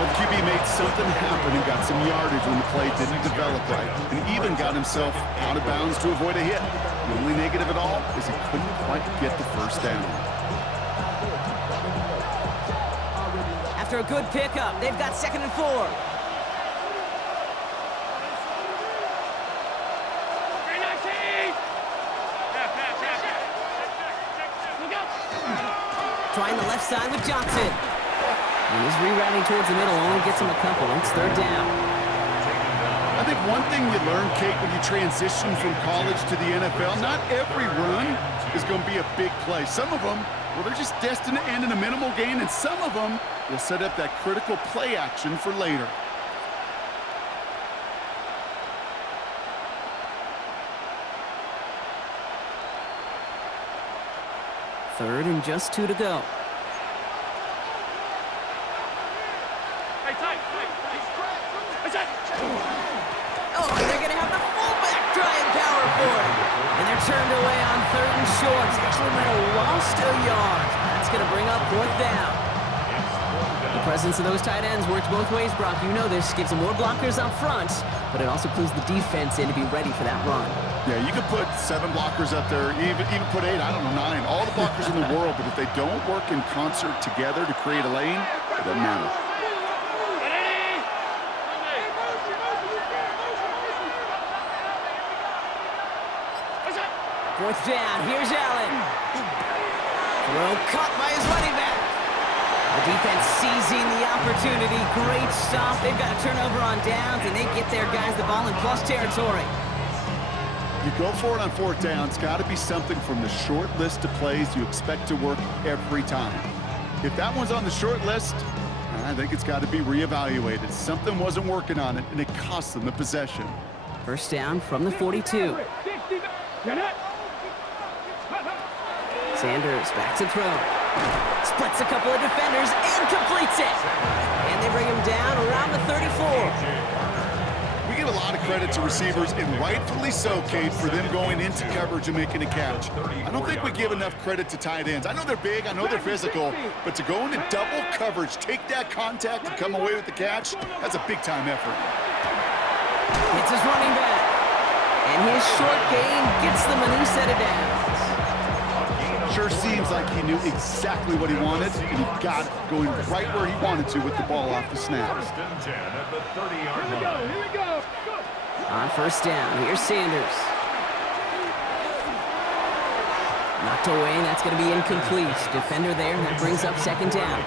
Well, the QB made something happen and got some yardage when the play didn't develop right, and even got himself out of bounds to avoid a hit. The only negative at all is he couldn't quite get the first down. After a good pickup, they've got 2nd and 4. Trying the left side with Johnson. And he's rerouting towards the middle, only gets him a couple. It's 3rd down. I think one thing you learn, Kate, when you transition from college to the NFL, not every run is going to be a big play. Some of them, well, they're just destined to end in a minimal gain, and some of them will set up that critical play action for later. Third and just 2 to go. Oh, they're going to have the fullback trying power for it. And they're turned away on 3rd and short. Actually might have lost a yard. That's going to bring up 4th down. The presence of those tight ends works both ways, Brock. You know this. Gives them more blockers up front, but it also clues the defense in to be ready for that run. Yeah, you could put 7 blockers up there, even put 8, I don't know, 9. All the blockers in the world, but if they don't work in concert together to create a lane, it doesn't matter. Fourth down, here's Allen. Throw caught by his running back. The defense seizing the opportunity. Great stop. They've got a turnover on downs, and they get their guys the ball in plus territory. You go for it on 4th down. It's got to be something from the short list of plays you expect to work every time. If that one's on the short list, I think it's got to be reevaluated. Something wasn't working on it, and it cost them the possession. First down from the 42. Sanders back to throw. Splits a couple of defenders and completes it. And they bring him down around the 34. We give a lot of credit to receivers, and rightfully so, Kate, for them going into coverage and making a catch. I don't think we give enough credit to tight ends. I know they're big, I know they're physical, but to go into double coverage, take that contact, and come away with the catch, that's a big-time effort. It's his running back. And his short gain gets them a new set of downs. Sure seems like he knew exactly what he wanted, and he got it going right where he wanted to with the ball off the snap. 1st and 10 at the 30-yard line. Here we go. On first down, here's Sanders. Knocked away, and that's going to be incomplete. Defender there, and that brings up 2nd down.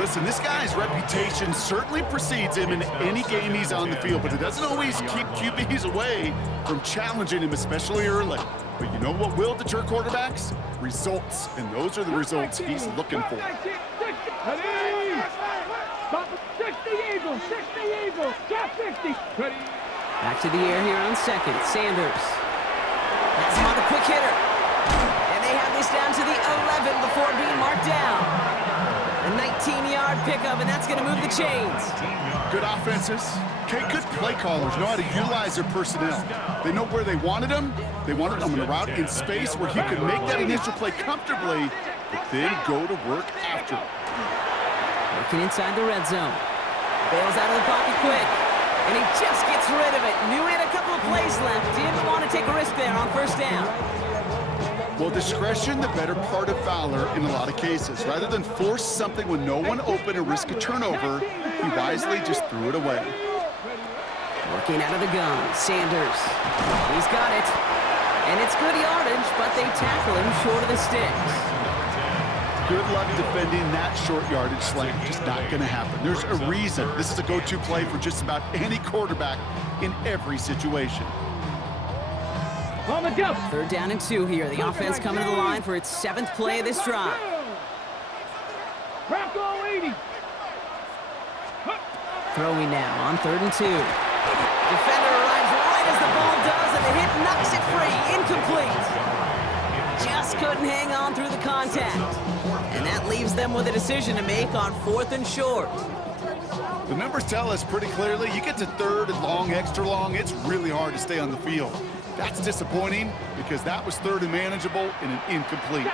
Listen, this guy's reputation certainly precedes him in any game he's on the field, but it doesn't always keep QBs away from challenging him, especially early. But you know what will deter quarterbacks? Results, and those are the results he's looking for. 60 Eagles, 60 Eagles, drop 60. Back to the air here on 2nd. Sanders. That's him on a quick hitter. And they have this down to the 11 before being marked down. A 19-yard pickup, and that's going to move the chains. Good offenses. Okay, good play callers know how to utilize their personnel. They know where they wanted him. They wanted him in a route in space where he could make that initial play comfortably, but then go to work after. They're Working inside the red zone. Bails out of the pocket quick. And he just gets rid of it. Knew he had a couple of plays left. Didn't want to take a risk there on first down. Well, discretion, the better part of valor in a lot of cases. Rather than force something with no one open and risk a turnover, he wisely just threw it away. Working out of the gun, Sanders. He's got it. And it's good yardage, but they tackle him short of the sticks. Good luck defending that short yardage slant. Just not going to happen. There's a reason. This is a go-to play for just about any quarterback in every situation. On the go. 3rd down and 2 here. The offense coming to the line for its 7th play of this drive. Bronco 80. Throwing now on 3rd and 2. Defender arrives right as the ball does, and the hit knocks it free. Incomplete. Just couldn't hang on through the contact. And that leaves them with a decision to make on 4th and short. The numbers tell us pretty clearly, you get to 3rd and long, extra long, it's really hard to stay on the field. That's disappointing because that was 3rd and manageable and an incomplete.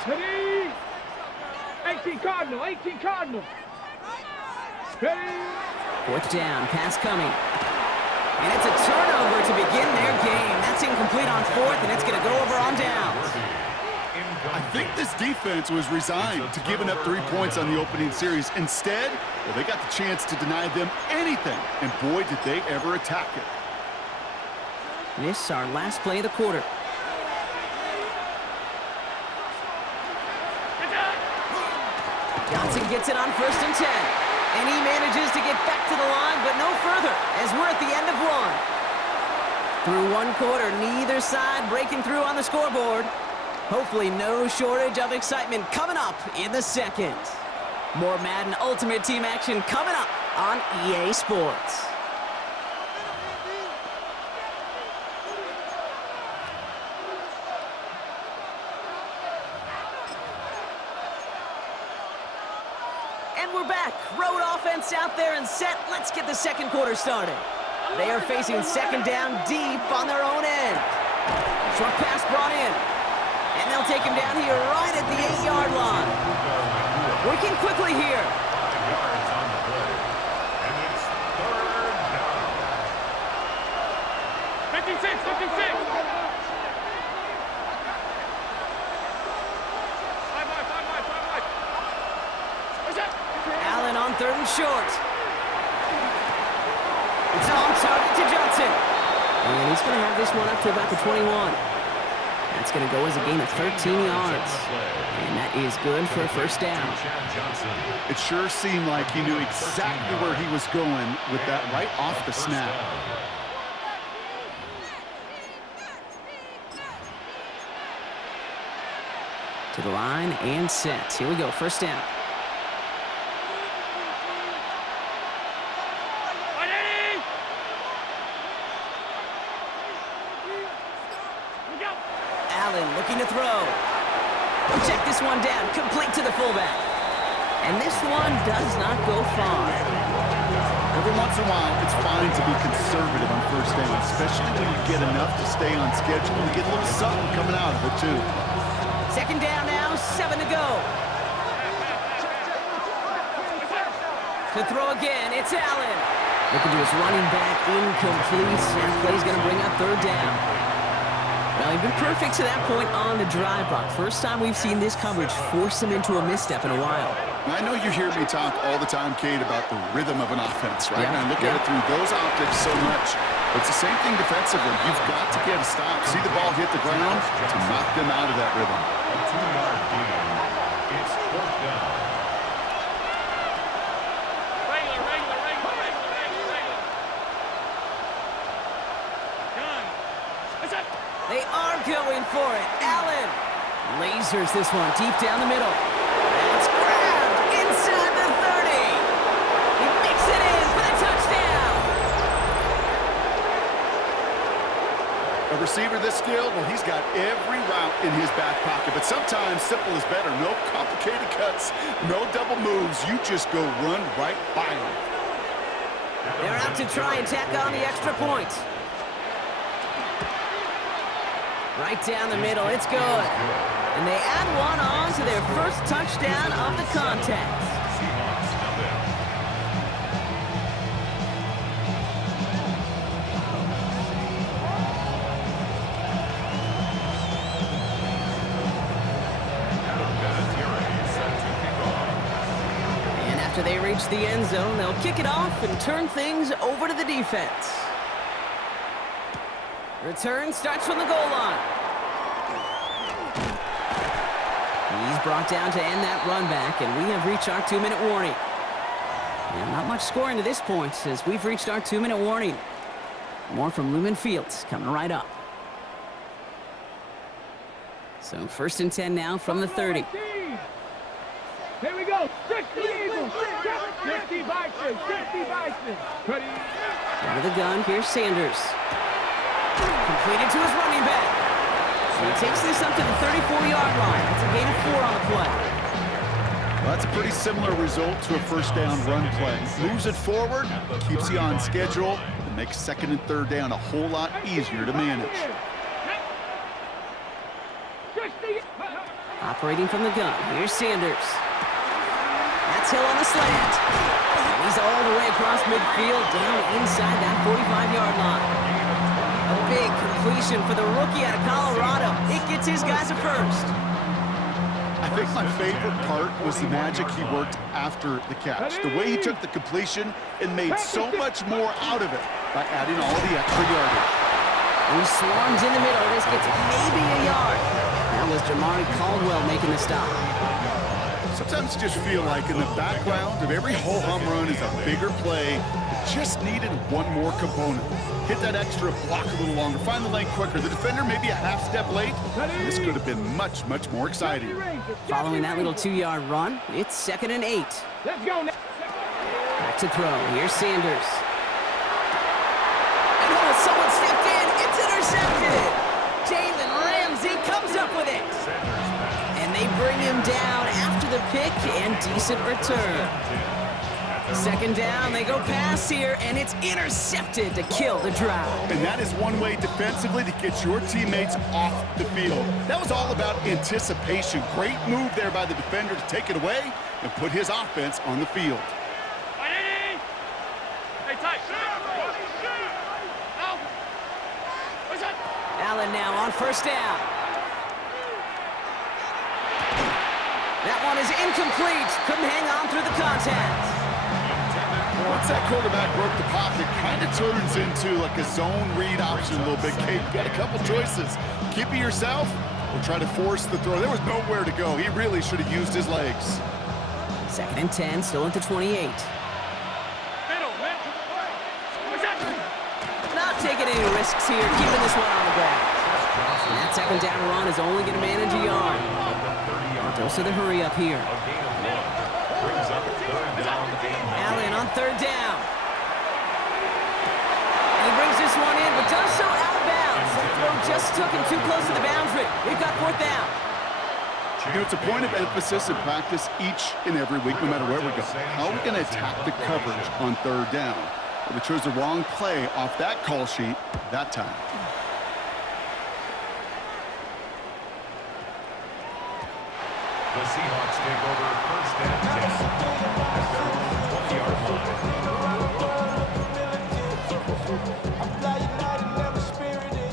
18 Cardinal, 18 Cardinal. Ready. 4th down, pass coming. And it's a turnover to begin their game. That's incomplete on 4th, and it's going to go over on downs. I think this defense was resigned to giving up 3 points on the opening series. Instead, well, they got the chance to deny them anything, and boy, did they ever attack it. This is our last play of the quarter. Johnson gets it on 1st and 10. And he manages to get back to the line, but no further, as we're at the end of 1. Through 1 quarter, neither side breaking through on the scoreboard. Hopefully no shortage of excitement coming up in the 2nd. More Madden Ultimate Team action coming up on EA Sports. And we're back. Road offense out there and set. Let's get the 2nd quarter started. They are facing 2nd down deep on their own end. Short pass brought in. And they'll take him down here right at the 8-yard line. Working quickly here. 5 yards on the play. And it's 3rd down. 56, 56. Allen on 3rd and short. It's on target to Johnson. And he's going to have this one up to about the 21. That's going to go as a gain of 13 yards. And that is good for a 1st down. It sure seemed like he knew exactly where he was going with that right off the snap. To the line and set. Here we go, 1st down. Allen looking to throw. Check this one down, complete to the fullback. And this one does not go far. Every once in a while, it's fine to be conservative on 1st down, especially when you get enough to stay on schedule and get a little something coming out of it, too. 2nd down now, 7 to go. To throw again, it's Allen. Looking to his running back, incomplete. That play's going to bring up 3rd down. Well, he's been perfect to that point on the drive block. First time we've seen this coverage force him into a misstep in a while. I know you hear me talk all the time, Kate, about the rhythm of an offense, right? Yeah. And I look at it through those optics so much. It's the same thing defensively. You've got to get a stop. See the ball hit the ground to knock them out of that rhythm. A 2-yard gain. It's 4th down. They are going for it. Allen lasers this one deep down the middle. That's grabbed inside the 30. He makes it in for the touchdown. A receiver this skilled, well, he's got every route in his back pocket. But sometimes simple is better. No complicated cuts, no double moves. You just go run right by him. They're out to try and tack on the extra point. Right down the middle, it's good. And they add one on to their first touchdown of the contest. Seahawks nothing. they reach the end zone, they'll kick it off and turn things over to the defense. Return starts from the goal line. He's brought down to end that run back, and we have reached our 2-minute warning. Yeah, not much scoring to this point as we've reached our 2-minute warning. More from Lumen Fields coming right up. So 1st and 10 now from the 30. Here we go. 60 Eagles. 60 Bison. 60 Bison. Out of the gun, here's Sanders. Completed to his running back. So he takes this up to the 34-yard line. That's a gain of 4 on the play. Well, that's a pretty similar result to a first down run play. Moves it forward, keeps you on schedule, and makes 2nd and 3rd down a whole lot easier to manage. Operating from the gun, here's Sanders. That's Hill on the slant. And he's all the way across midfield, down inside that 45-yard line. A big completion for the rookie out of Colorado. It gets his guys a first. I think my favorite part was the magic he worked after the catch. The way he took the completion and made so much more out of it by adding all the extra yardage. He swarms in the middle. This gets maybe a yard. That was Jamari Caldwell making the stop. Sometimes you just feel like in the background of every ho-hum run is a bigger play that just needed one more component. Hit that extra block a little longer, find the lane quicker. The defender maybe a half step late. This could have been much, much more exciting. Following that little 2-yard run, it's 2nd and 8. Let's go now. Back to throw. Here's Sanders. And oh, someone stepped in. It's intercepted. Jalen Ramsey comes up with it. And they bring him down after the pick and decent return. 2nd down, they go pass here, and it's intercepted to kill the drive. And that is one way defensively to get your teammates off the field. That was all about anticipation. Great move there by the defender to take it away and put his offense on the field. Allen now on 1st down. That one is incomplete. Couldn't hang on through the contact. Once that quarterback broke the pocket, kind of turns into like a zone read option a little bit. Kate, you got a couple choices. Keep it yourself or try to force the throw. There was nowhere to go. He really should have used his legs. 2nd and 10, still at the 28. Not taking any risks here, keeping this one on the ground. And that 2nd down run is only going to manage a yard. Dose of the hurry up here. Allen on 3rd down. And he brings this one in, but does so out of bounds. That throw just took him too close to the boundary. We've got 4th down. You know, it's a point of emphasis in practice each and every week, no matter where we go. How are we going to attack the coverage on 3rd down? Well, they chose the wrong play off that call sheet that time. The Seahawks take over 1st and 10 at their own 20-yard line.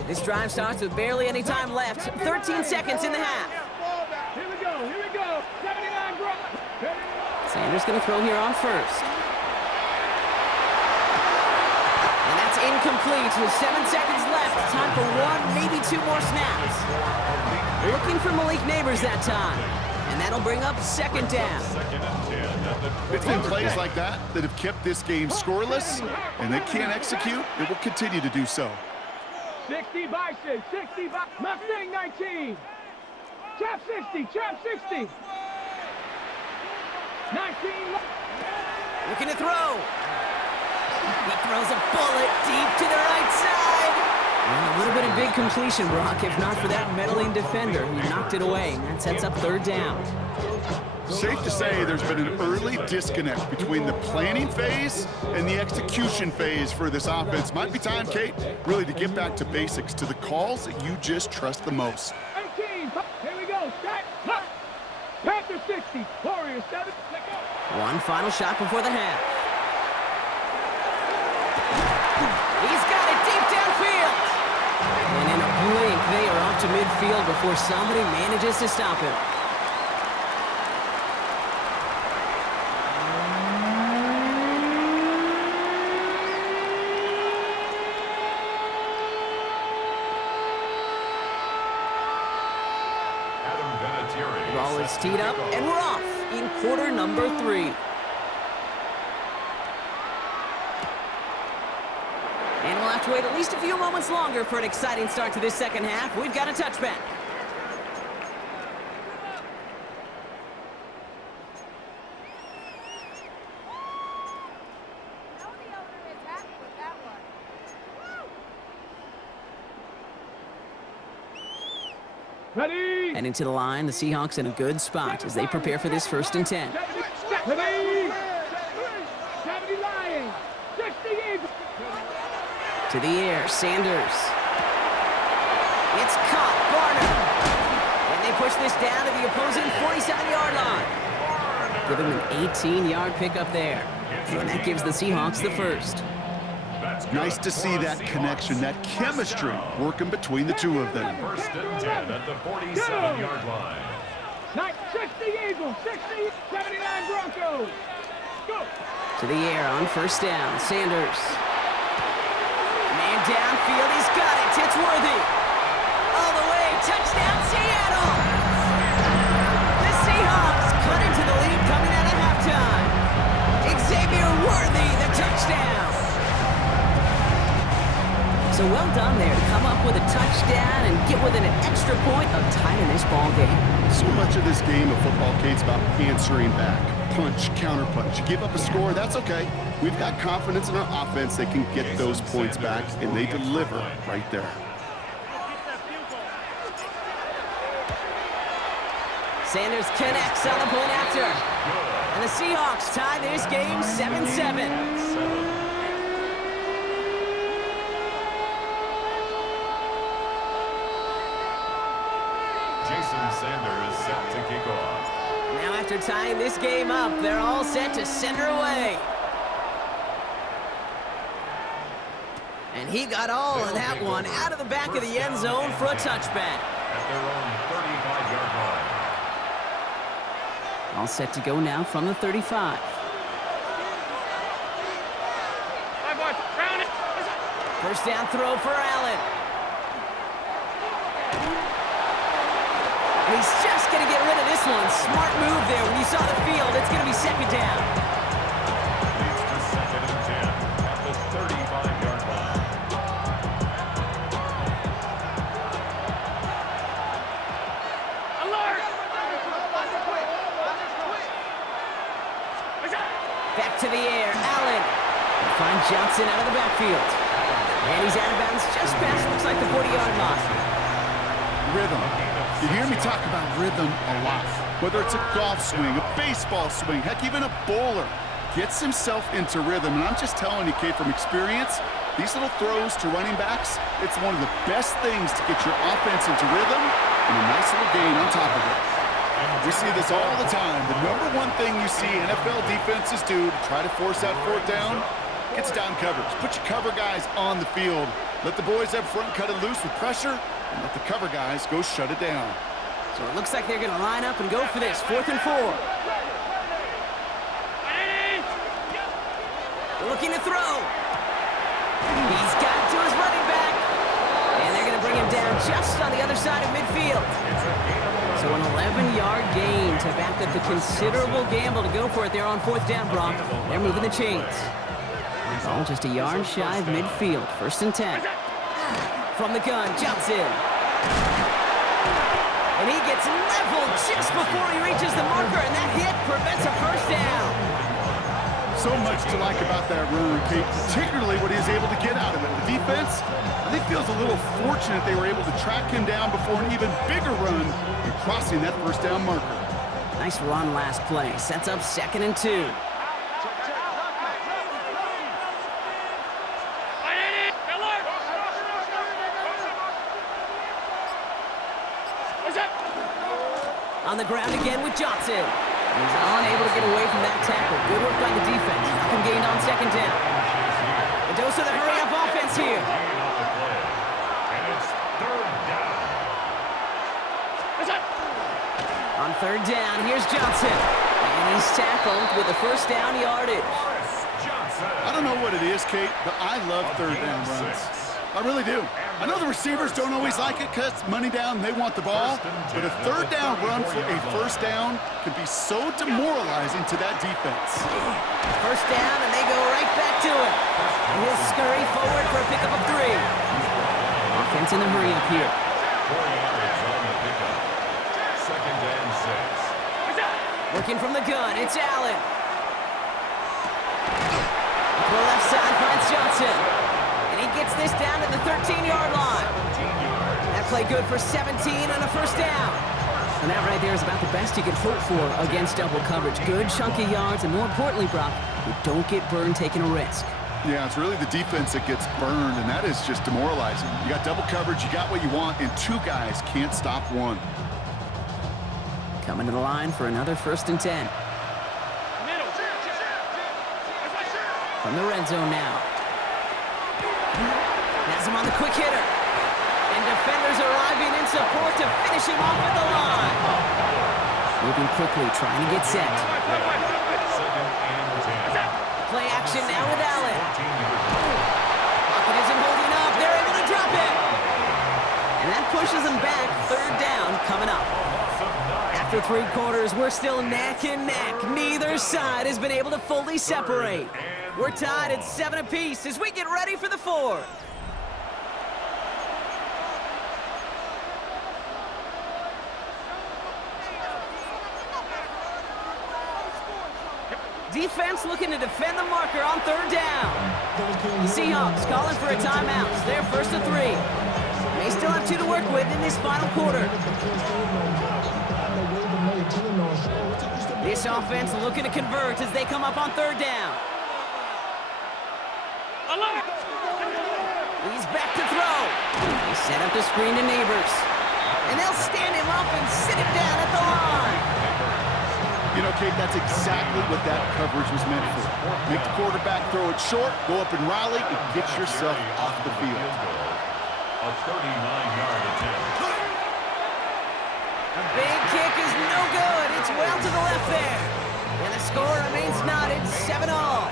This drive starts with barely any time left. 13 seconds in the half. Here we go. 79 Brock. Sanders going to throw here on 1st. And that's incomplete with 7 seconds left. Time for 1, maybe 2 more snaps. Looking for Malik Neighbors that time. And that'll bring up 2nd down. It's been plays like that that have kept this game scoreless, and they can't execute. It will continue to do so. 60 Bison. 60 Bison. Mustang 19. Chap 60. 19. Looking to throw. He throws a bullet deep to the right side. And a little bit of big completion, Brock, if not for that meddling defender who knocked it away. And that sets up 3rd down. Safe to say there's been an early disconnect between the planning phase and the execution phase for this offense. Might be time, Kate, really to get back to basics, to the calls that you just trust the most. 18. Here we go. Panther 60. Warriors 7. One final shot before the half. He's got it deep downfield. And in a blink, they are off to midfield before somebody manages to stop him. It's teed up, and we're off in quarter number 3. And we'll have to wait at least a few moments longer for an exciting start to this second half. We've got a touchback. Ready? And into the line, the Seahawks in a good spot as they prepare for this 1st and 10. Ready? 70 Lions, 60 Eagles. To the air, Sanders. It's caught, Garner. And they push this down to the opposing 47-yard line. Give him an 18-yard pickup there. And that gives the Seahawks the first. Nice to see that connection, that chemistry working between the two of them. 1st and 10 at the 47-yard line. 60 Eagles, 60, 79 Broncos. Go. To the air on 1st down, Sanders. Man downfield, he's got it. It's Worthy. All the way, touchdown Seattle. The Seahawks cut into the lead coming out of halftime. Xavier Worthy, the touchdown. So well done there to come up with a touchdown and get within an extra point of tying this ball game. So much of this game of football, Kate's about answering back. Punch, counterpunch. You give up a score, that's okay. We've got confidence in our offense. They can get those points back, and they deliver right there. Sanders connects on the point after. And the Seahawks tie this game 7-7. Sanders set to kick off. Now after tying this game up, they're all set to send her away. And he got all of that one out of the back of the end zone for a touchback. At their own 35-yard line. All set to go now from the 35. First down throw for Allen. And he's just going to get rid of this one. Smart move there. When you saw the field, it's going to be 2nd down. Leads to 2nd and 10 at the 35-yard line. Alert! Back to the air. Allen. Finds Johnson out of the backfield. And he's out of bounds just past, looks like the 40-yard line. Rhythm. You hear me talk about rhythm a lot. Whether it's a golf swing, a baseball swing, heck, even a bowler gets himself into rhythm. And I'm just telling you, Kate, from experience, these little throws to running backs, it's one of the best things to get your offense into rhythm and a nice little gain on top of it. We see this all the time. The number one thing you see NFL defenses do to try to force that 4th down, gets down coverage. Put your cover guys on the field. Let the boys up front cut it loose with pressure, and let the cover guys go shut it down. So it looks like they're going to line up and go for this. 4th and 4. Looking to throw. He's got it to his running back. And they're going to bring him down just on the other side of midfield. So an 11-yard gain to back up the considerable gamble to go for it there on 4th down, Brock. They're moving the chains. All just a yard shy of midfield. 1st and 10. From the gun, Johnson. And he gets leveled just before he reaches the marker, and that hit prevents a 1st down. So much to like about that run, Kate, particularly what he was able to get out of it. The defense, I think, feels a little fortunate they were able to track him down before an even bigger run and crossing that 1st down marker. Nice run last play. Sets up 2nd and 2. On the ground again with Johnson. He's unable to get away from that tackle. Good work by the defense. Nothing gained on 2nd down. A dose of the hurry-up offense here. And it's 3rd down. On 3rd down, here's Johnson. And he's tackled with the 1st down yardage. I don't know what it is, Kate, but I love 3rd down runs. I really do. I know the receivers don't always like it because money down, they want the ball, but a third down run for a first down can be so demoralizing to that defense. First down, and they go right back to it. And he'll scurry forward for a pickup of 3. Offense in the hurry up here. 4 yards on the pickup. 2nd and 6. Working from the gun, it's Allen. To the left side finds Johnson. And he gets this down to the 13-yard line. That play good for 17 and a first down. And that right there is about the best you could hope for against double coverage. Good chunky yards, and more importantly, Brock, you don't get burned taking a risk. Yeah, it's really the defense that gets burned, and that is just demoralizing. You got double coverage, you got what you want, and 2 guys can't stop one. Coming to the line for another 1st and 10. From the red zone now. Has him on the quick hitter. And defenders arriving in support to finish him off at the line. Moving quickly, trying to get set. 2nd and 10. Play action now with Allen. Pocket isn't holding up. They're able to drop it. And that pushes them back. 3rd down coming up. After 3 quarters, we're still neck and neck. Neither side has been able to fully separate. We're tied at 7 apiece as we get ready for the 4th. Defense looking to defend the marker on 3rd down. Seahawks calling for a timeout. It's their 1st and 3. They still have 2 to work with in this final quarter. This offense looking to convert as they come up on 3rd down. He's back to throw. They set up the screen to Neighbors. And they'll stand him up and sit him down at the line. You know, Kate, that's exactly what that coverage was meant for. Make the quarterback throw it short, go up and rally, and get yourself off the field. A 39-yard attempt. A big kick is no good. It's well to the left there. And the score remains knotted 7-all.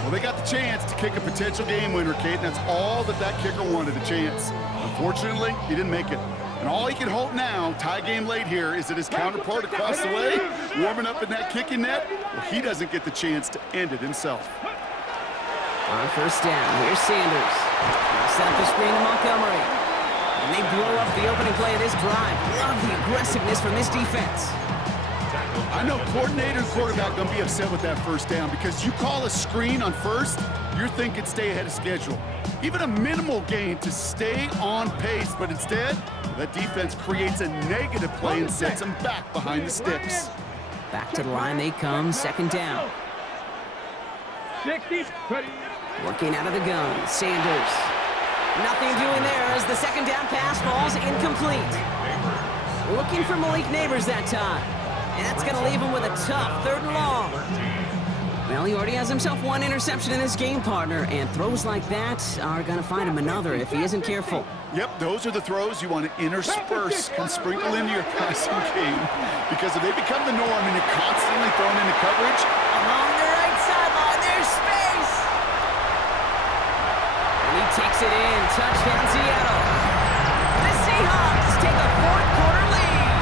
Well, they got the chance to kick a potential game winner, Kate, and that's all that kicker wanted, a chance. Unfortunately, he didn't make it. And all he can hope now, tie game late here, is that his counterpart across the way, warming up in that kicking net, well, he doesn't get the chance to end it himself. On 1st down, here's Sanders. They'll set up the screen to Montgomery. And they blow up the opening play of this drive. Love the aggressiveness from this defense. I know coordinator and quarterback going to be upset with that 1st down because you call a screen on 1st, you're thinking stay ahead of schedule. Even a minimal gain to stay on pace, but instead, that defense creates a negative play and sets them back behind the sticks. Back to the line they come, 2nd down. 60. Working out of the gun, Sanders. Nothing doing there as the 2nd down pass falls incomplete. Looking for Malik Neighbors that time. And that's going to leave him with a tough 3rd and long. Well, he already has himself 1 interception in this game, partner, and throws like that are going to find him another if he isn't careful. Yep, those are the throws you want to intersperse and sprinkle into your passing game, because if they become the norm and you're constantly thrown into coverage. Along the right sideline, there's space. And he takes it in. Touchdown, Seattle. The Seahawks take a 4th quarter lead.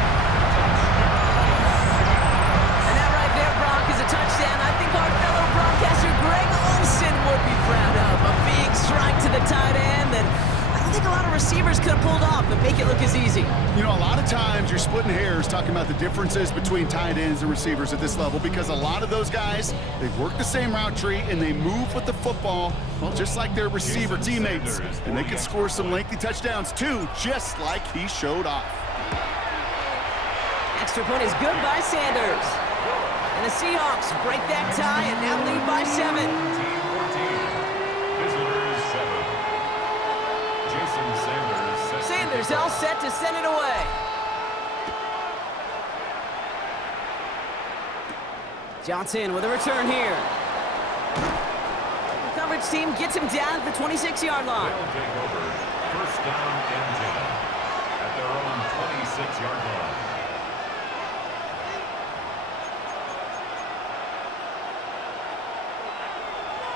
And that right there, Brock, is a touchdown I think our fellow broadcaster Greg Olsen would be proud of. A big strike to the tight end that I don't think a lot of receivers could have pulled off and make it look as easy. You know, a lot of times you're splitting hairs talking about the differences between tight ends and receivers at this level, because a lot of those guys, they work the same route tree and they move with the football, well, just like their receiver teammates. And they can score some lengthy touchdowns too, just like he showed off. Extra point is good by Sanders. And the Seahawks break that tie and now lead by 7. Sanders all set to send it away. Johnson with a return here. The coverage team gets him down at the 26-yard line. They'll take over 1st down and 10 at their own 26-yard line.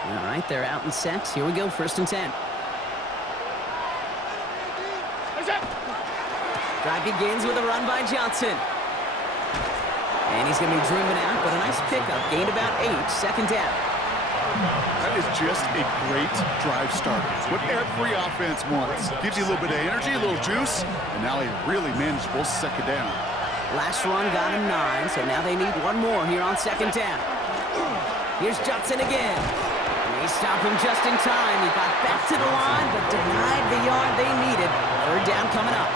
All right, they're out and set. Here we go, 1st and 10. Drive begins with a run by Johnson. And he's going to be driven out, but a nice pickup. Gained about 8, second down. That is just a great drive starter. It's what every offense wants. Gives you a little bit of energy, a little juice, and now a really manageable second down. Last run got him 9, so now they need one more here on second down. Here's Johnson again. They stop him just in time. He got back to the line, but denied the yard they needed. Third down coming up.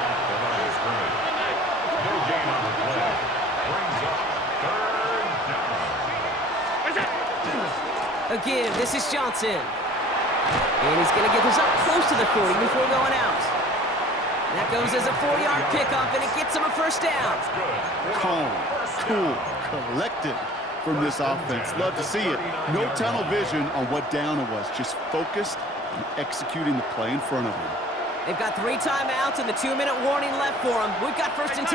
No gain on the play. Brings up third down. A give. This is Johnson. And he's going to get this up close to the 40 before going out. That goes as a 4-yard pickup, and it gets him a first down. Calm, cool, collected from this offense. Love to see it. No tunnel vision on what down it was. Just focused on executing the play in front of him. They've got 3 timeouts and the 2-minute warning left for them. We've got first and 10.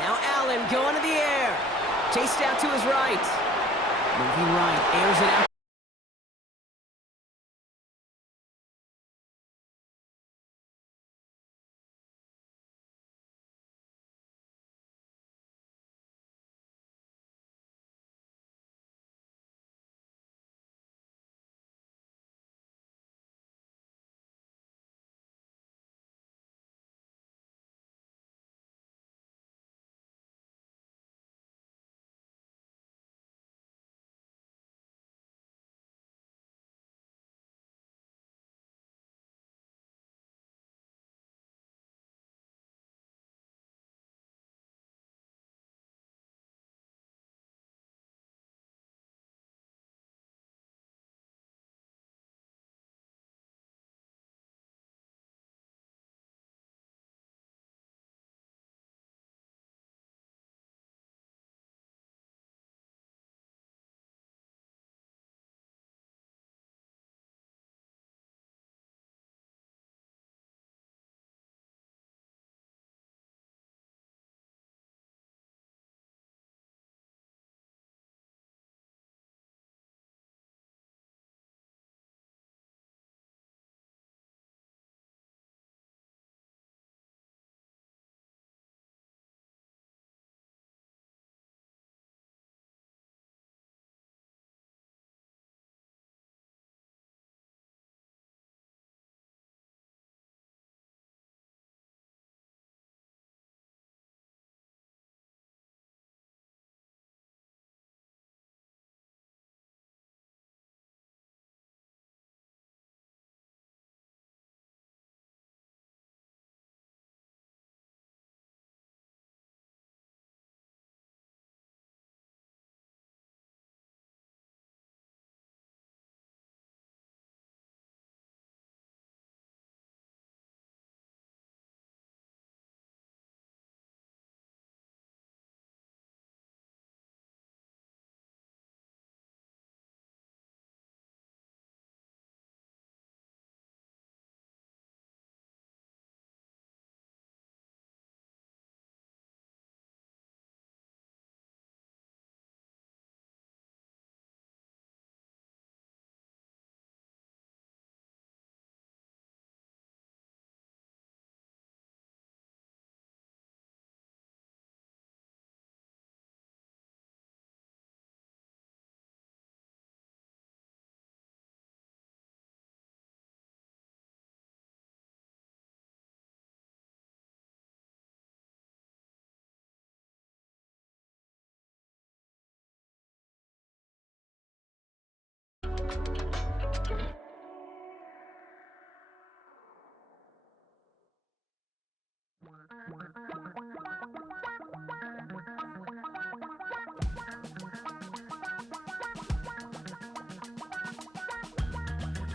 Now Allen going to the air. Chased out to his right. Moving right, airs it out.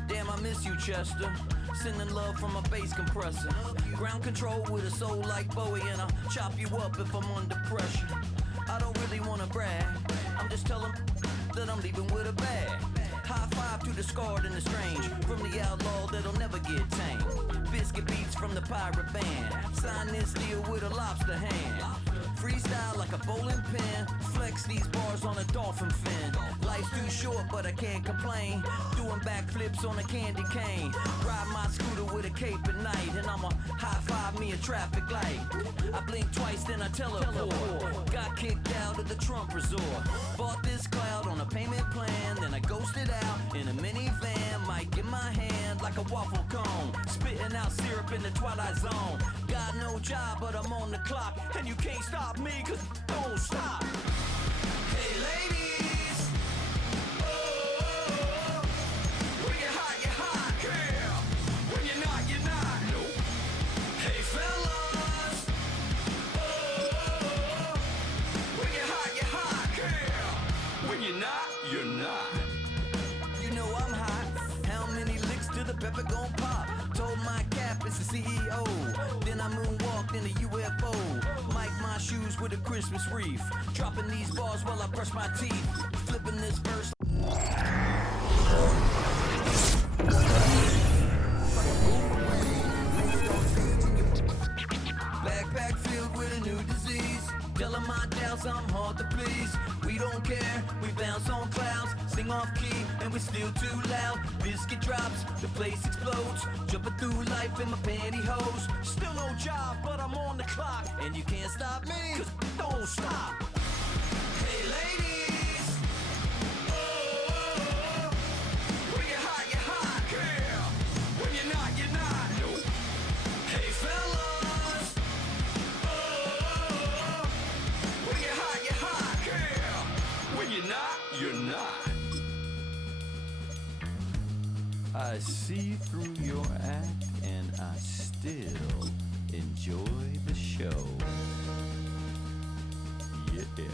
Damn, I miss you, Chester. Sending love from a bass compressor. Ground control with a soul like Bowie, and I'll chop you up if I'm under pressure. I don't really wanna brag, I'm just telling that I'm leaving with a bag. High five to the scarred and the strange, from the outlaw that'll never get tamed. Biscuit beats from the pirate band, sign this deal with a lobster hand. freestyle like a bowling pin. Flex these bars on a dolphin fin. Life's too short, but I can't complain. Doing backflips on a candy cane. Ride my scooter with a cape at night, and I'ma high five me a traffic light. I blink twice, then I teleport. Got kicked out of the Trump resort. Bought this cloud on a payment plan, then I ghosted out in a minivan. Mic in my hand like a waffle cone, spitting out syrup in the twilight zone. Got no job, but I'm on the clock, and you can't stop me, cause don't stop. Hey ladies, oh, when you're hot, yeah. When you're not, you're not. Nope. Hey fellas, oh, when you're hot, yeah. When you're not, you're not. You know I'm hot. How many licks till the pepper gon' pop? Told my cap it's the CEO. Then I moonwalked in a UFO. Mic my shoes with a Christmas wreath. Dropping these bars while I brush my teeth. Flipping this verse. Backpack filled with a new disease. Tell 'em my doubts, I'm hard to please. We don't care, we bounce on clouds. Sing off key, and we're still too loud. Biscuit drops, the place explodes. Jumping through life in my pantyhose. Still no job, but I'm on the clock. And you can't stop me, cause don't stop. Hey ladies, oh, when you're hot, yeah. When you're not, you're not. Nope. Hey fellas, oh, when you're hot, yeah. When you're not, you're not. I see through your act, and I still enjoy the show. Yeah.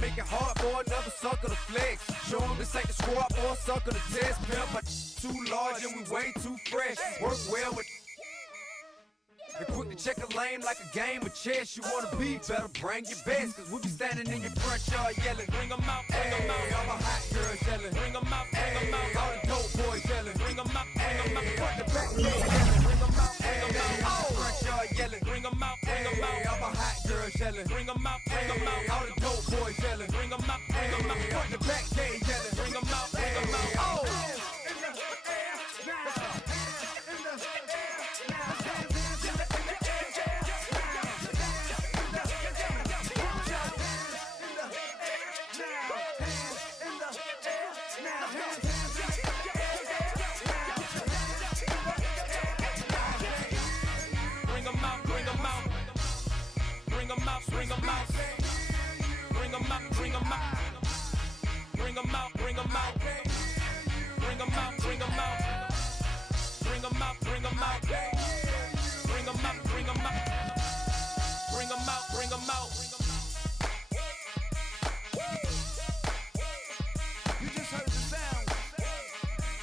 make it hard for another sucker to flex. Show him this ain't the squad for a sucker to test. Pimp, my too large and we way too fresh. Work well with. And quick to check a lane like a game of chess. You wanna be better, bring your best. Cause we be standing in your front yard yelling. Bring 'em out, bring 'em out. All my hot girls yelling. Bring 'em out, bring 'em out. All the dope boys yelling. Bring 'em out, bring 'em out. Front to back yelling. Bring 'em out, bring 'em out. All the front yard yelling. Bring 'em out, bring 'em out. All my hot girls yelling. Bring 'em out, bring 'em out. All the dope boys yelling. Bring 'em out, bring 'em out. Front to back yelling. Bring 'em out, bring 'em out. Oh! Bring 'em out, bring 'em out, bring 'em out, bring 'em out, bring 'em out, bring 'em out, bring 'em out, bring 'em out, bring 'em out, bring 'em out, bring 'em out, bring 'em out, bring 'em out. You just heard the sound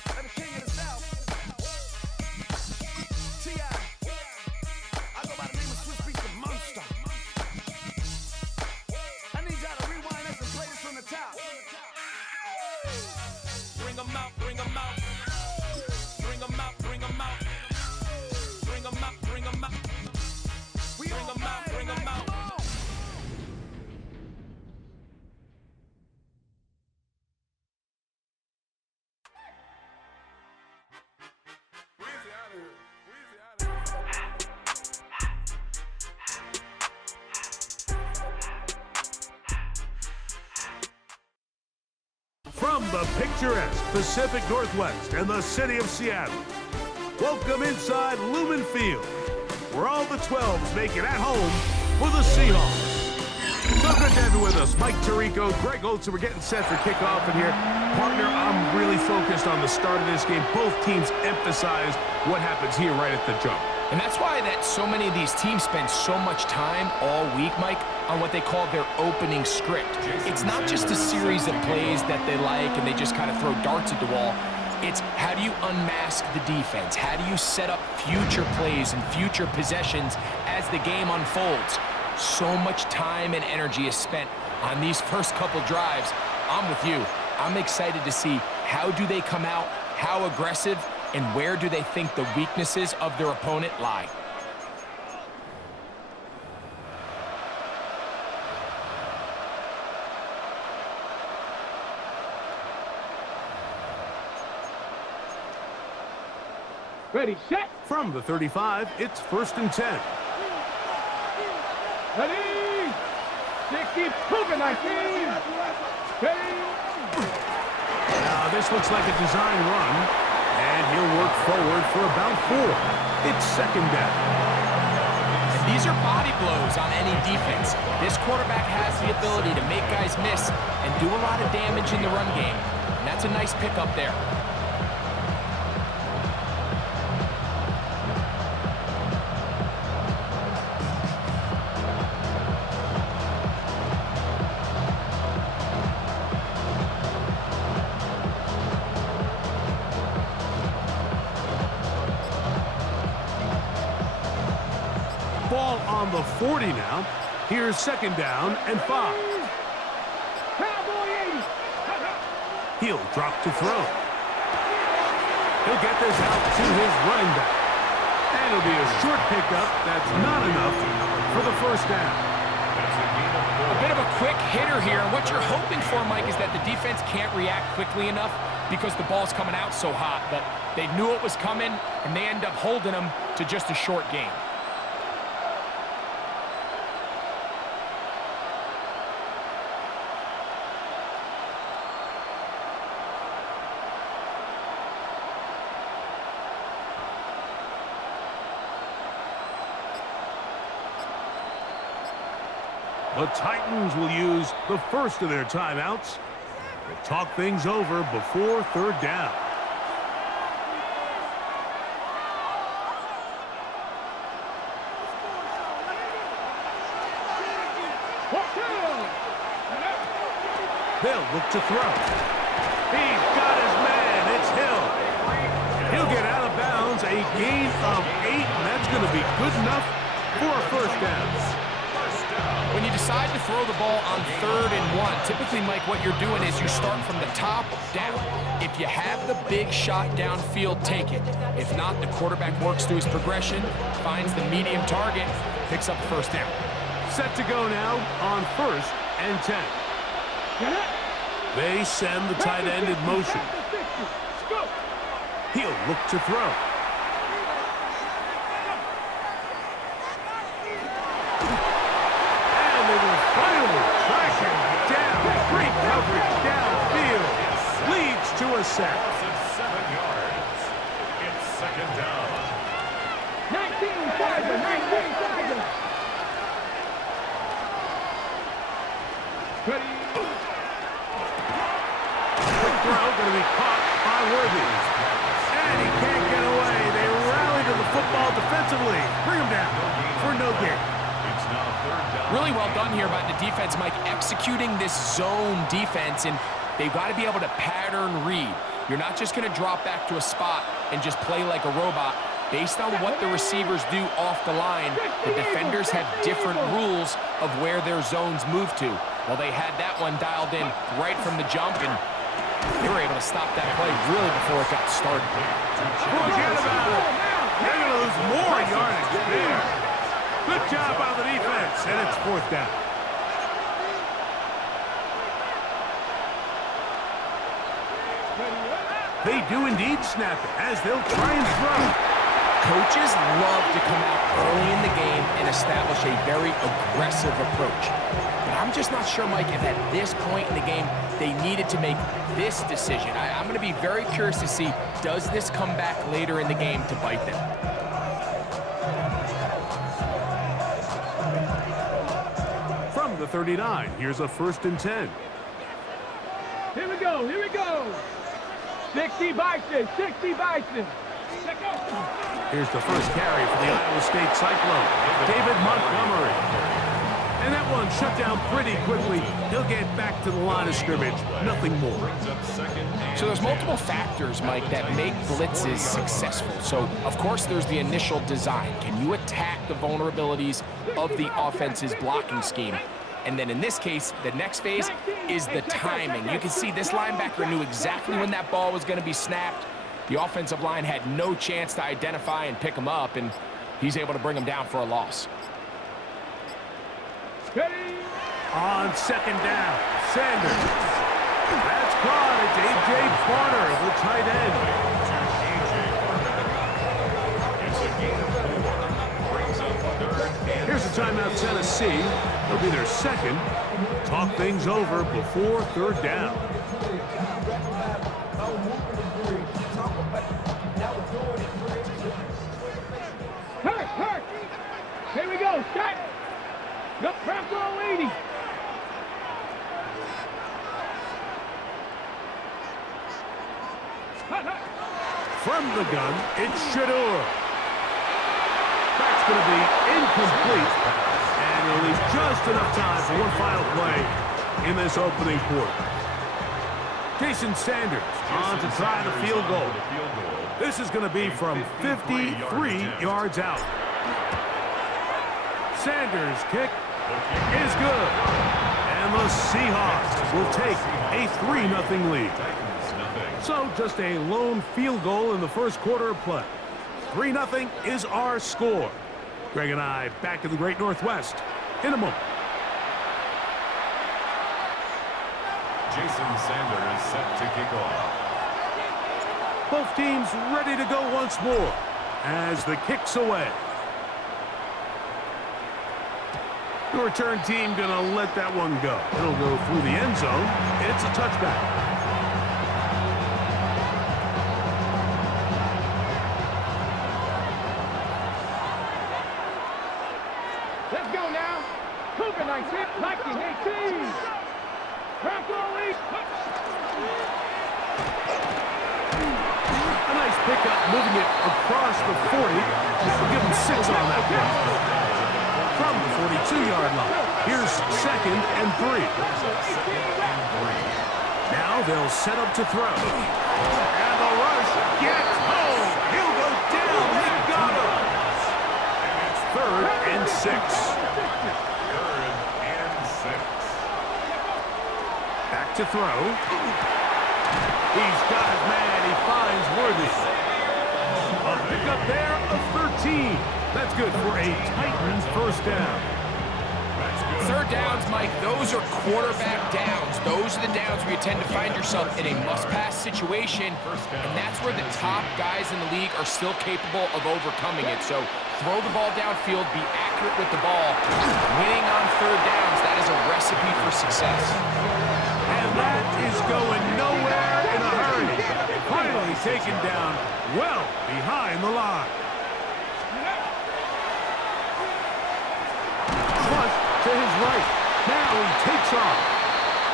of the king of the South, T.I. I go by the name of Swiss Beast the Monster. Bring 'em out, bring 'em out, bring 'em out, bring 'em out, bring 'em out, bring 'em out, bring 'em out, bring 'em out. From the picturesque Pacific Northwest and the city of Seattle, welcome inside Lumen Field, where all the 12s make it at home for the Seahawks. So good to have you with us. Mike Tirico, Greg Olson, we're getting set for kickoff in here. Partner, I'm really focused on the start of this game. Both teams emphasize what happens here right at the jump. And that's why that so many of these teams spend so much time all week, Mike, on what they call their opening script. It's not just a series of plays that they like and they just kind of throw darts at the wall. It's how do you unmask the defense? How do you set up future plays and future possessions as the game unfolds? So much time and energy is spent on these first couple drives. I'm with you. I'm excited to see how do they come out, how aggressive, and where do they think the weaknesses of their opponent lie. Ready, set. From the 35, it's 1st and 10. Ready. 60, moving 19. Ready. Now this looks like a design run, and he'll work forward for about 4. It's 2nd down. And these are body blows on any defense. This quarterback has the ability to make guys miss and do a lot of damage in the run game. And that's a nice pickup there. Ball on the 40 now. Here's 2nd down and 5. He'll drop to throw. He'll get this out to his running back. And it'll be a short pickup. That's not enough for the 1st down. A bit of a quick hitter here. And what you're hoping for, Mike, is that the defense can't react quickly enough because the ball's coming out so hot. But they knew it was coming, and they end up holding them to just a short gain. The Titans will use the first of their timeouts. We'll talk things over before 3rd down. They'll look to throw. He's got his man. It's Hill. He'll get out of bounds. A gain of 8, and that's going to be good enough for a first down. When you decide to throw the ball on 3rd and 1, typically, Mike, what you're doing is you start from the top down. If you have the big shot downfield, take it. If not, the quarterback works through his progression, finds the medium target, picks up the first down. Set to go now on 1st and 10. They send the tight end in motion. He'll look to throw. Finally tracking down. Great coverage downfield. Leads to a sack. 7 yards. It's 2nd down. 19 seconds. 19 seconds. Ready. Quick throw going to be caught by Worthy. And he can't get away. They rally to the football defensively. Bring him down for no gain. Really well done here by the defense, Mike, executing this zone defense, and they've got to be able to pattern read. You're not just going to drop back to a spot and just play like a robot. Based on what the receivers do off the line, the defenders have different rules of where their zones move to. Well, they had that one dialed in right from the jump, and they were able to stop that play really before it got started. Forget about it. They're going to lose more yardage there. Good job on the defense, and it's 4th down. They do indeed snap it as they'll try and throw. Coaches love to come out early in the game and establish a very aggressive approach. But I'm just not sure, Mike, if at this point in the game they needed to make this decision. I'm going to be very curious to see, does this come back later in the game to bite them? From the 39, here's a 1st and 10. Here we go. Here we go. 60 Bison. 60 Bison. Here's the first carry for the Iowa State Cyclone, David Montgomery. And that one shut down pretty quickly. He'll get back to the line of scrimmage. Nothing more. So there's multiple factors, Mike, that make blitzes successful. So, of course, there's the initial design. Can you attack the vulnerabilities of the offense's blocking scheme? And then in this case, the next phase is the timing. You can see this linebacker knew exactly when that ball was going to be snapped. The offensive line had no chance to identify and pick him up, and he's able to bring him down for a loss. On 2nd down, Sanders. That's caught. It's A.J. Barner, the tight end. Here's a timeout, Tennessee. It'll be their 2nd. Talk things over before 3rd down. Hurt. Here we go. Set. Go, crack all 80. From the gun, it's Shador. That's going to be incomplete. And it'll leave just enough time for one final play in this opening quarter. Jason Sanders on to try the field goal. This is going to be from 53 yards out. Sanders' kick is good. And the Seahawks will take a 3-0 lead. So just a lone field goal in the first quarter of play. 3-0 is our score. Greg and I back in the Great Northwest in a moment. Jason Sanders set to kick off. Both teams ready to go once more as the kick's away. The return team going to let that one go. It'll go through the end zone. It's a touchback. Let's go now. Cougar 1918. Crack all 8. A nice pickup, moving it across the 40. We'll give him 6 on that one. from the 42-yard line. Here's 2nd and 3. Now they'll set up to throw. And the rush gets home. He'll go down. They got him. 3rd and 6. 3rd and 6. Back to throw. He's got his man. He finds Worthy. A pickup there of 13. That's good for a Titans first down. 3rd downs, Mike, those are quarterback downs. Those are the downs where you tend to find yourself in a must-pass situation, and that's where the top guys in the league are still capable of overcoming it. So throw the ball downfield, be accurate with the ball. Winning on 3rd downs, that is a recipe for success. And that is going nowhere in a hurry. Finally taken down well behind the line. Flush to his right. Now he takes off.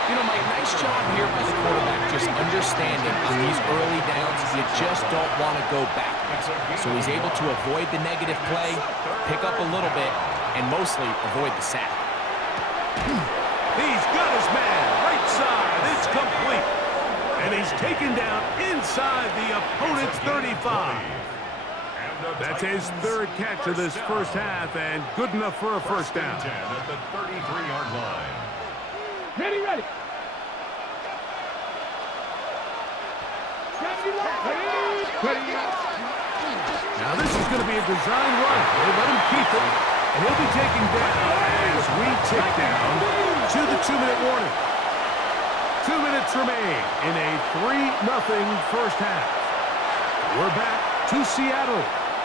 You know, Mike, nice job here by the quarterback, just understanding on these early downs, you just don't want to go backwards. So he's able to avoid the negative play, pick up a little bit, and mostly avoid the sack. He's got his man. Right side. It's complete. And he's taken down inside the opponent's 35. That's his 3rd catch of this first half, and good enough for a first down. 10 at the 33-yard line. Ready, ready. Now this is going to be a design run. They let him keep it, and he'll be taken down as we tick down to the 2-minute warning. 2 minutes remain in a 3-0 first half. We're back to Seattle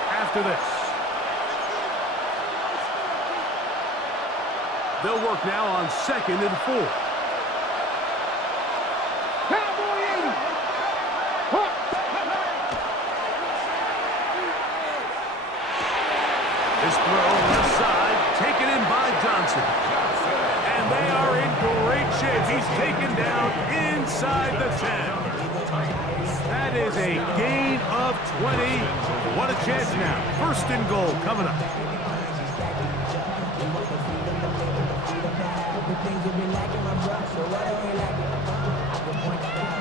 after this. They'll work now on 2nd and 4. Cowboy 80. This throw left side, taken in by Johnson. And they are in great shape. He's taken down inside the 10. That is a gain of 20. What a chance now. 1st and goal coming up.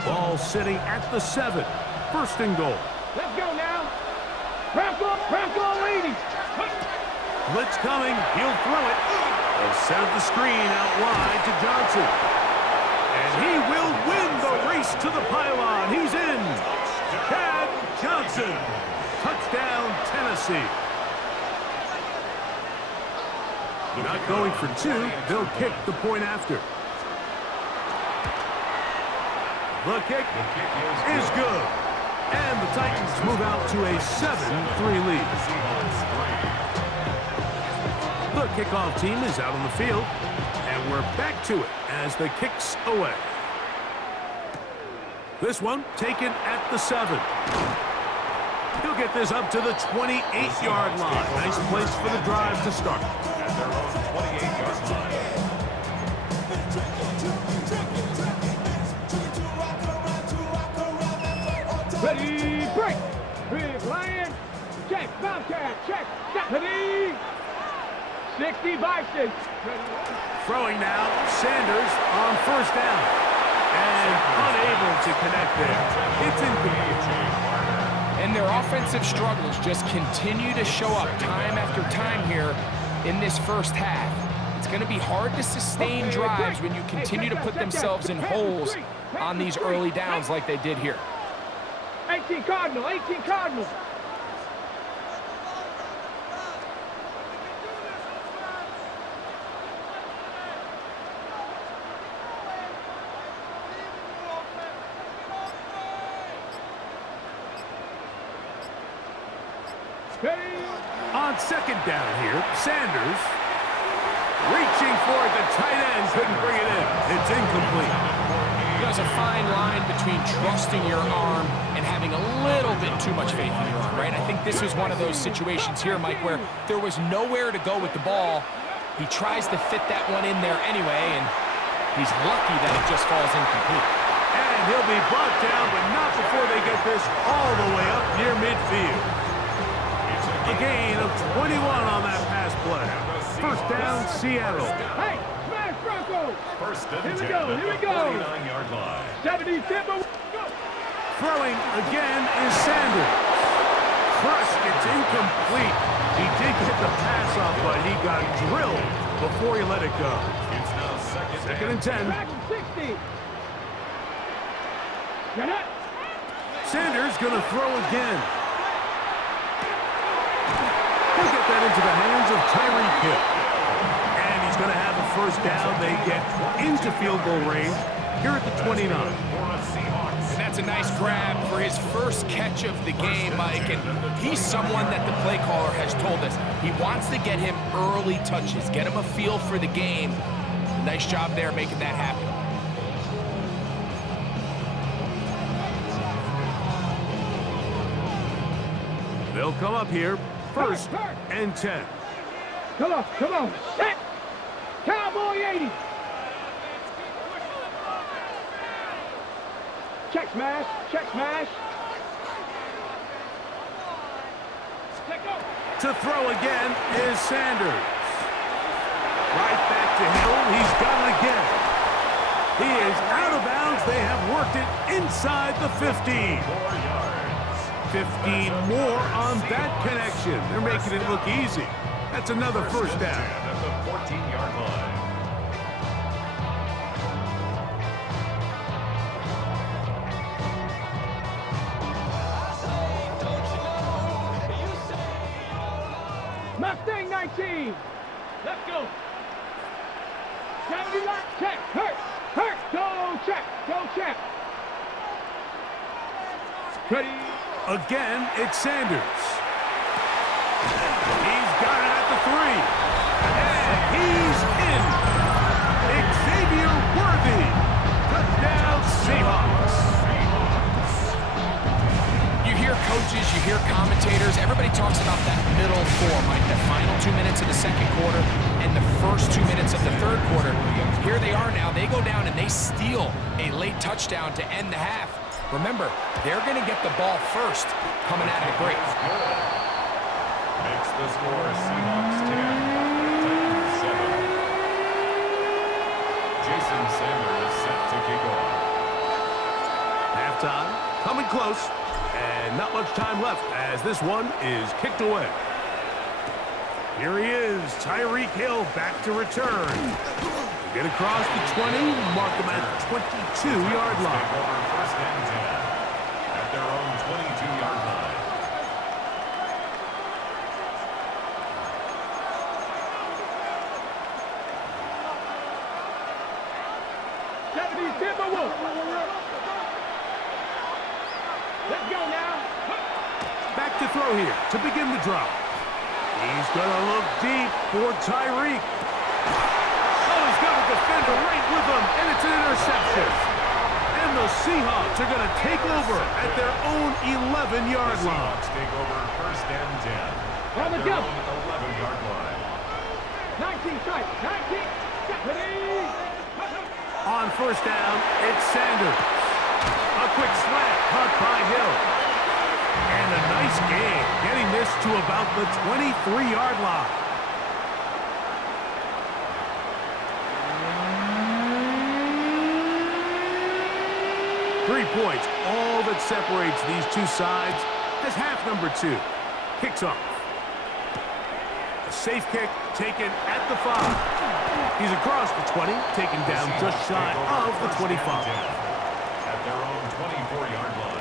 Ball sitting at the 7. 1st and goal. Let's go now. Crackle 80. Blitz coming. He'll throw it. They'll set up the screen out wide to Johnson. And he will win the race to the pylon. He's in. Chad Johnson. Touchdown, Tennessee. Not going for 2. They'll kick the point after. The kick is good. And the Titans move out to a 7-3 lead. The kickoff team is out on the field, and we're back to it as the kick's away. This one taken at the 7. He'll get this up to the 28-yard line. Nice place for the drive to start. At their own 28-yard line. Ready, break. Big lion. Check, Bobcat, check. Ready. 65 6. Throwing now, Sanders on 1st down. And unable to connect there. It's incomplete. And their offensive struggles just continue to show up time after time here in this first half. It's going to be hard to sustain drives when you continue to put themselves in holes on these early downs like they did here. 18 Cardinal, 18 Cardinal. On 2nd down here, Sanders reaching for it. The tight end couldn't bring it in. It's incomplete. There's a fine line between trusting your arm and having a little bit too much faith in your arm, right? I think this was one of those situations here, Mike, where there was nowhere to go with the ball. He tries to fit that one in there anyway, and he's lucky that it just falls incomplete. And he'll be brought down, but not before they get this all the way up near midfield. A gain of 21 on that pass play. First down, Seattle. Hey, smash Bronco. First and Here we 10 go, at here we the go. 49-yard line. 70 Timber. Go. Throwing again is Sanders. Crushed, it's incomplete. He did get the pass off, but he got drilled before he let it go. It's now Second and 10. Back and 60. Get it. Sanders gonna throw again. He'll get that into the hands of Tyreek Hill. And he's gonna have a first down. They get into field goal range here at the 29. And that's a nice grab for his first catch of the game, Mike. And he's someone that the play caller has told us he wants to get him early touches, get him a feel for the game. Nice job there making that happen. They'll come up here, first and 10. Come on, come on. Set. Cowboy 80. Check smash, check smash. To throw again is Sanders. Right back to Hill. He's got it again. He is out of bounds. They have worked it inside the 15. 15 more on that connection. They're making it look easy. That's another first down. At the 14-yard line. Mustang 19. Let's go. 70 line. Check. Hurt. Hurt. Go check. Go check. Ready. Again, it's Sanders. He's got it at the 3. And he's in. Xavier Worthy. Touchdown, Seahawks. You hear coaches, you hear commentators, everybody talks about that middle four, Mike, the final 2 minutes of the second quarter and the first 2 minutes of the third quarter. Here they are now. They go down and they steal a late touchdown to end the half. Remember, they're going to get the ball first coming out of the break. Makes the score Seahawks 10, Titans 7. Jason Sanders set to kick off. Halftime, coming close, and not much time left as this one is kicked away. Here he is, Tyreek Hill back to return. Get across the 20, mark him at the 22-yard line. First and 10 at their own 22-yard line. Let's go now. Back to throw here to begin the drop. He's going to look deep for Tyreek. Oh, he's got a defender right with him, and it's an interception. And the Seahawks are going to take over at their own 11-yard line. Seahawks take over first and 10 at their own 11-yard line. 19 strike. 19. On first down, it's Sanders. A quick slant caught by Hill. And a nice gain, getting this to about the 23-yard line. Three points, all that separates these two sides as half number 2 kicks off. A safe kick taken at the 5. He's across the 20, taken down just shy of the 25. At their own 24-yard line.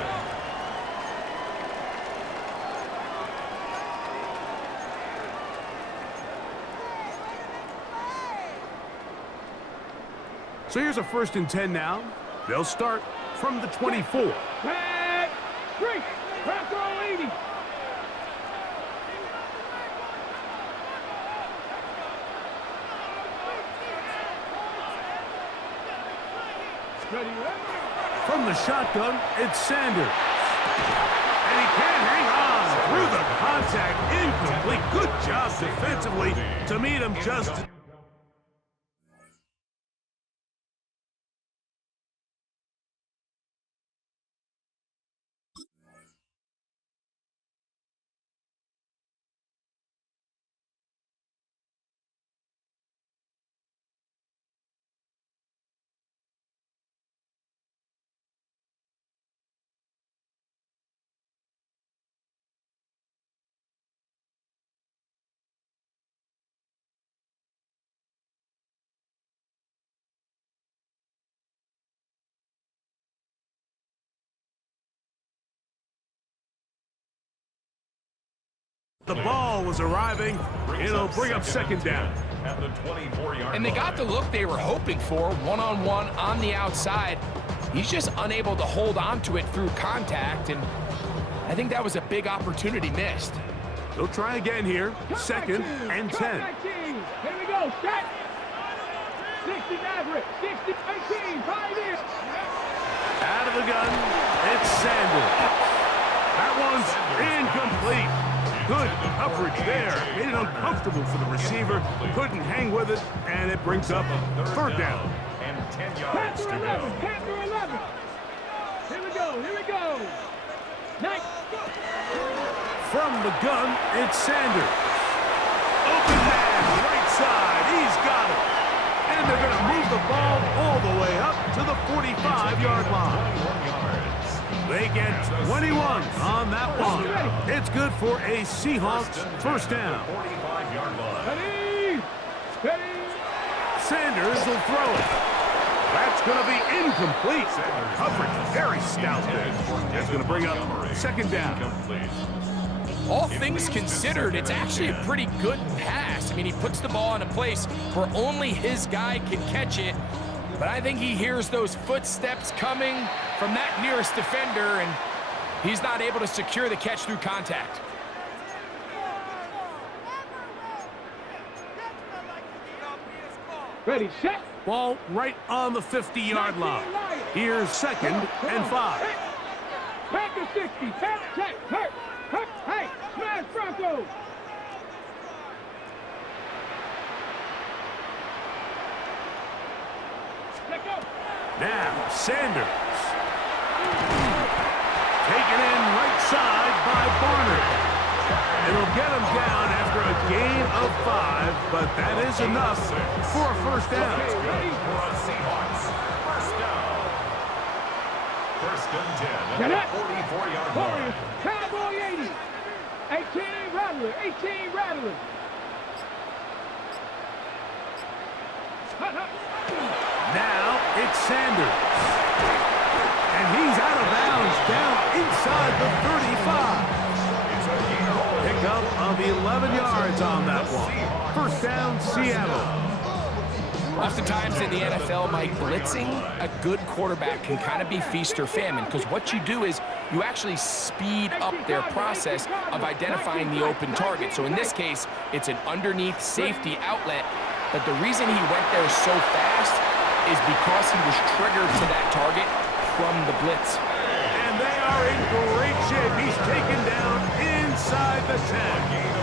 So here's a first and 10 now. They'll start from the 24. Back. Straight. Bronco 80. From the shotgun, it's Sanders. And he can't hang on through the contact. Incomplete. Good job defensively to meet him just The ball was arriving. It'll bring up second down. At the 24-yard And they got the look they were hoping for, one-on-one on the outside. He's just unable to hold on to it through contact, and I think that was a big opportunity missed. They'll try again here. Second and 10. Here we go, set. 60 Maverick, 60, 18, pioneer. Out of the gun, it's Sanders. That one's incomplete. Good coverage there. Made it uncomfortable for the receiver. Couldn't hang with it, and it brings up third down. And 10 yards to go. Panther 11. Here we go, here we go. Nice. From the gun, it's Sanders. Open man, right side. He's got it. And they're going to move the ball all the way up to the 45-yard line. They get 21 on that one. It's good for a Seahawks first down. Ready. Sanders will throw it. That's going to be incomplete. Coverage very stout there. That's going to bring up second down. All things considered, it's actually a pretty good pass. I mean, he puts the ball in a place where only his guy can catch it. But I think he hears those footsteps coming from that nearest defender, and he's not able to secure the catch through contact. Ready, set. Ball right on the 50-yard line. Here's second and 5. Panther 60, Panther check, hurt, hey, smash Bronco. Let go. Now, Sanders. Taken in right side by Barner. It'll get him down after a gain of 5, but that is enough for a first down. First and 10 at the 44-yard line. Cowboy 80. 18 Rattler, 18 Rattler. Now it's Sanders. And he's out of bounds down inside the 35. Pickup of 11 yards on that one. First down, Seattle. Oftentimes in the NFL, Mike, blitzing a good quarterback can kind of be feast or famine, because what you do is you actually speed up their process of identifying the open target. So in this case, it's an underneath safety outlet, but the reason he went there so fast is because he was triggered to that target from the blitz. And they are in great shape. He's taken down inside the 10.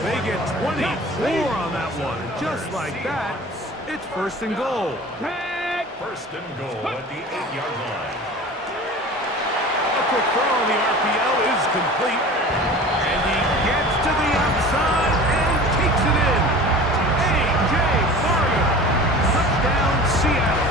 They get 24 on that one. And just like that, it's first and goal. First and goal at the 8-yard line. A quick throw on the RPO is complete. And he gets to the outside and takes it in. A.J. Barner. Touchdown, Seattle.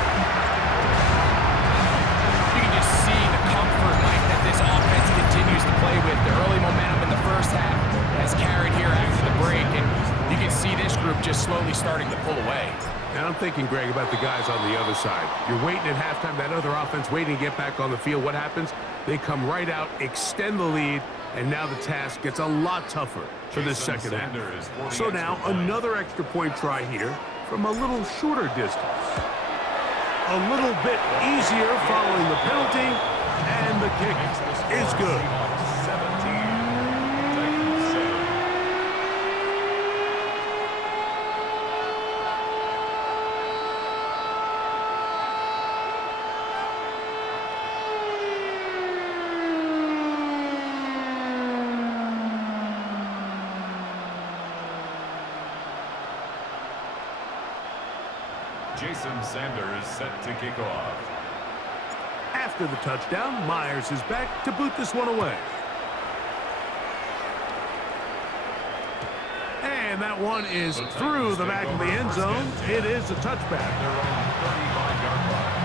You can just see the comfort, Mike, that this offense continues to play with. The early momentum in the first half has carried here after the break, and you can see this group just slowly starting to pull away. Now I'm thinking, Greg, about the guys on the other side. You're waiting at halftime, that other offense waiting to get back on the field. What happens? They come right out, extend the lead, and now the task gets a lot tougher for this second half. So now another extra point try here from a little shorter distance. A little bit easier following the penalty, and the kick is good. Jason Sanders set to kick off. After the touchdown, Myers is back to boot this one away. And that one is through the back of the end zone. It is a touchback. They're on the 35-yard line.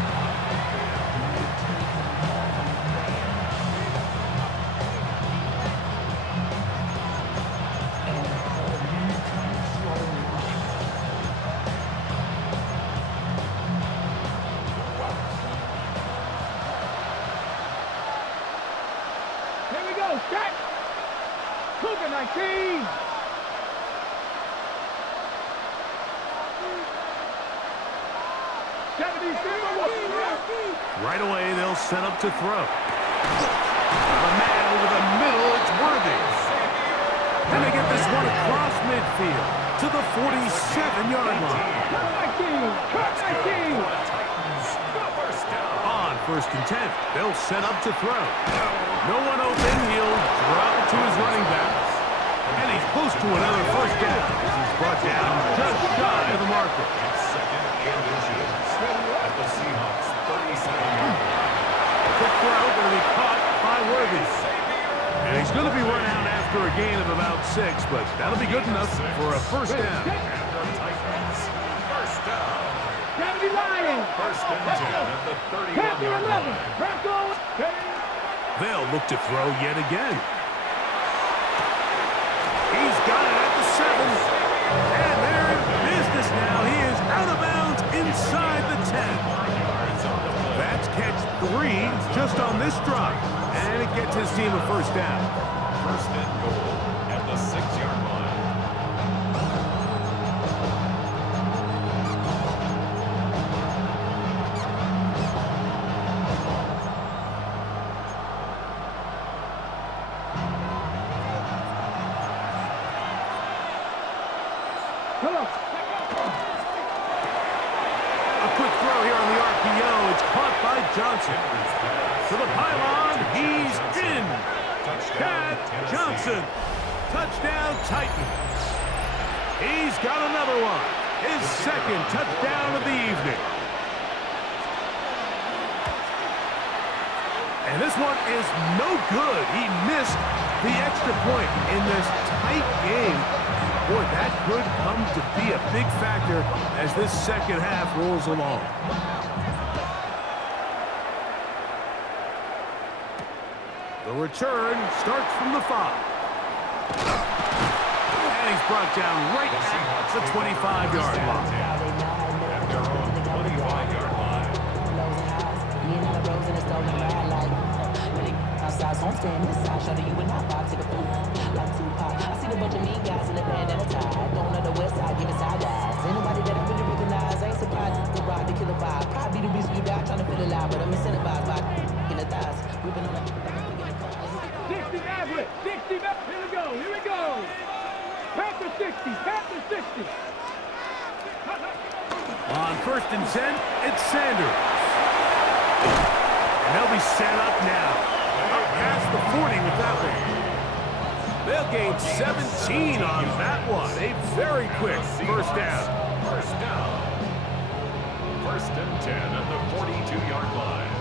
Cougar 19. Right away, they'll set up to throw. A man over the middle, it's Worthy. And they get this one across midfield to the 47-yard line. On 1st and 10, they'll set up to throw. No one open, he'll drop it to his running back. And he's close to another first down. He's brought down just shy of the marker. At the Seahawks 37-yard line. Quick throw going to be caught by Worthy. And he's going to be run out after a gain of about 6, but that'll be good enough for a first down. First down. Lions. First and 10 at the 31-yard line. They'll look to throw yet again. He's got it at the 7. And they're in business now. He is out of bounds inside the 10. That's catch 3 just on this drive. And it gets his team a first down. First and goal at the 6-yard line. Johnson. To the pylon, he's in. Chad Johnson. Touchdown Titans. He's got another one. His second touchdown of the evening. And this one is no good. He missed the extra point in this tight game. Boy, that could come to be a big factor as this second half rolls along. The return starts from the 5. And he's brought down right at the 25-yard line. At their own 25-yard line. I see a bunch of mean guys in the band and a tie. Going on the west side, giving side eyes. Anybody that I really recognize ain't surprised. The ride, the killer vibe. Probably the reason you die trying to feel alive, but I'm incentivized by in the thighs. Ripping on the 60 average, 60 back. Here we go. Panther 60, Panther 60. On 1st and 10, it's Sanders. And they'll be set up now. Up past the 40 with that one. They'll gain 17 on that one. A very quick first down. First down. 1st and 10 at the 42-yard line.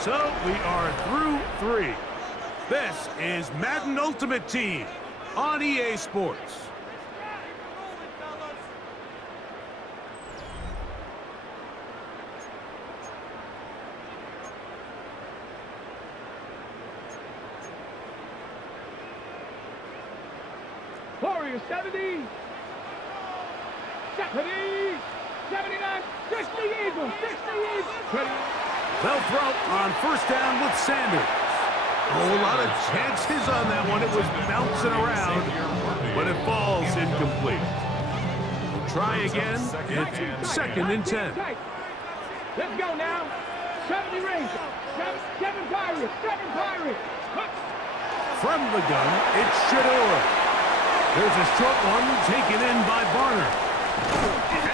So we are through 3. This is Madden Ultimate Team on EA Sports. Warriors 70, 79, 60 Eagles, 60 Eagles. They'll throw on first down with Sanders. A whole lot of chances on that one. It was bouncing around, but it falls incomplete. We'll try again. It's 2nd and 10. Let's go now. 70 Rangers, 7 Pirates, 7 Pirates. From the gun, it's Shador. There's a short one taken in by Barner.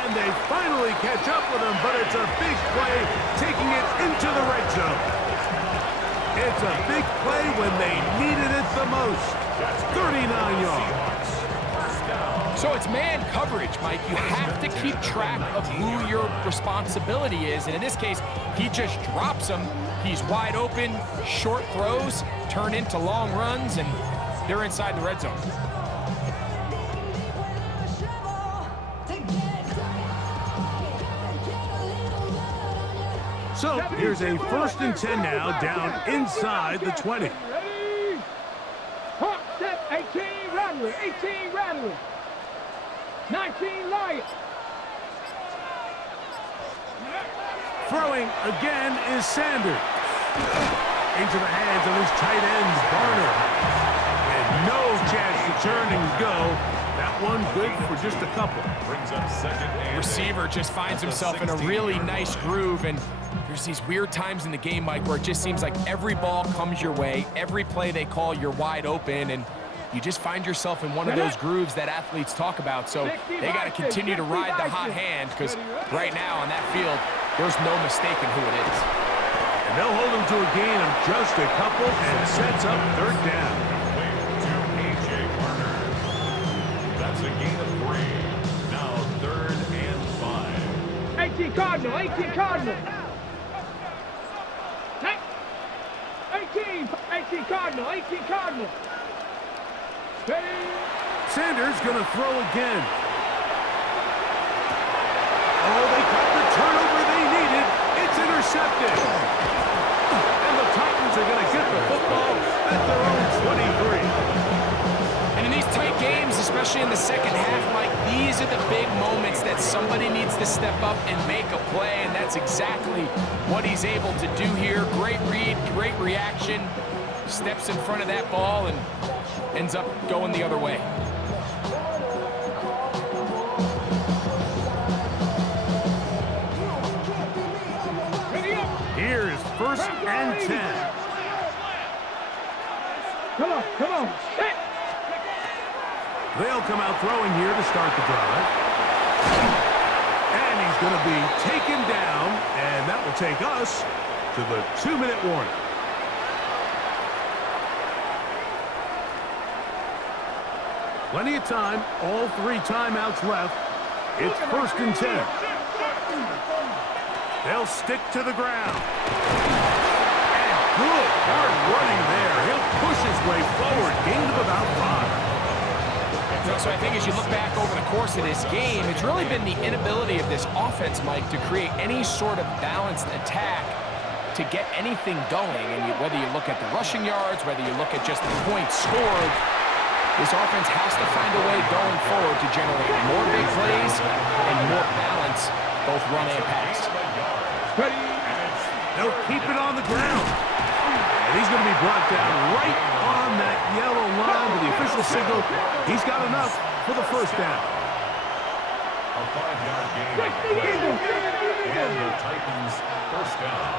And they finally catch up with him, but it's a big play taking it into the red zone. It's a big play when they needed it the most. 39 yards. So it's man coverage, Mike. You have to keep track of who your responsibility is. And in this case, he just drops him. He's wide open, short throws, turn into long runs, and they're inside the red zone. So here's a 1st and 10 now, down inside the 20. Ready? Hawk step, 18 Rattler, 18 Rattler. 19 Lion. Throwing again is Sanders. into the hands of his tight end, Barner. And no chance to turn and go. That one good for just a couple. Brings up second and Receiver just finds himself in a really nice groove, and there's these weird times in the game, Mike, where it just seems like every ball comes your way, every play they call, you're wide open, and you just find yourself in one of those grooves that athletes talk about. So they got to continue to ride the hot hand, because right now on that field, there's no mistaking who it is. And they'll hold him to a gain of just a couple and sets up third down. to A.J. Barner. That's a gain of 3. Now 3rd and 5. 18 Cardinal, 18 Cardinal. 18 Cardinal, 18 Cardinal. Sanders gonna throw again. Oh, they got the turnover they needed. It's intercepted. And the Titans are gonna get the football at their own 23. And in these tight games, especially in the second half, Mike, these are the big moments that somebody needs to step up and make a play, and that's exactly what he's able to do here. Great read, great reaction, steps in front of that ball and ends up going the other way. Here is 1st and 10. Come on, come on. They'll come out throwing here to start the drive. And he's going to be taken down, and that will take us to the 2-minute warning. Plenty of time, all 3 timeouts left. It's 1st and 10. They'll stick to the ground. And good, hard running there. He'll push his way forward, gain of about 5. So I think as you look back over the course of this game, it's really been the inability of this offense, Mike, to create any sort of balanced attack to get anything going. And whether you look at the rushing yards, whether you look at just the points scored, this offense has to find a way going forward to generate more big plays and more balance, both run and pass. They'll keep it on the ground. And he's going to be brought down right on that yellow line with the official signal. He's got enough for the 1st down. A 5-yard gain. And the Titans 1st down.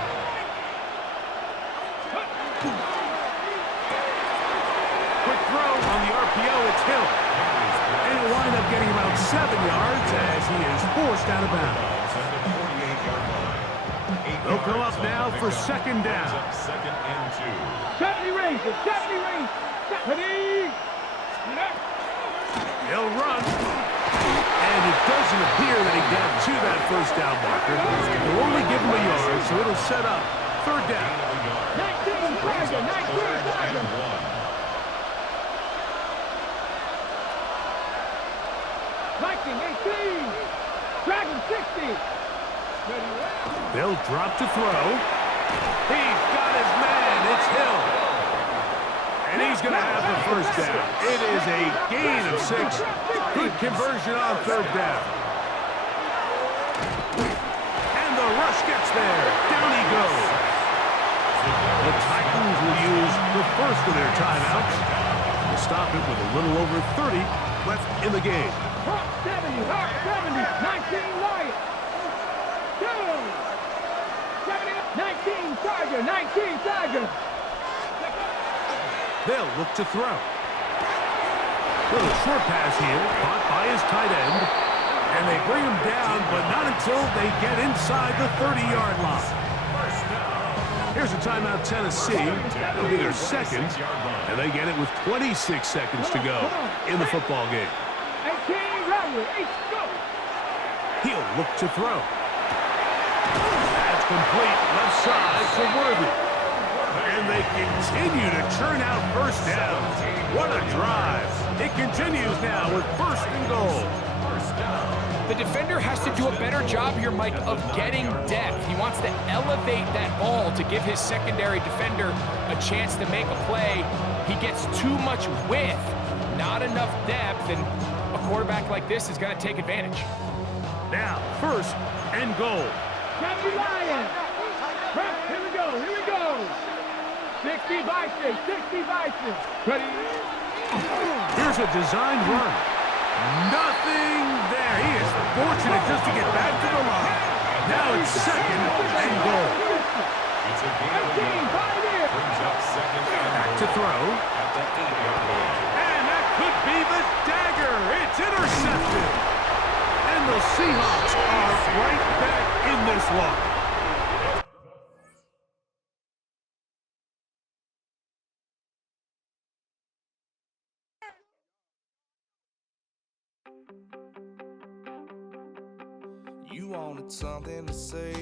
Quick throw on the RPO. It's Hill. And he'll wind up getting about 7 yards as he is forced out of bounds. They'll come up now for 2nd down. 2nd and 2. 70 Rangers, 70 Rangers. 70. He'll run. And it doesn't appear that he got to that 1st down marker. They'll only give him a yard, so it'll set up 3rd down. 19 Tiger, 19 Tiger. 18. Dragon 60. They'll drop to throw. He's got his man. It's Hill. And he's going to have the 1st down. It is a gain of 6. Good conversion on 3rd down. And the rush gets there. Down he goes. The Titans will use the 1st of their timeouts to stop it with a little over 30 left in the game. 70, 19 Lions. 19 Tiger, 19 Tiger. They'll look to throw. Little short pass here, caught by his tight end. And they bring him down, but not until they get inside the 30-yard line. Here's a timeout, Tennessee. It'll be their 2nd, and they get it with 26 seconds to go in the football game. 18 Rattler, 8 go. He'll look to throw. That's complete left side to Worthy. And they continue to churn out 1st down. What a drive. It continues now with 1st and goal. The defender has to do a better job here, Mike, of getting depth. He wants to elevate that ball to give his secondary defender a chance to make a play. He gets too much width, not enough depth, and a quarterback like this is going to take advantage. Now, 1st and goal. Captain Lion. Here we go, here we go. 60 by 6, 60 by 6. Ready? Here's a designed run. Nothing there. He is fortunate just to get back to the line. Now it's second and goal. It's a gain of 1. Brings up second and Back to goal throw. at the 8-yard line. And that could be the dagger. It's intercepted. And the Seahawks are right back in this one. You wanted something to say.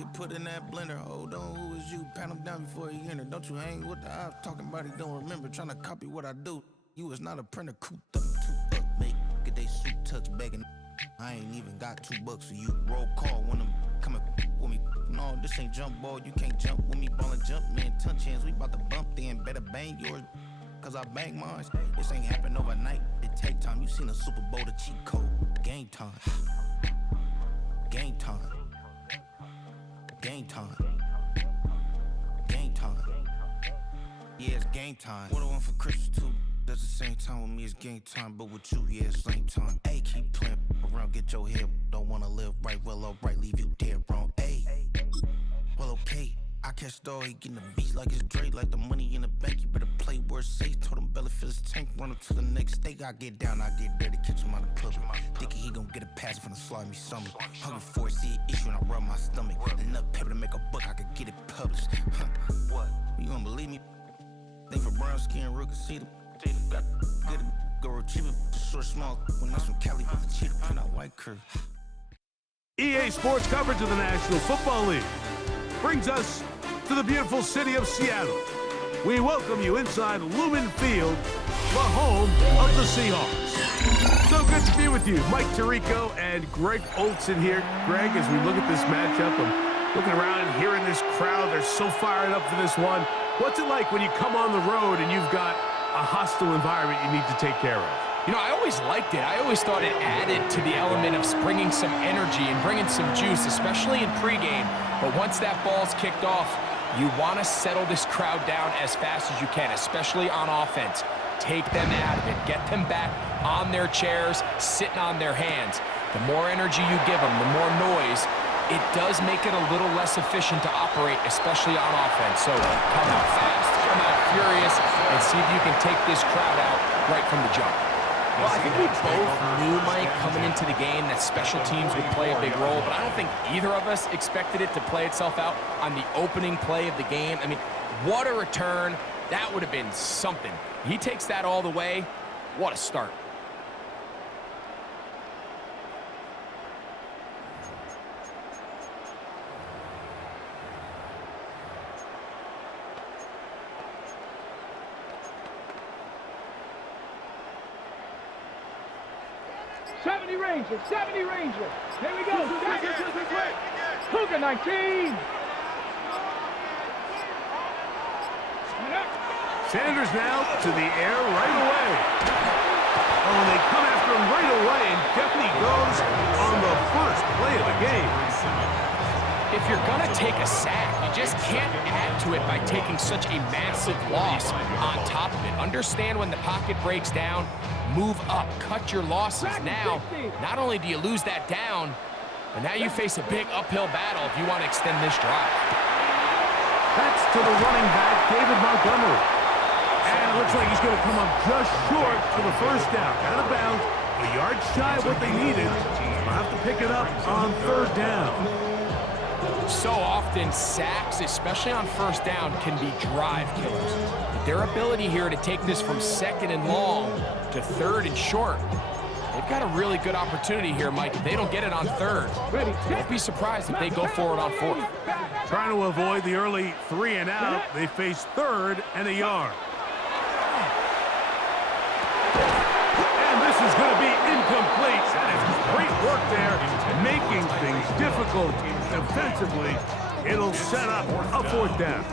Get put in that blender. Hold on, who is you? Pat him down before he enter. Don't you hang with the ops talking about he don't remember. Trying to copy what I do. You is not a printer. Cooped up, toot up, make get they suit tucks begging. I ain't even got $2 for you. Roll call when I'm coming with me. No, this ain't jump ball. You can't jump with me. Ballin' jump, man. Touch hands. We bout to bump then. Better bang yours. Cause I bang mine. This ain't happen overnight. It take time. You seen a Super Bowl, the cheat code. Game time. Game time. Game time. Game time. Yeah, it's game time. What I want for Christmas too. That's the same time with me, it's game time. But with you, yeah, it's same time. Hey, keep playing around, get your head. Don't wanna live right, well, alright, leave you dead wrong. Hey, well, okay. I catch the dog, he getting the beats like it's Dre, like the money in the bank. You better play where it's safe. Told him Bella fill his tank, run him to the next state. I get down, I get dirty, catch him out of public. Thinking he gon' get a pass from the slide me summer. Hungry for it, see an issue and I rub my stomach. Enough paper to make a book, I could get it published. What? You don't believe me? Think for brown skin, real can see them. Got good, go retrieve it, short, small. When that's from Cali, with the cheetah print out white curve. EA Sports coverage of the National Football League brings us to the beautiful city of Seattle. We welcome you inside Lumen Field, the home of the Seahawks. So good to be with you. Mike Tirico and Greg Olson here. Greg, as we look at this matchup, I'm looking around and hearing this crowd. They're so fired up for this one. What's it like when you come on the road and you've got a hostile environment you need to take care of? You know, I always liked it. I always thought it added to the element of bringing some energy and bringing some juice, especially in pregame. But once that ball's kicked off, you want to settle this crowd down as fast as you can, especially on offense. Take them out of it. Get them back on their chairs, sitting on their hands. The more energy you give them, the more noise, it does make it a little less efficient to operate, especially on offense. So come out fast, come out furious, and see if you can take this crowd out right from the jump. Well, I think we both knew, Mike, coming into the game that special teams would play a big role, but I don't think either of us expected it to play itself out on the opening play of the game. I mean, what a return. That would have been something. He takes that all the way. What a start. Rangers, 70 Rangers. Here we go. Cougar 19. Sanders now to the air right away. Oh, and they come after him right away, and definitely goes on the first play of the game. If you're going to take a sack, you just can't add to it by taking such a massive loss on top of it. Understand when the pocket breaks down, move up, cut your losses. Now, not only do you lose that down, but now you face a big uphill battle if you want to extend this drive. That's to the running back, David Montgomery. And it looks like he's going to come up just short for the first down. Out of bounds, a yard shy of what they needed. They'll have to pick it up on third down. So often, sacks, especially on first down, can be drive killers. But their ability here to take this from second and long to third and short, they've got a really good opportunity here, Mike. If they don't get it on third, don't be surprised if they go for it on fourth. Trying to avoid the early 3 and out, they face third and a yard. And this is going to be incomplete. That is great work there, making things difficult defensively. It'll set up a fourth down.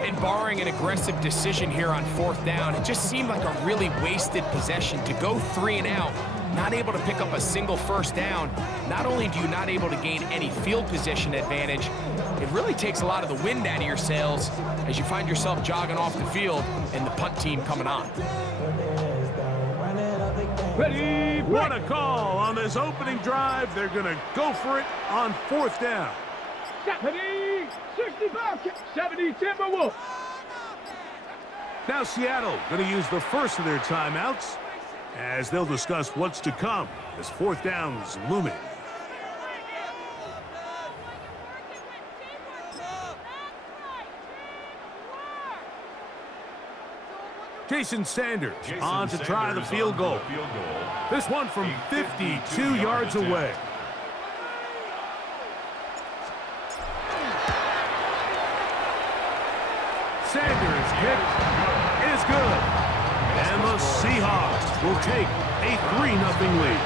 And barring an aggressive decision here on fourth down, it just seemed like a really wasted possession to go 3 and out, not able to pick up a single first down. Not only do you not able to gain any field position advantage, it really takes a lot of the wind out of your sails as you find yourself jogging off the field and the punt team coming on. Ready, what a call on this opening drive. They're going to go for it on fourth down. 70 Timberwolves. Now Seattle going to use the first of their timeouts as they'll discuss what's to come as fourth down is looming. Jason Sanders on to try the field goal. This one from 52 yards away. Sanders' kick is good. And the Seahawks will take a 3-0 lead.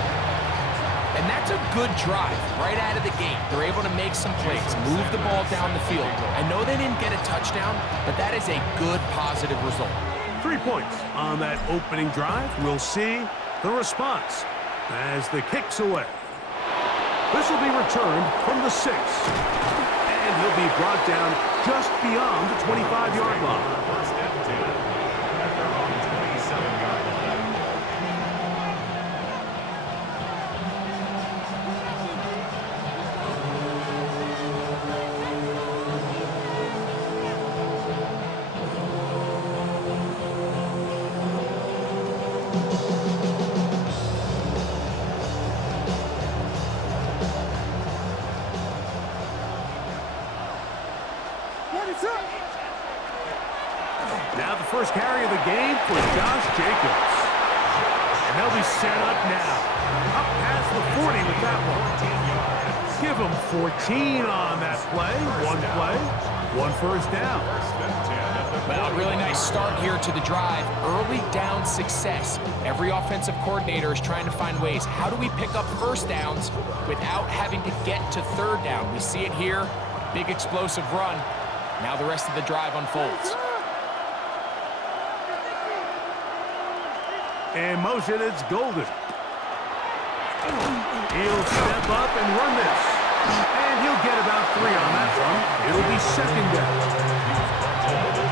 And that's a good drive right out of the gate. They're able to make some plays, move the ball down the field. I know they didn't get a touchdown, but that is a good, positive result. 3 points on that opening drive. We'll see the response as the kick's away. This will be returned from the 6. And he'll be brought down just beyond the 25-yard line. First and 10 at their own 27-yard line. Now the first carry of the game for Josh Jacobs. And they'll be set up now. Up past the 40 with that one. Give him 14 on that play. One first down. Well, a really nice start here to the drive. Early down success. Every offensive coordinator is trying to find ways. How do we pick up first downs without having to get to third down? We see it here. Big explosive run. Now the rest of the drive unfolds. In motion, it's Golden. He'll step up and run this. And he'll get about 3 on that one. It'll be second down.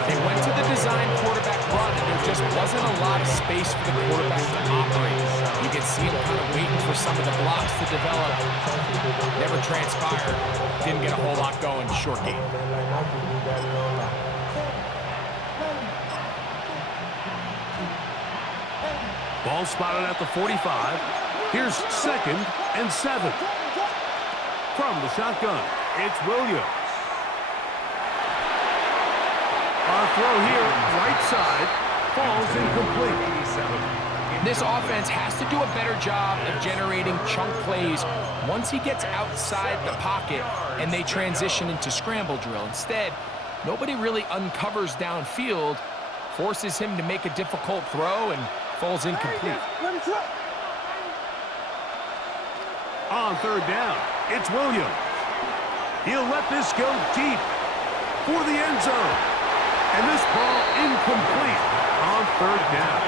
They went to the design quarterback run, and there just wasn't a lot of space for the quarterback to operate. You can see him kind of waiting for some of the blocks to develop. Never transpired. Didn't get a whole lot going. Short game. Ball spotted at the 45. Here's 2nd and 7. From the shotgun, it's Williams. Our throw here, right side, falls incomplete. This offense has to do a better job of generating chunk plays once he gets outside the pocket and they transition into scramble drill. Instead, nobody really uncovers downfield, forces him to make a difficult throw, and falls incomplete. On third down, it's Williams. He'll let this go deep for the end zone. And this ball incomplete on third down.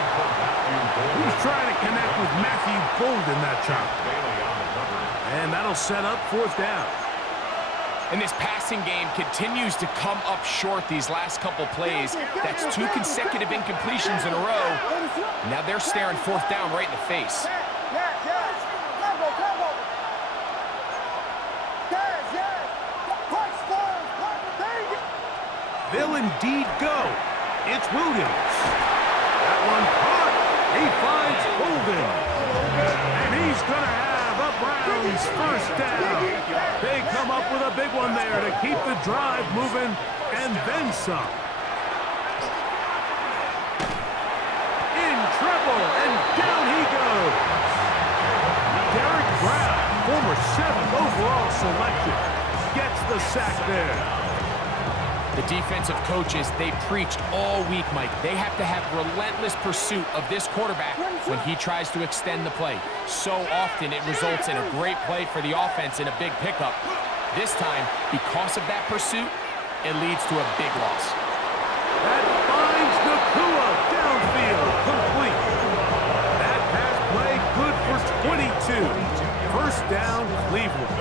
He was trying to connect with Matthew Golden that time. And that'll set up 4th down. And this passing game continues to come up short these last couple plays. That's 2 consecutive incompletions in a row. Now they're staring 4th down right in the face. They'll indeed go. It's Williams. That one caught. He finds Golden. And he's going to have a Browns first down. They come up with a big one there to keep the drive moving and then some. In trouble, and down he goes. Derek Brown, former 7th overall selection, gets the sack there. The defensive coaches, they preached all week, Mike. They have to have relentless pursuit of this quarterback when he tries to extend the play. So often it results in a great play for the offense and a big pickup. This time, because of that pursuit, it leads to a big loss. That finds Nakua downfield, complete. That pass play good for 22. First down, Cleveland.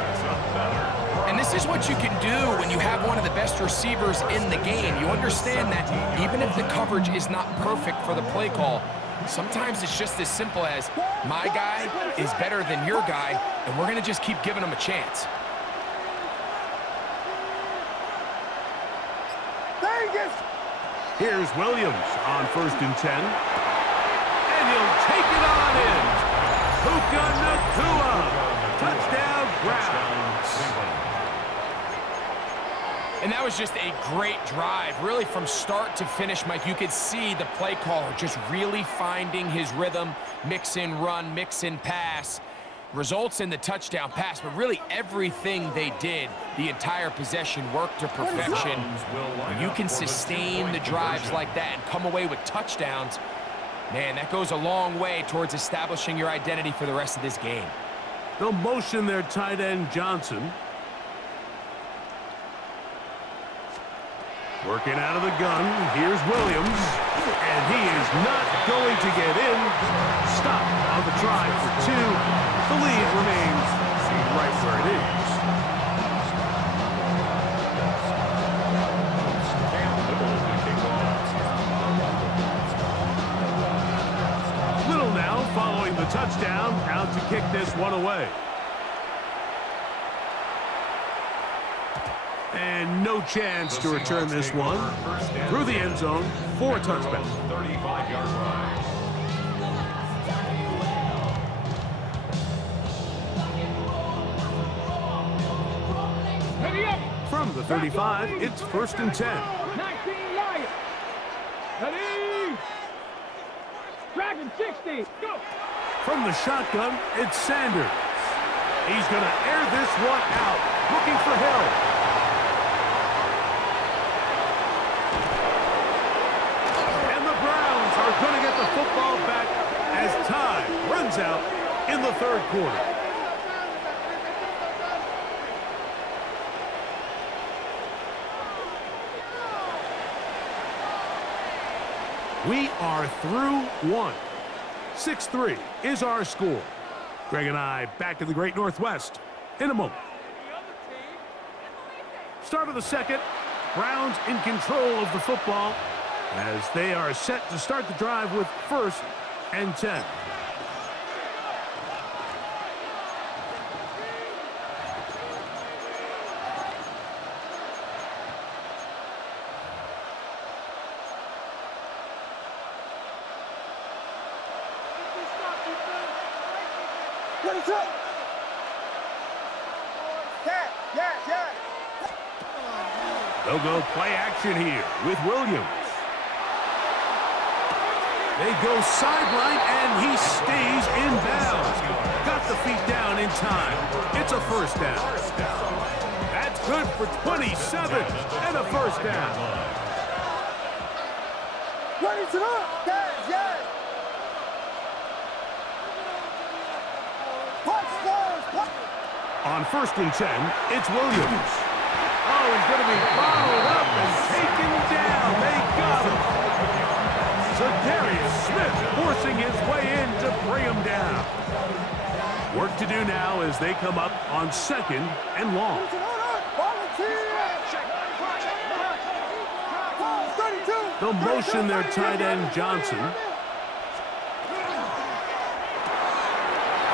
And this is what you can do when you have one of the best receivers in the game. You understand that even if the coverage is not perfect for the play call, sometimes it's just as simple as my guy is better than your guy, and we're going to just keep giving him a chance. Here's Williams on 1st and 10. And he'll take it on in. Puka Nakua. Touchdown, Browns. And that was just a great drive, really from start to finish, Mike. You could see the play caller just really finding his rhythm, mix in run, mix in pass. results in the touchdown pass, but really everything they did, the entire possession worked to perfection. When you can sustain the drives like that and come away with touchdowns, man, that goes a long way towards establishing your identity for the rest of this game. They'll motion their tight end, Johnson. Working out of the gun, here's Williams, and he is not going to get in. Stop on the try for 2. The lead remains right where it is. Little now following the touchdown, out to kick this one away. And no chance to return this one through the end zone for a touchback. 35-yard line. From the 35, it's 1st and 10. 19 Lions. Ready. Dragon 60. Go. From the shotgun, it's Sanders. He's going to air this one out, looking for Hill. Going to get the football back as time runs out in the 3rd quarter. We are through 1. 6-3 is our score. Greg and I back in the Great Northwest in a moment. Start of the 2nd. Browns in control of the football, as they are set to start the drive with 1st and 10. They'll go play action here with Williams. They go sideline, and he stays in bounds. Got the feet down in time. It's a 1st down. That's good for 27 and a 1st down. Ready to go. Yes. On 1st and 10, it's Williams. Oh, he's going to be bottled up and taken down. They got him. Darius Smith forcing his way in to bring him down. Work to do now as they come up on 2nd and long. They'll motion their tight end, Johnson.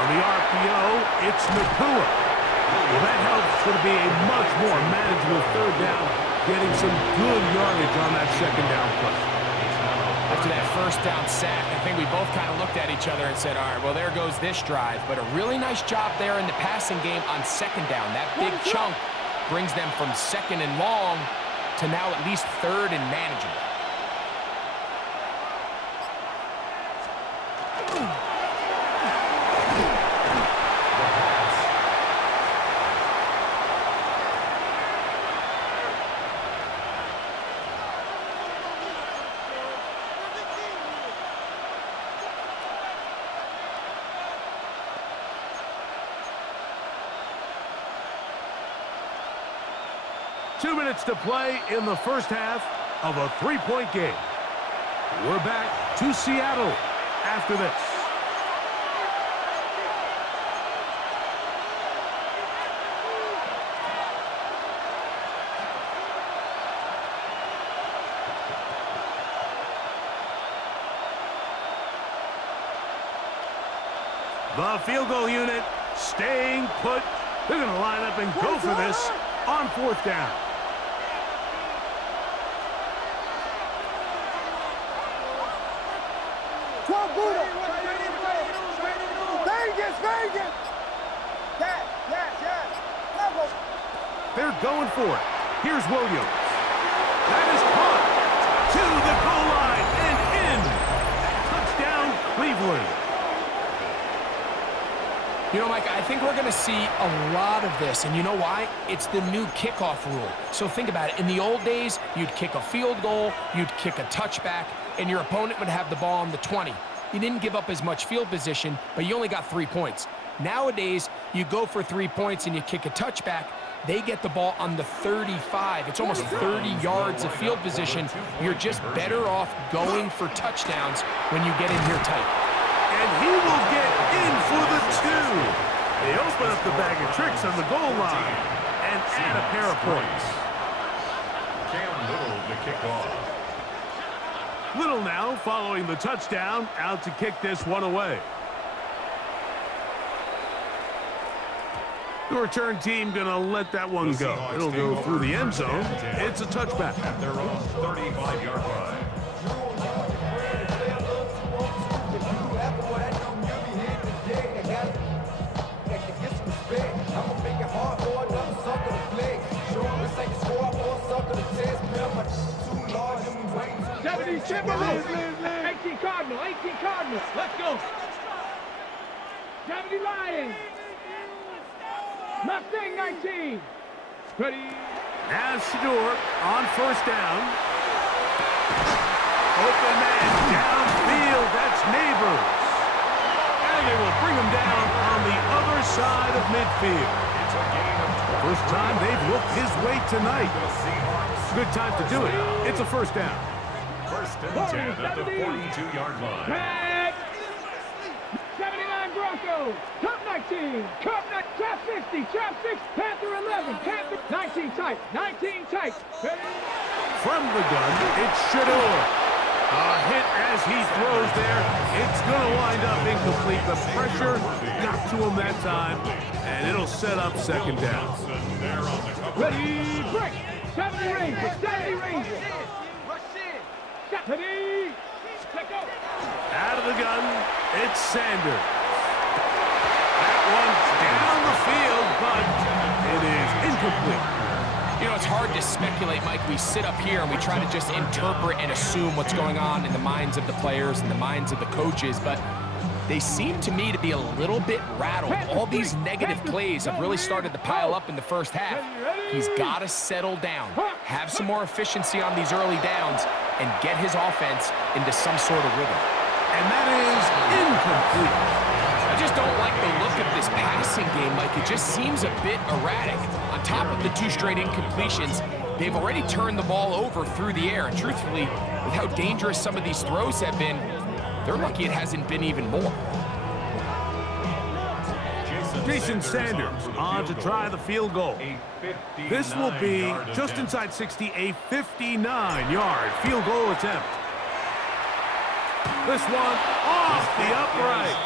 On the RPO, it's Nakua. Well, that helps to be a much more manageable 3rd down, getting some good yardage on that 2nd down play. After that 1st down sack, I think we both kind of looked at each other and said, all right, well, there goes this drive. But a really nice job there in the passing game on 2nd down. That big chunk brings them from 2nd and long to now at least 3rd and manageable. Two minutes to play in the 1st half of a 3-point game. We're back to Seattle after this. The field goal unit staying put. They're going to line up and go for this on 4th down. Vegas. Yes. They're going for it. Here's Williams. That is caught to the goal line and in. Touchdown, Cleveland. You know, Mike, I think we're going to see a lot of this, and you know why? It's the new kickoff rule. So think about it. In the old days, you'd kick a field goal, you'd kick a touchback, and your opponent would have the ball on the 20. You didn't give up as much field position, but you only got 3 points. Nowadays, you go for 3 points and you kick a touchback, they get the ball on the 35. It's almost 30 yards of field position. You're just better off going for touchdowns when you get in here tight. And he will get in for the 2. They open up the bag of tricks on the goal line and add a pair of points. Cam Little to kick off. Little now following the touchdown, out to kick this one away. The return team gonna let that one go. It'll go through the end zone. It's a touchback. At their own 35-yard line. Timberland, 18 Cardinal, 18 Cardinal. Let's go. 70 Lions. Mustang 19. Ready. Now Stewart on first down. Open man downfield. That's Neighbors. And they will bring him down on the other side of midfield. First time they've looked his way tonight. Good time to do it. It's a first down. First and 10 at the 42-yard line. Back. 79 Broncos. Top 19. Cup 9. Trap 60. Trap 6. Panther 11. Panther 19 tight. 19 tight. From the gun, it's Shador. A hit as he throws there. It's going to wind up incomplete. The pressure got to him that time, and it'll set up second down. Ready, break. 70 Rangers. 70 Rangers. Ready, let go. Out of the gun, it's Sanders. That one's down the field, but it is incomplete. You know, it's hard to speculate, Mike. We sit up here and we try to just interpret and assume what's going on in the minds of the players and the minds of the coaches, but they seem to me to be a little bit rattled. All these negative plays have really started to pile up in the first half. He's got to settle down, have some more efficiency on these early downs, and get his offense into some sort of rhythm. And that is incomplete. I just don't like the look of this passing game, Mike. It just seems a bit erratic. On top of the 2 straight incompletions, they've already turned the ball over through the air. And truthfully, with how dangerous some of these throws have been, they're lucky it hasn't been even more. Jason Sanders on to try the field goal. This will be just inside 60, a 59-yard field goal attempt. This one off the upright.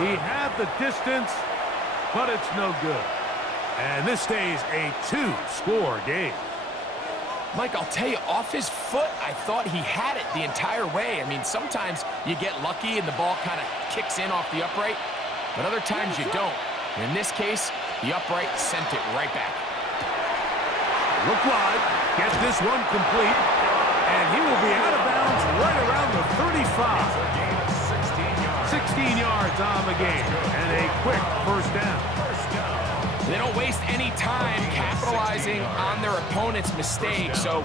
He had the distance, but it's no good. And this stays a 2-score game. Mike, I'll tell you, off his foot, I thought he had it the entire way. I mean, sometimes you get lucky and the ball kind of kicks in off the upright, but other times you don't. In this case, the upright sent it right back. Look wide, gets this one complete, and he will be out of bounds right around the 35. 16 yards on the game, and a quick first down. They don't waste any time capitalizing on their opponent's mistakes, so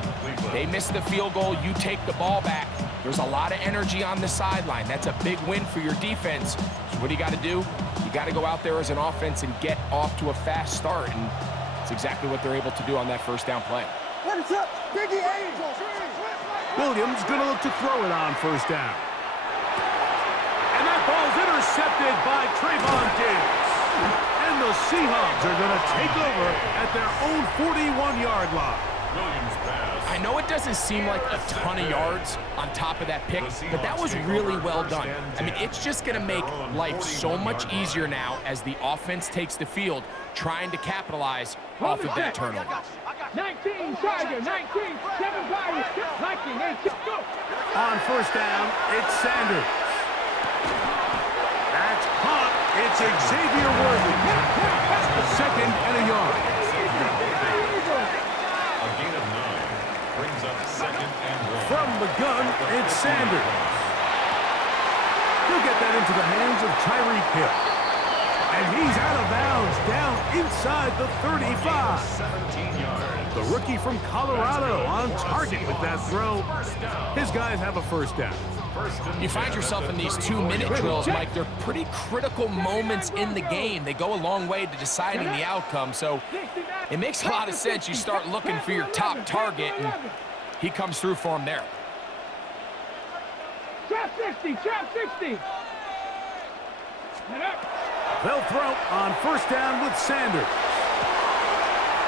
they miss the field goal, you take the ball back. There's a lot of energy on the sideline. That's a big win for your defense. So what do you got to do? You got to go out there as an offense and get off to a fast start, and it's exactly what they're able to do on that first down play. What is up, Biggie Angel? Williams going to look to throw it on first down. And that ball's intercepted by Trayvon Diggs. And the Seahawks are going to take over at their own 41-yard line. I know it doesn't seem like a ton of yards on top of that pick, but that was really well done. I mean, it's just going to make life so much easier now as the offense takes the field, trying to capitalize off of that turnover. 19 Tiger, 19, 7 Pirates, 19, 8, go! On first down, it's Sanders. That's caught. It's Xavier Worthy. Second and a yard. A gain of 9 brings up second and 1. From the gun, it's Sanders. He'll get that into the hands of Tyreek Hill. And he's out inside the 35. 17 yards. The rookie from Colorado on target with that throw. His guys have a first down. You find yourself in these 2-minute drills, Mike. They're pretty critical moments in the game. They go a long way to deciding the outcome, so it makes a lot of sense. You start looking for your top target, and he comes through for him there. Trap 60, trap 60. They'll throw on first down with Sanders.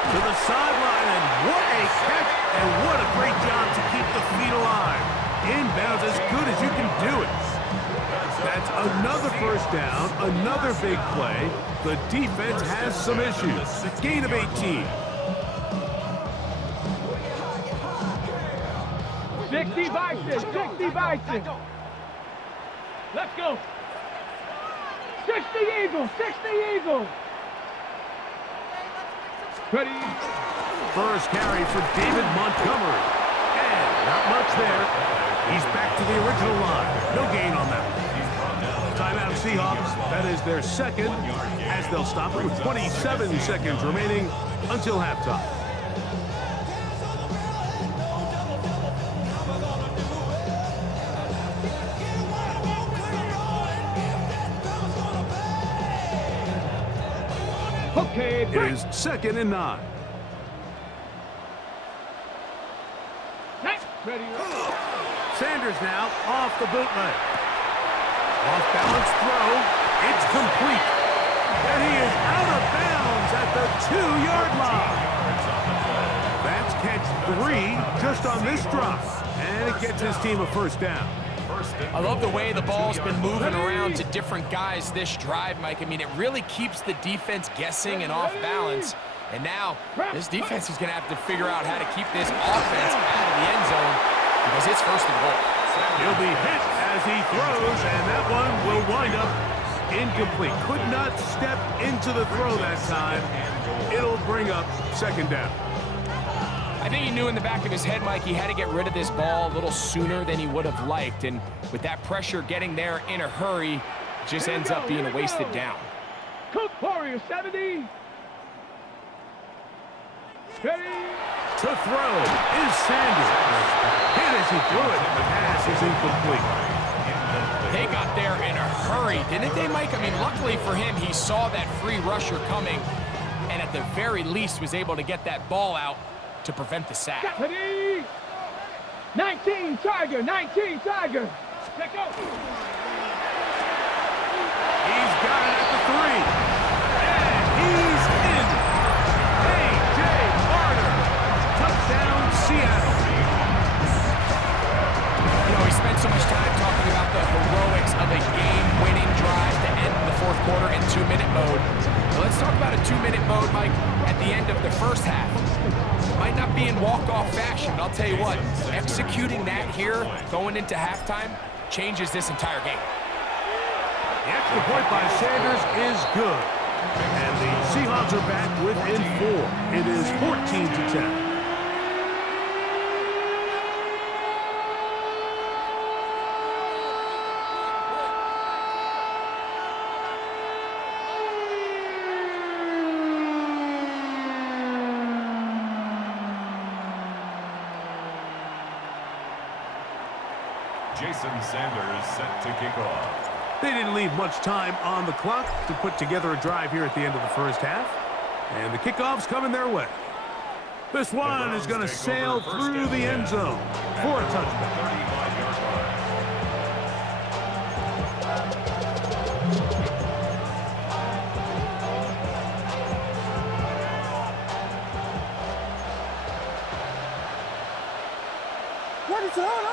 To the sideline, and what a catch, and what a great job to keep the feet alive. Inbounds as good as you can do it. That's another first down, another big play. The defense has some issues. Gain of 18. 60 Bison, 60 Bison. Let's go. 60 Eagles, 60 Eagles. Ready. First carry for David Montgomery. And not much there. He's back to the original line. No gain on that one. Timeout Seahawks. That is their second, as they'll stop it with 27 seconds remaining until halftime. Okay, it is 2nd and 9. Ready. Sanders now off the bootleg. Off balance throw. It's complete. And he is out of bounds at the 2-yard line. That's catch 3 just on this drop. And it gets his team a first down. I love the way the ball's been moving around to different guys this drive, Mike. I mean, it really keeps the defense guessing and off balance. And now, this defense is going to have to figure out how to keep this offense out of the end zone because it's 1st and goal. He'll be hit as he throws, and that one will wind up incomplete. Could not step into the throw that time. It'll bring up 2nd down. I think he knew in the back of his head, Mike, he had to get rid of this ball a little sooner than he would have liked. And with that pressure getting there in a hurry, it just ends up being a wasted down. Cook Warrior 70. Ready. To throw is Sanders. Hit as he threw it. The pass is incomplete. They got there in a hurry, didn't they, Mike? I mean, luckily for him, he saw that free rusher coming and at the very least was able to get that ball out to prevent the sack. 19 Tiger, 19 Tiger. Let's go. He's got it at the 3. And he's in. A.J. Carter. Touchdown, Seattle. You know, we spent so much time talking about the heroics of a game-winning drive to end the 4th quarter in 2-minute mode. Now let's talk about a 2-minute mode, Mike, at the end of the first half. Might not be in walk-off fashion, but I'll tell you what, executing that here, going into halftime, changes this entire game. The extra point by Sanders is good. And the Seahawks are back within 4. It is 14-10. Jason Sanders set to kick off. They didn't leave much time on the clock to put together a drive here at the end of the first half. And the kickoff's coming their way. This one is going to sail through the end zone for a touchdown. What is on?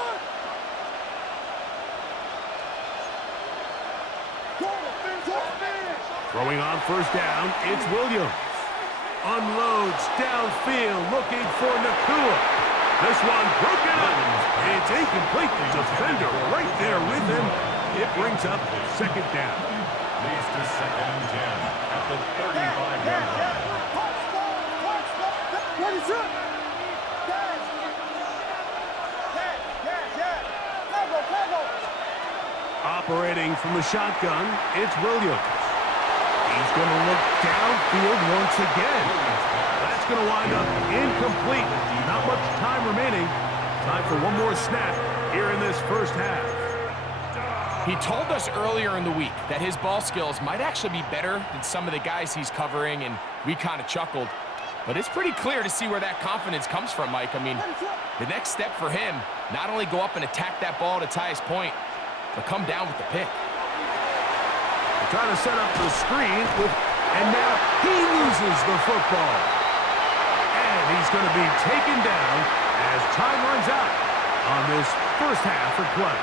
Throwing on first down, it's Williams. Unloads downfield, looking for Nakua. This one broken up. It's incomplete. The defender right there with him. It brings up 2nd down. Leads to 2nd and 10 at the 35-yard line. What is up? Operating from the shotgun, it's Williams. He's He's going to look downfield once again. That's going to wind up incomplete. Not much time remaining. Time for one more snap here in this first half. He told us earlier in the week that his ball skills might actually be better than some of the guys he's covering, and we kind of chuckled. But it's pretty clear to see where that confidence comes from, Mike. I mean, the next step for him, not only go up and attack that ball at its highest point, but come down with the pick. They're trying to set up the screen, and now he loses the football. And he's going to be taken down as time runs out on this first half of play.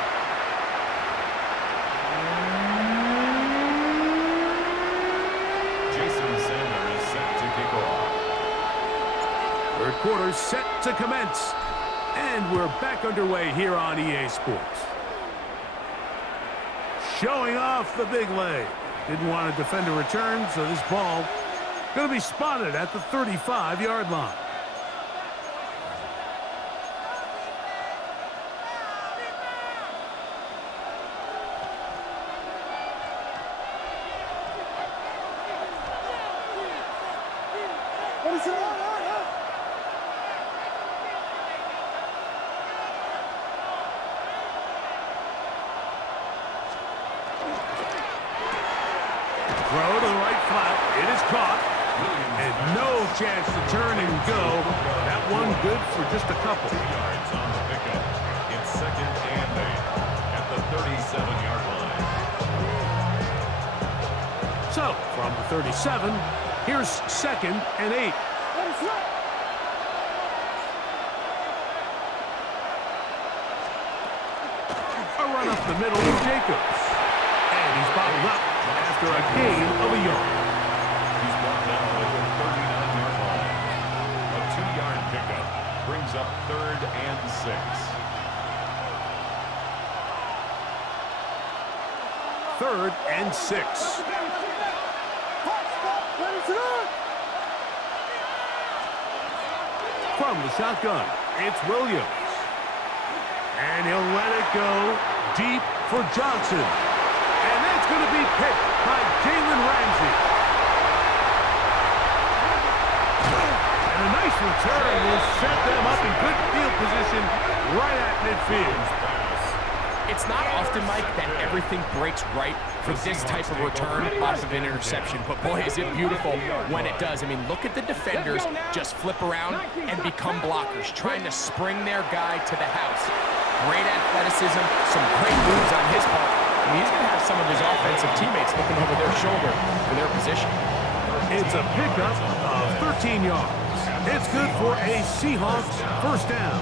Third quarter set to commence, and we're back underway here on EA Sports. Showing off the big leg. Didn't want to defend a return, so this ball going to be spotted at the 35-yard line. Throw to the right flat. It is caught. And no chance to turn and go. That one good for just a couple. 2 yards on the pickup. It's 2nd and 8 at the 37-yard line. So, from the 37, here's 2nd and 8. A run up the middle of Jacobs. And he's bottled up after a gain of a yard. He's brought down at the 39-yard line. A 2-yard pickup brings up 3rd and 6. 3rd and 6. From the shotgun, it's Williams. And he'll let it go deep for Johnson. And that's going to be picked by Jalen Ramsey. And a nice return will set them up in good field position right at midfield. It's not often, Mike, that everything breaks right for this type of return off of an interception. But boy, is it beautiful when it does. I mean, look at the defenders just flip around and become blockers, trying to spring their guy to the house. Great athleticism, some great moves on his part. I mean, he's going to have some of his offensive teammates looking over their shoulder for their position. It's a pickup of 13 yards. It's good for a Seahawks first down.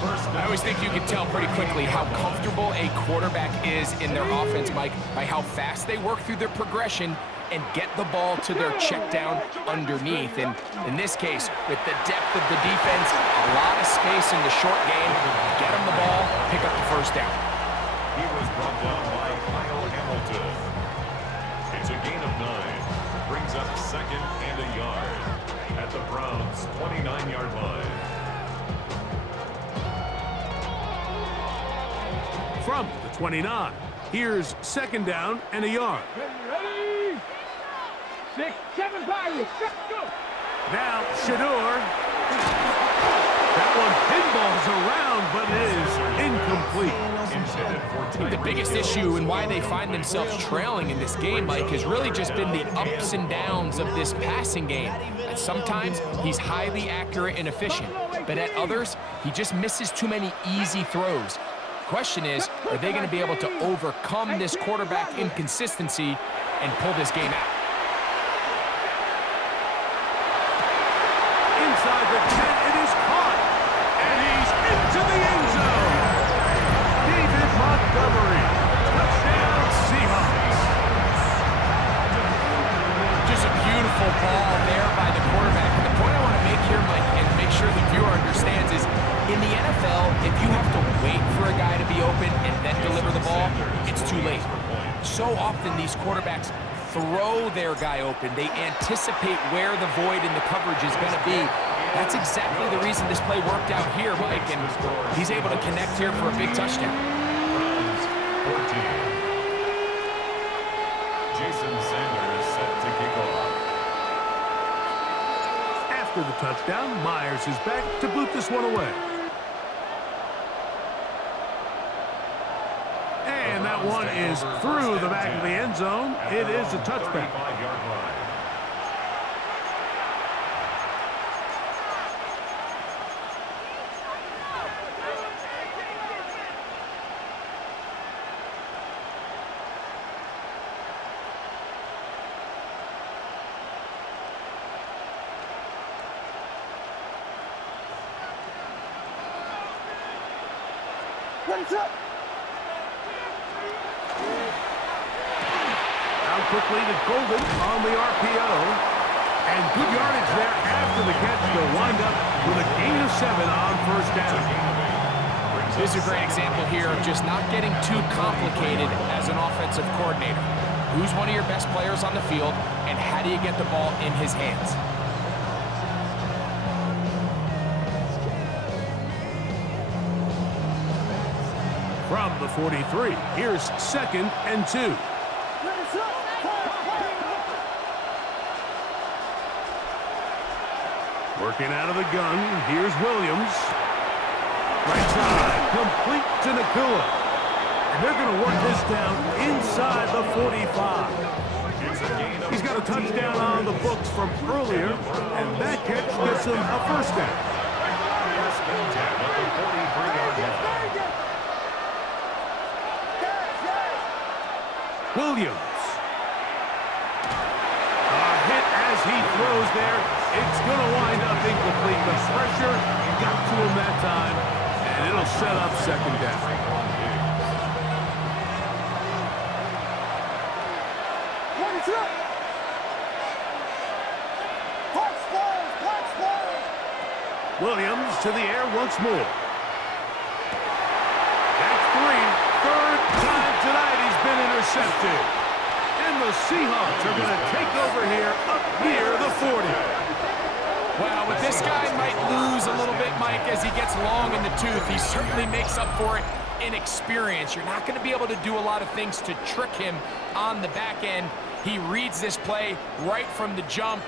I always think you can tell pretty quickly how comfortable a quarterback is in their offense, Mike, by how fast they work through their progression and get the ball to their check down underneath. And in this case, with the depth of the defense, a lot of space in the short game, get them the ball, pick up the first down. He was brought down by Kyle Hamilton. It's a gain of 9. Brings up 2nd and a yard at the Browns' 29-yard line. From the 29, here's 2nd down and a yard. Ready? 6, 7, Pirates. Go. Now, Shador. That one pinballs around, but it is incomplete. The biggest issue and why they find themselves trailing in this game, Mike, has really just been the ups and downs of this passing game. And sometimes he's highly accurate and efficient, but at others, he just misses too many easy throws. Question is, are they going to be able to overcome this quarterback inconsistency and pull this game out? Inside the 10, it is caught, and he's into the end zone. David Montgomery, touchdown Seahawks. Just a beautiful ball there by the quarterback. And the point I want to make here, Mike, and make sure the viewer understands is, in the NFL, if you have to wait for a guy to be open and then deliver the ball, it's too late. So often these quarterbacks throw their guy open. They anticipate where the void in the coverage is going to be. That's exactly the reason this play worked out here, Mike, and he's able to connect here for a big touchdown. Jason Sanders set to After the touchdown, Myers is back to boot this one away. And that one is through the back of the end zone. It is a touchback. What's up? Out quickly to Golden on the RPO. And good yardage there after the catch. They'll wind up with a gain of 7 on first down. This is a great example here of just not getting too complicated as an offensive coordinator. Who's one of your best players on the field, and how do you get the ball in his hands? From the 43, here's 2nd and 2. Working out of the gun, here's Williams. Right side, complete to Nakua. And they're going to work this down inside the 45. He's got a touchdown on the books from earlier, and that catch gets him a first down. Williams. A hit as he throws there. It's going to wind up incomplete. The pressure got to him that time, and it'll set up 2nd down. Williams to the air once more. That's 3. 3rd time tonight he's been intercepted. And the Seahawks are going to take over here up near the 40. Well, with this guy might lose a little bit, Mike, as he gets long in the tooth. He certainly makes up for it in experience. You're not going to be able to do a lot of things to trick him on the back end. He reads this play right from the jump.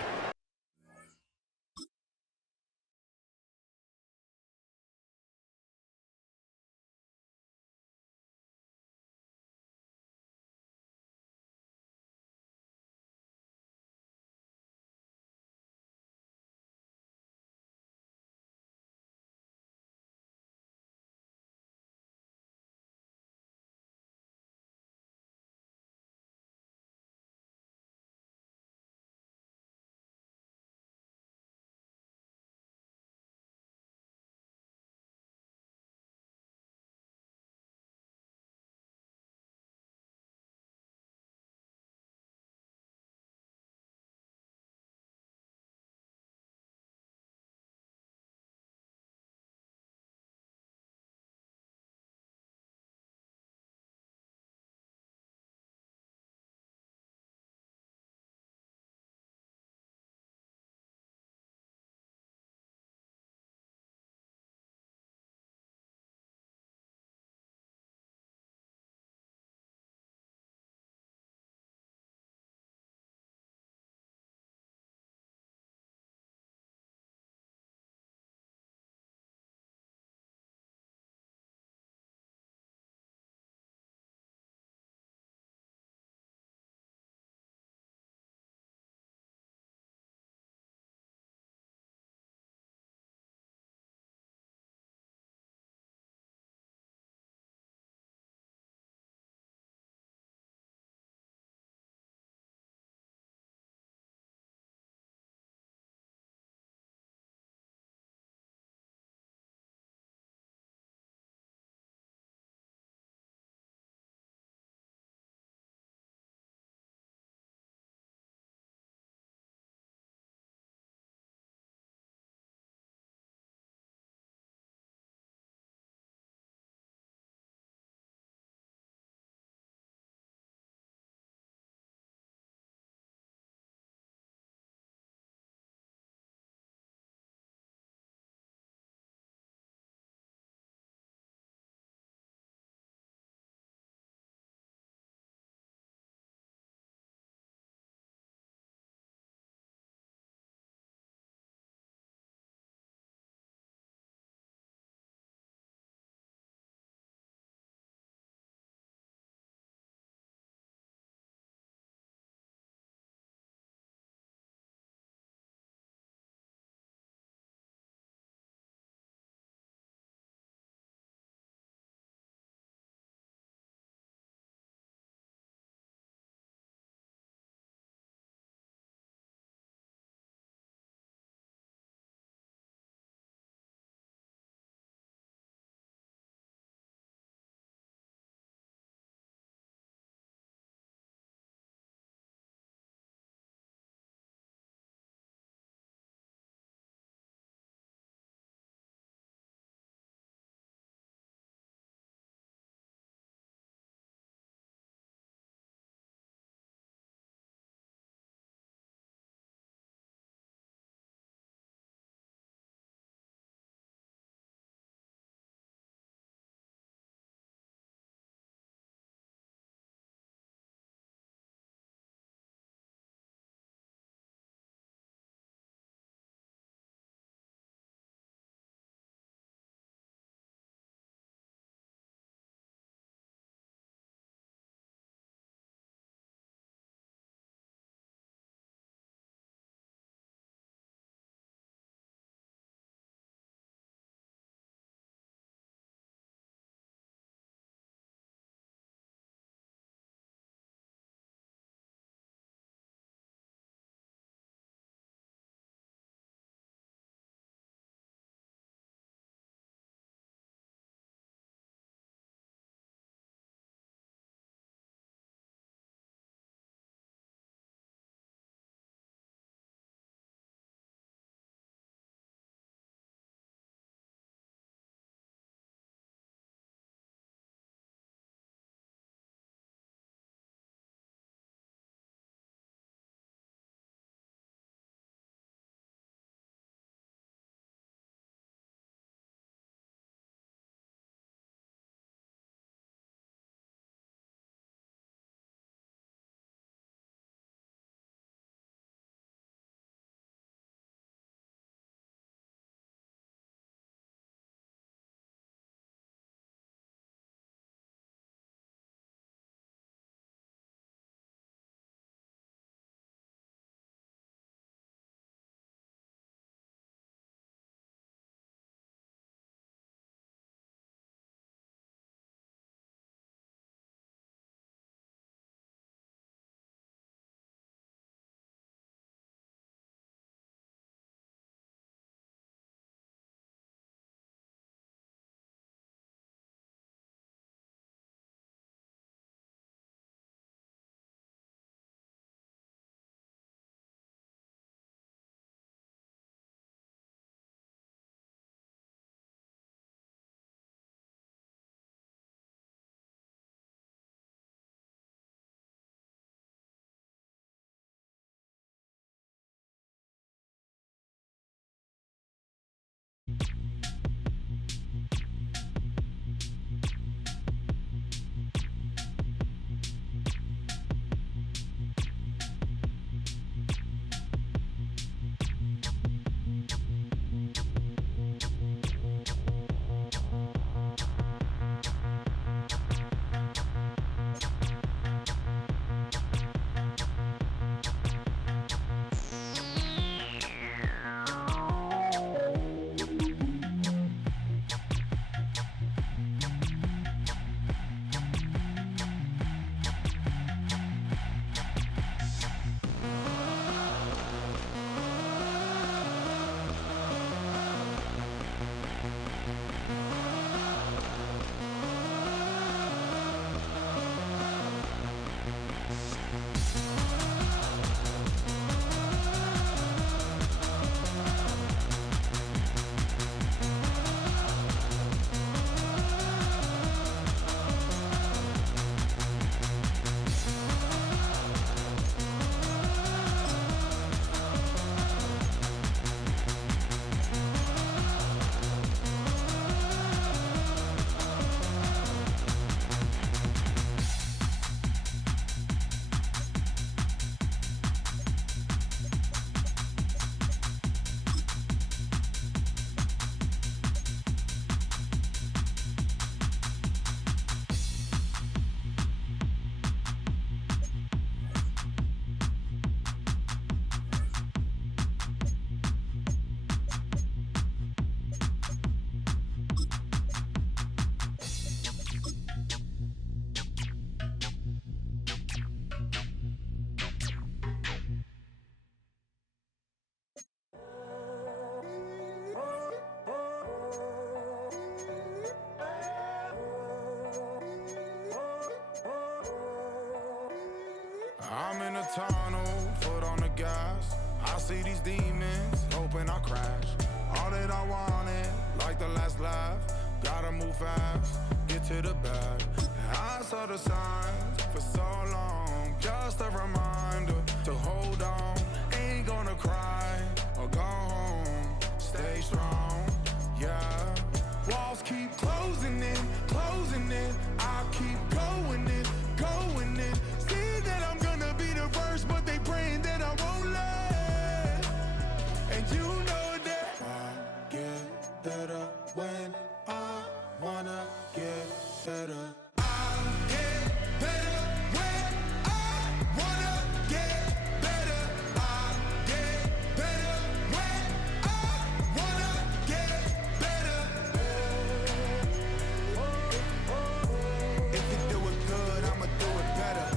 see these demons, hoping I crash. All that I wanted, like the last laugh. Gotta move fast, get to the bag. I saw the signs for so long, just a reminder to hold on. Ain't gonna cry or go home, stay strong, yeah. Walls keep closing in, I keep going in, See that I'm gonna be the first, but they praying that I won't let. And you know that I get better when I wanna get better. I get better when I wanna get better. I get better when I wanna get better. If you do it good, I'ma do it better.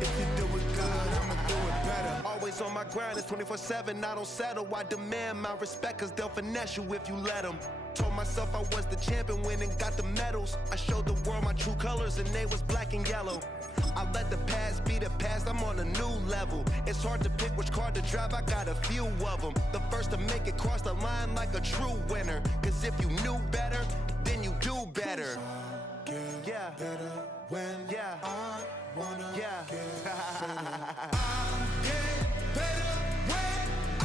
If you do it good, I'ma do it better. Always on my grind, it's 24/7, I don't settle. I demand my respect, cause they'll finesse you if you let them. Told myself I was the champion, went and got the medals. I showed the world my true colors and they was black and yellow. I let the past be the past, I'm on a new level. It's hard to pick which car to drive, I got a few of them. The first to make it cross the line like a true winner. Cause if you knew better, then you do better. Yeah. Better when I wanna get better. I get better when I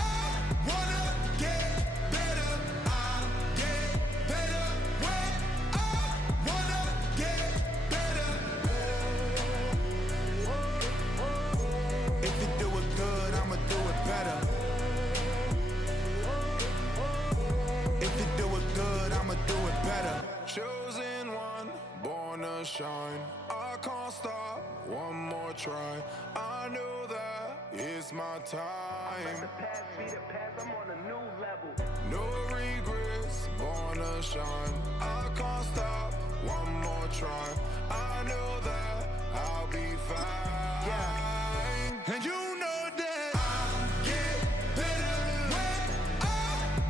wanna get better. I get better when I wanna get better. If you do it good, I'ma do it better. If you do it good, I'ma do it better. Chosen one, born to shine. I can't stop, one more try. I know that it's my time. let the past be the past, I'm on a new level. No regrets, born to shine. I can't stop, one more try. I know that I'll be fine. Yeah. And you know that I get better when I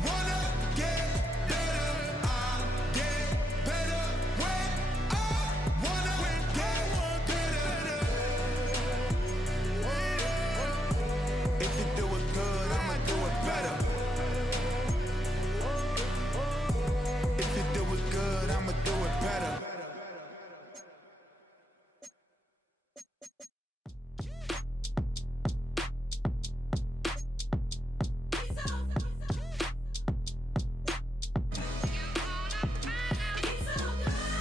wanna get better. I get better when I wanna get better. If you do it good, I'ma do it better. If you do it good, I'ma do it better.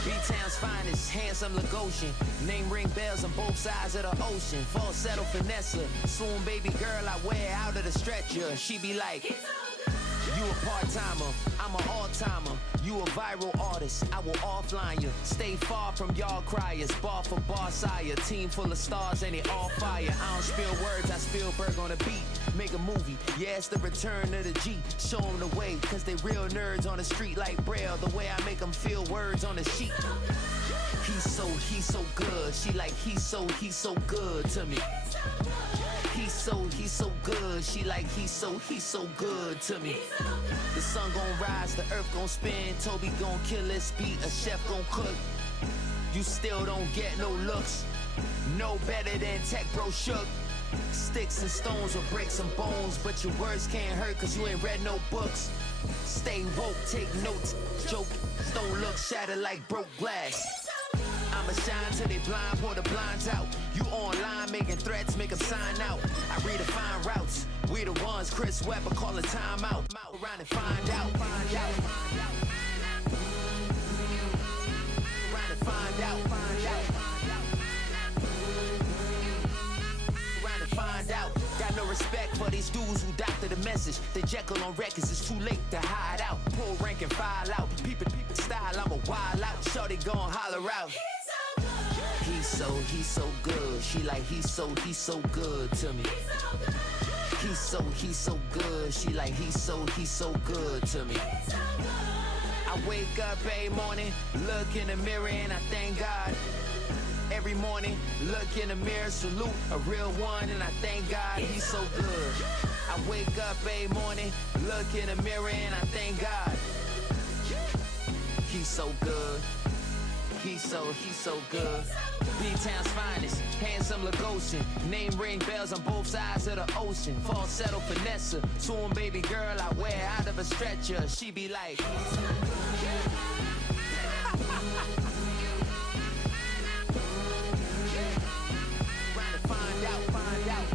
B-Town's finest, handsome Lagosian. Name ring bells on both sides of the ocean. Falsetto Vanessa, swoon baby girl I wear out of the stretcher. She be like, you a part-timer, I'm an all-timer. You a viral artist, I will offline you. Stay far from y'all criers, bar for bar sire. Team full of stars and it all fire. I don't spill words, I Spielberg on the beat. Make a movie, yeah, it's the return of the G. Show them the way, cause they real nerds on the street like Braille. The way I make them feel words on the sheet. He's so good. She like, he's so good to me. He's so good. She like, he's so good to me. The sun gon' rise, the earth gon' spin. Toby gon' kill this beat, a chef gon' cook. You still don't get no looks. No better than Tech Bro Shook. Sticks and stones will break some bones, but your words can't hurt cause you ain't read no books. Stay woke, take notes, joke. Don't look shattered like broke glass. I'ma shine till they blind, pour the blinds out. You online making threats, make them sign out. I redefine routes. We the ones Chris Webber calling time out. Around and find out. Around and find out. Around and find out. Got no respect for these dudes who doctor the message. They Jekyll on records, it's too late to hide out. Pull rank and file out. Peep it style, I'm a wild out. Shorty gon' holler out. He's so good. She like, he's so good to me. He's so good. She like, he's so good to me. I wake up every morning, look in the mirror and I thank God. Every morning, look in the mirror, salute a real one and I thank God he's so good. I wake up every morning, look in the mirror and I thank God. He's so good. He's so good. B-Town's finest, handsome Lagosian. Name ring bells on both sides of the ocean. Falsetto finesse, swoon baby girl I wear out of a stretcher. She be like, trying to find out.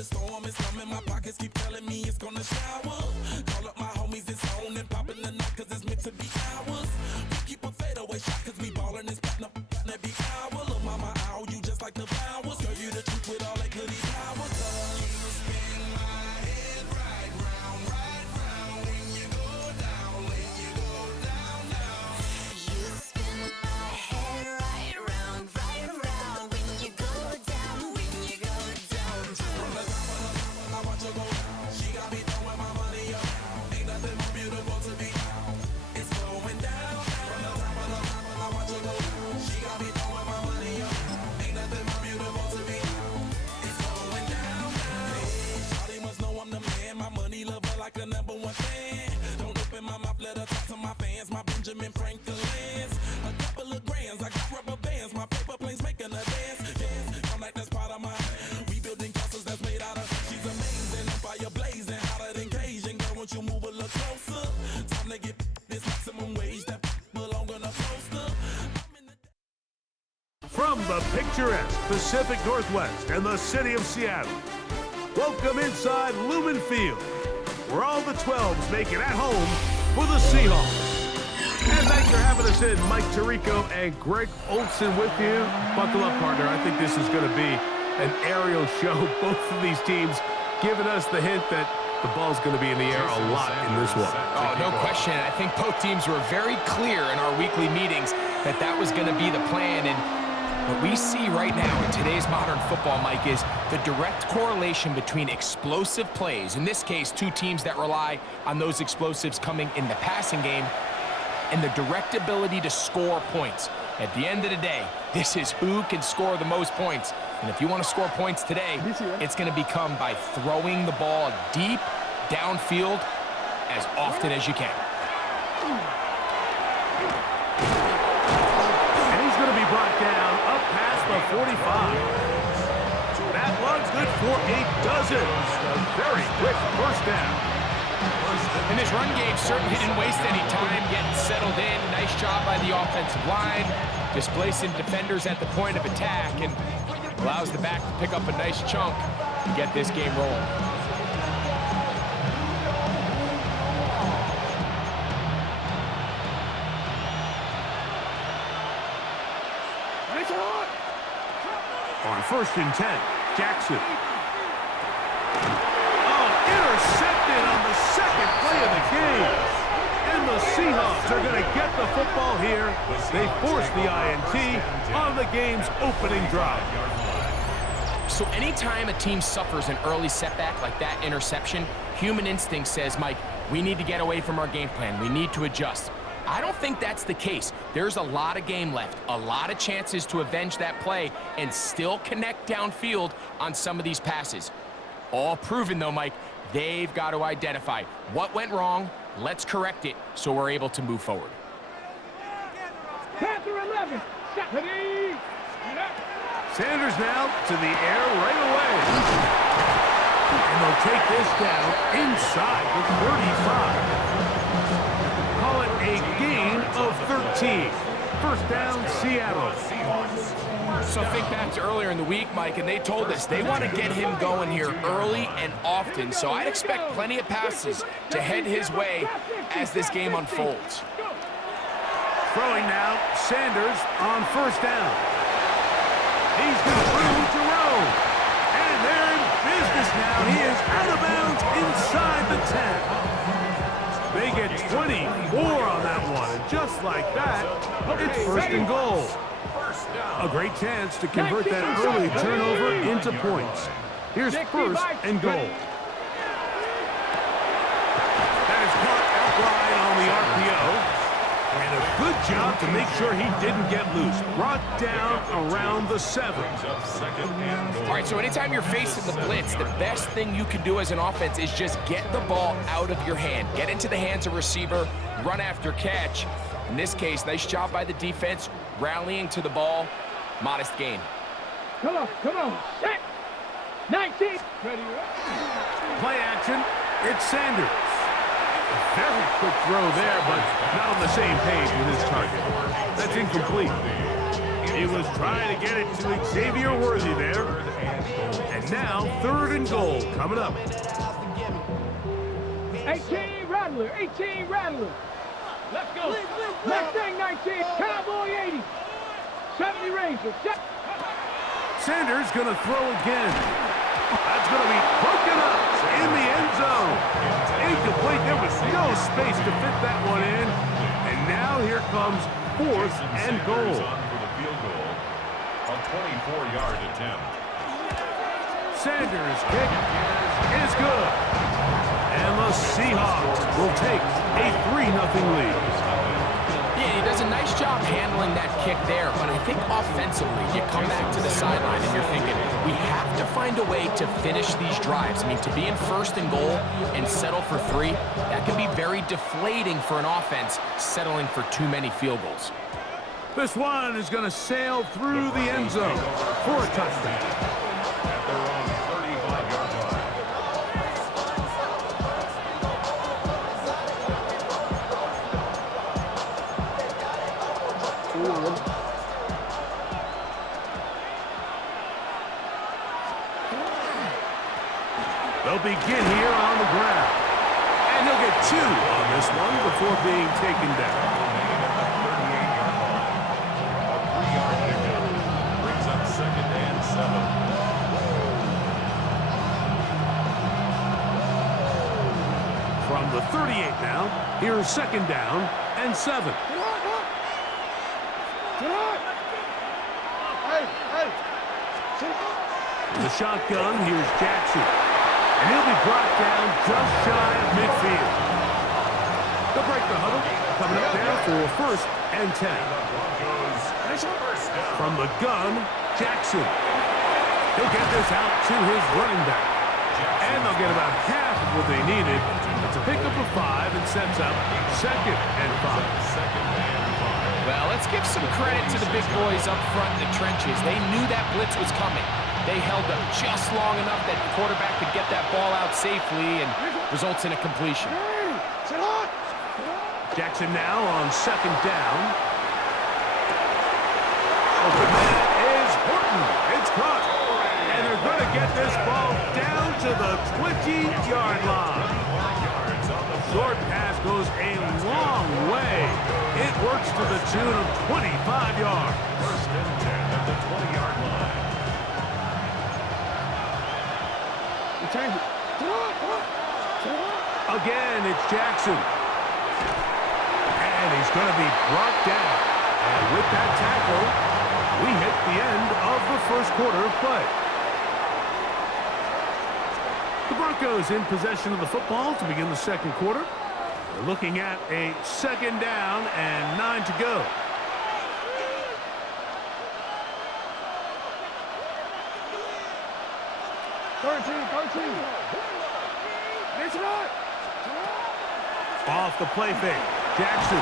the storm is coming. My pockets keep telling me it's gonna shower. Call up my homies, it's on and popping the night, cause it's meant to be ours. We keep a fadeaway shot, cause we ballin' this platinum every hour. Look, mama, ow, you just like the flowers. Girl, you the truth with all that goody power. Cause you spin my head right round when you go down, when you go down, down. You spin my head right round when you go down, when you go down. From the top of the top, I watch her go down. She got me throwing my money up. Ain't nothing more beautiful to me. It's going down. From the top of the top, I watch her go down. She got me throwing my money up. Ain't nothing more beautiful to me. It's going down. Hey, shawty must know I'm the man. My money lover like a #1 fan. Don't open my mouth, let her talk to my fans. My Benjamin Franklin's. A couple of grands, I got rubber bands. My paper planes making a dance. I'm like that's part of my. We building castles that's made out of. She's amazing, on fire blazing, hotter than Cajun. Girl, won't you move a little closer? Time to get this maximum wage that belong on a poster. From the picturesque Pacific Northwest and the city of Seattle, welcome inside Lumen Field, where all the 12s make it at home for the Seahawks. And thanks for having us in, Mike Tirico and Greg Olson with you. Buckle up, partner. I think this is going to be an aerial show. Both of these teams giving us the hint that the ball's going to be in the air a lot in this one. Oh, no question. I think both teams were very clear in our weekly meetings that that was going to be the plan. And what we see right now in today's modern football, Mike, is the direct correlation between explosive plays, in this case, two teams that rely on those explosives coming in the passing game, and the direct ability to score points. At the end of the day, this is who can score the most points. And if you want to score points today, it's going to become by throwing the ball deep downfield as often as you can. And he's going to be brought down up past the 45. That one's good for 8 dozens. A very quick first down. And this run game certainly didn't waste any time getting settled in. Nice job by the offensive line, displacing defenders at the point of attack, and allows the back to pick up a nice chunk to get this game rolling. On 1st and 10, Jackson. Intercepted on the second play of the game. And the Seahawks are going to get the football here. They force the INT on the game's opening drive. So anytime a team suffers an early setback like that interception, human instinct says, Mike, we need to get away from our game plan. We need to adjust. I don't think that's the case. There's a lot of game left, a lot of chances to avenge that play and still connect downfield on some of these passes. All proven, though, Mike, they've got to identify what went wrong, let's correct it so we're able to move forward. Panther 11, Sanders now to the air right away. And they'll take this down inside the 35. Call it a gain of 13. First down, Seattle. So think back to earlier in the week, Mike, and they told us they want to get him going here early and often. So I'd expect plenty of passes to head his way as this game unfolds. Throwing now, Sanders on first down. He's going to throw to Rowe. And they're in business now. He is out of bounds inside the 10. They get 24 on that one. And just like that, it's 1st and goal. A great chance to convert that early turnover into points. Here's 1st and goal. That is caught outside on the RPO. And a good job to make sure he didn't get loose. Brought down around the 7. All right, so anytime you're facing the blitz, the best thing you can do as an offense is just get the ball out of your hand. Get into the hands of receiver, run after catch. In this case, nice job by the defense, rallying to the ball. Modest gain. Come on, set. 19. Ready. Play action, it's Sanders. A very quick throw there, but not on the same page with his target. That's incomplete. He was trying to get it to Xavier Worthy there. And now 3rd and goal coming up. 18 Rattler, 18 Rattler. Let's go. Mustang 19, Cowboy 80. 70 Ranger. Sanders going to throw again. That's going to be broken up in the end zone. Incomplete. There was no space to fit that one in. And now here comes 4th and goal. For the field goal, a 24-yard attempt. Sanders' kick is good. And the Seahawks will take a 3-0 lead. Yeah, he does a nice job handling that kick there, but I think offensively, you come back to the sideline and you're thinking, we have to find a way to finish these drives. I mean, to be in 1st and goal and settle for 3, that can be very deflating for an offense settling for too many field goals. This one is going to sail through the end zone for a touchdown. At their own 35-yard line. They'll begin here on the ground. And he'll get 2 on this one before being taken down. Brings up 2nd and 7. From the 38 now, here's 2nd down and 7. The shotgun, here's Jackson. And he'll be brought down just shy of midfield. They'll break the huddle, coming up now for 1st and 10. From the gun, Jackson. He'll get this out to his running back. And they'll get about half of what they needed. It's a pickup of 5 and sets up 2nd and 5. Well, let's give some credit to the big boys up front in the trenches. They knew that blitz was coming. They held up just long enough that the quarterback could get that ball out safely and results in a completion. Jackson now on 2nd down. Open man is Horton. It's caught. And they're going to get this ball down to the 20-yard line. Short pass goes a long way. It works to the tune of 25 yards. 1st and 10 at the 20-yard line. Again, it's Jackson. And he's going to be brought down. And with that tackle, we hit the end of the 1st quarter of play. The Broncos in possession of the football to begin the 2nd quarter. They're looking at a 2nd down and 9 to go. Off the play fake. Jackson.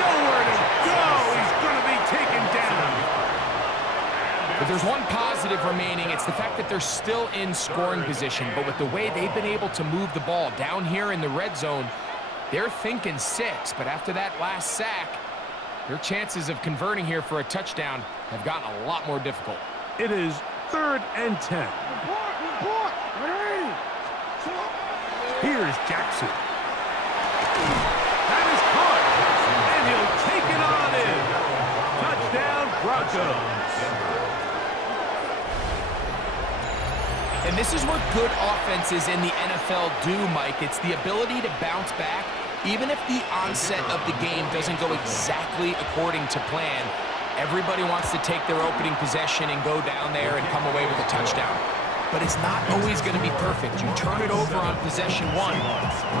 Nowhere to go. He's going to be taken down. If there's one positive remaining, it's the fact that they're still in scoring position. But with the way they've been able to move the ball down here in the red zone, they're thinking 6. But after that last sack, their chances of converting here for a touchdown have gotten a lot more difficult. It is 3rd and 10. Here's Jackson. That is caught. And he'll take it on in. Touchdown, Broncos. And this is what good offenses in the NFL do, Mike. It's the ability to bounce back. Even if the onset of the game doesn't go exactly according to plan, everybody wants to take their opening possession and go down there and come away with a touchdown. But it's not always going to be perfect. You turn it over on possession 1.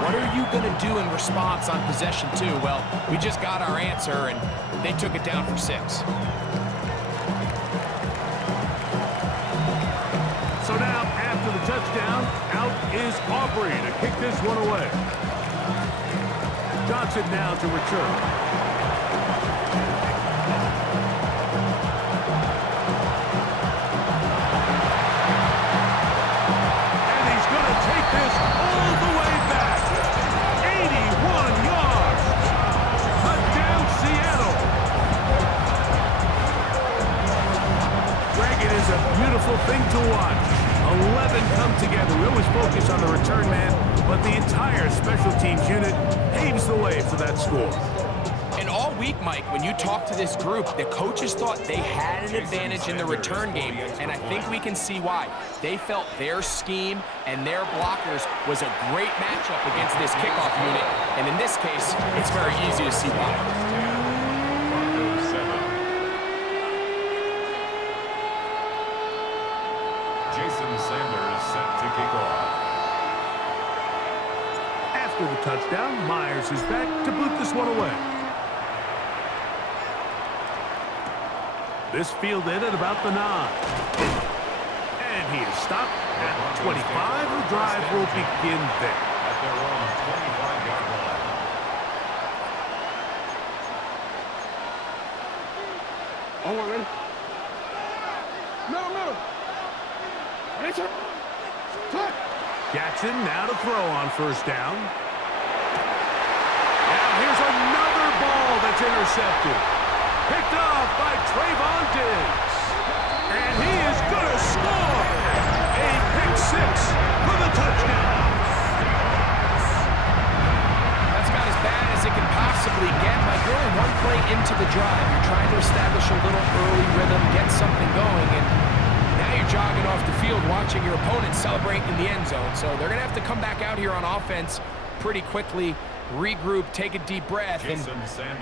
What are you going to do in response on possession 2? Well, we just got our answer, and they took it down for 6. So now, after the touchdown, out is Aubrey to kick this one away. Johnson now to return. This all the way back. 81 yards. Touchdown, Seattle. beautiful thing to watch. 11 come together. We always focus on the return man, but the entire special teams unit paves the way for that score. And all week, Mike, when you talk to this group, the coaches thought they had an advantage in the return game, and I think we can see why. They felt their scheme and their blockers was a great matchup against this kickoff unit, and in this case, it's very easy to see why. Sanders set to kick off. After the touchdown, Myers is back to boot this one away. This fielded at about the 9. And he is stopped at 25. The drive will begin there. At their own 25-yard line. Oh, we're ready. No. Jackson now to throw on first down. Now here's another ball that's intercepted. Picked off by Trayvon Diggs. And he is going to score. A pick 6 for the touchdown. That's about as bad as it can possibly get. Like, you're only one play into the drive. You're trying to establish a little early rhythm, get something going, and now you're jogging off the field watching your opponent celebrate in the end zone. So they're going to have to come back out here on offense pretty quickly, regroup, take a deep breath, and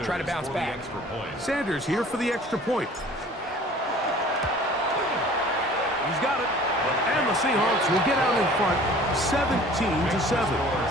try to bounce back. Sanders here for the extra point. He's got it. And the Seahawks will get out in front 17-7.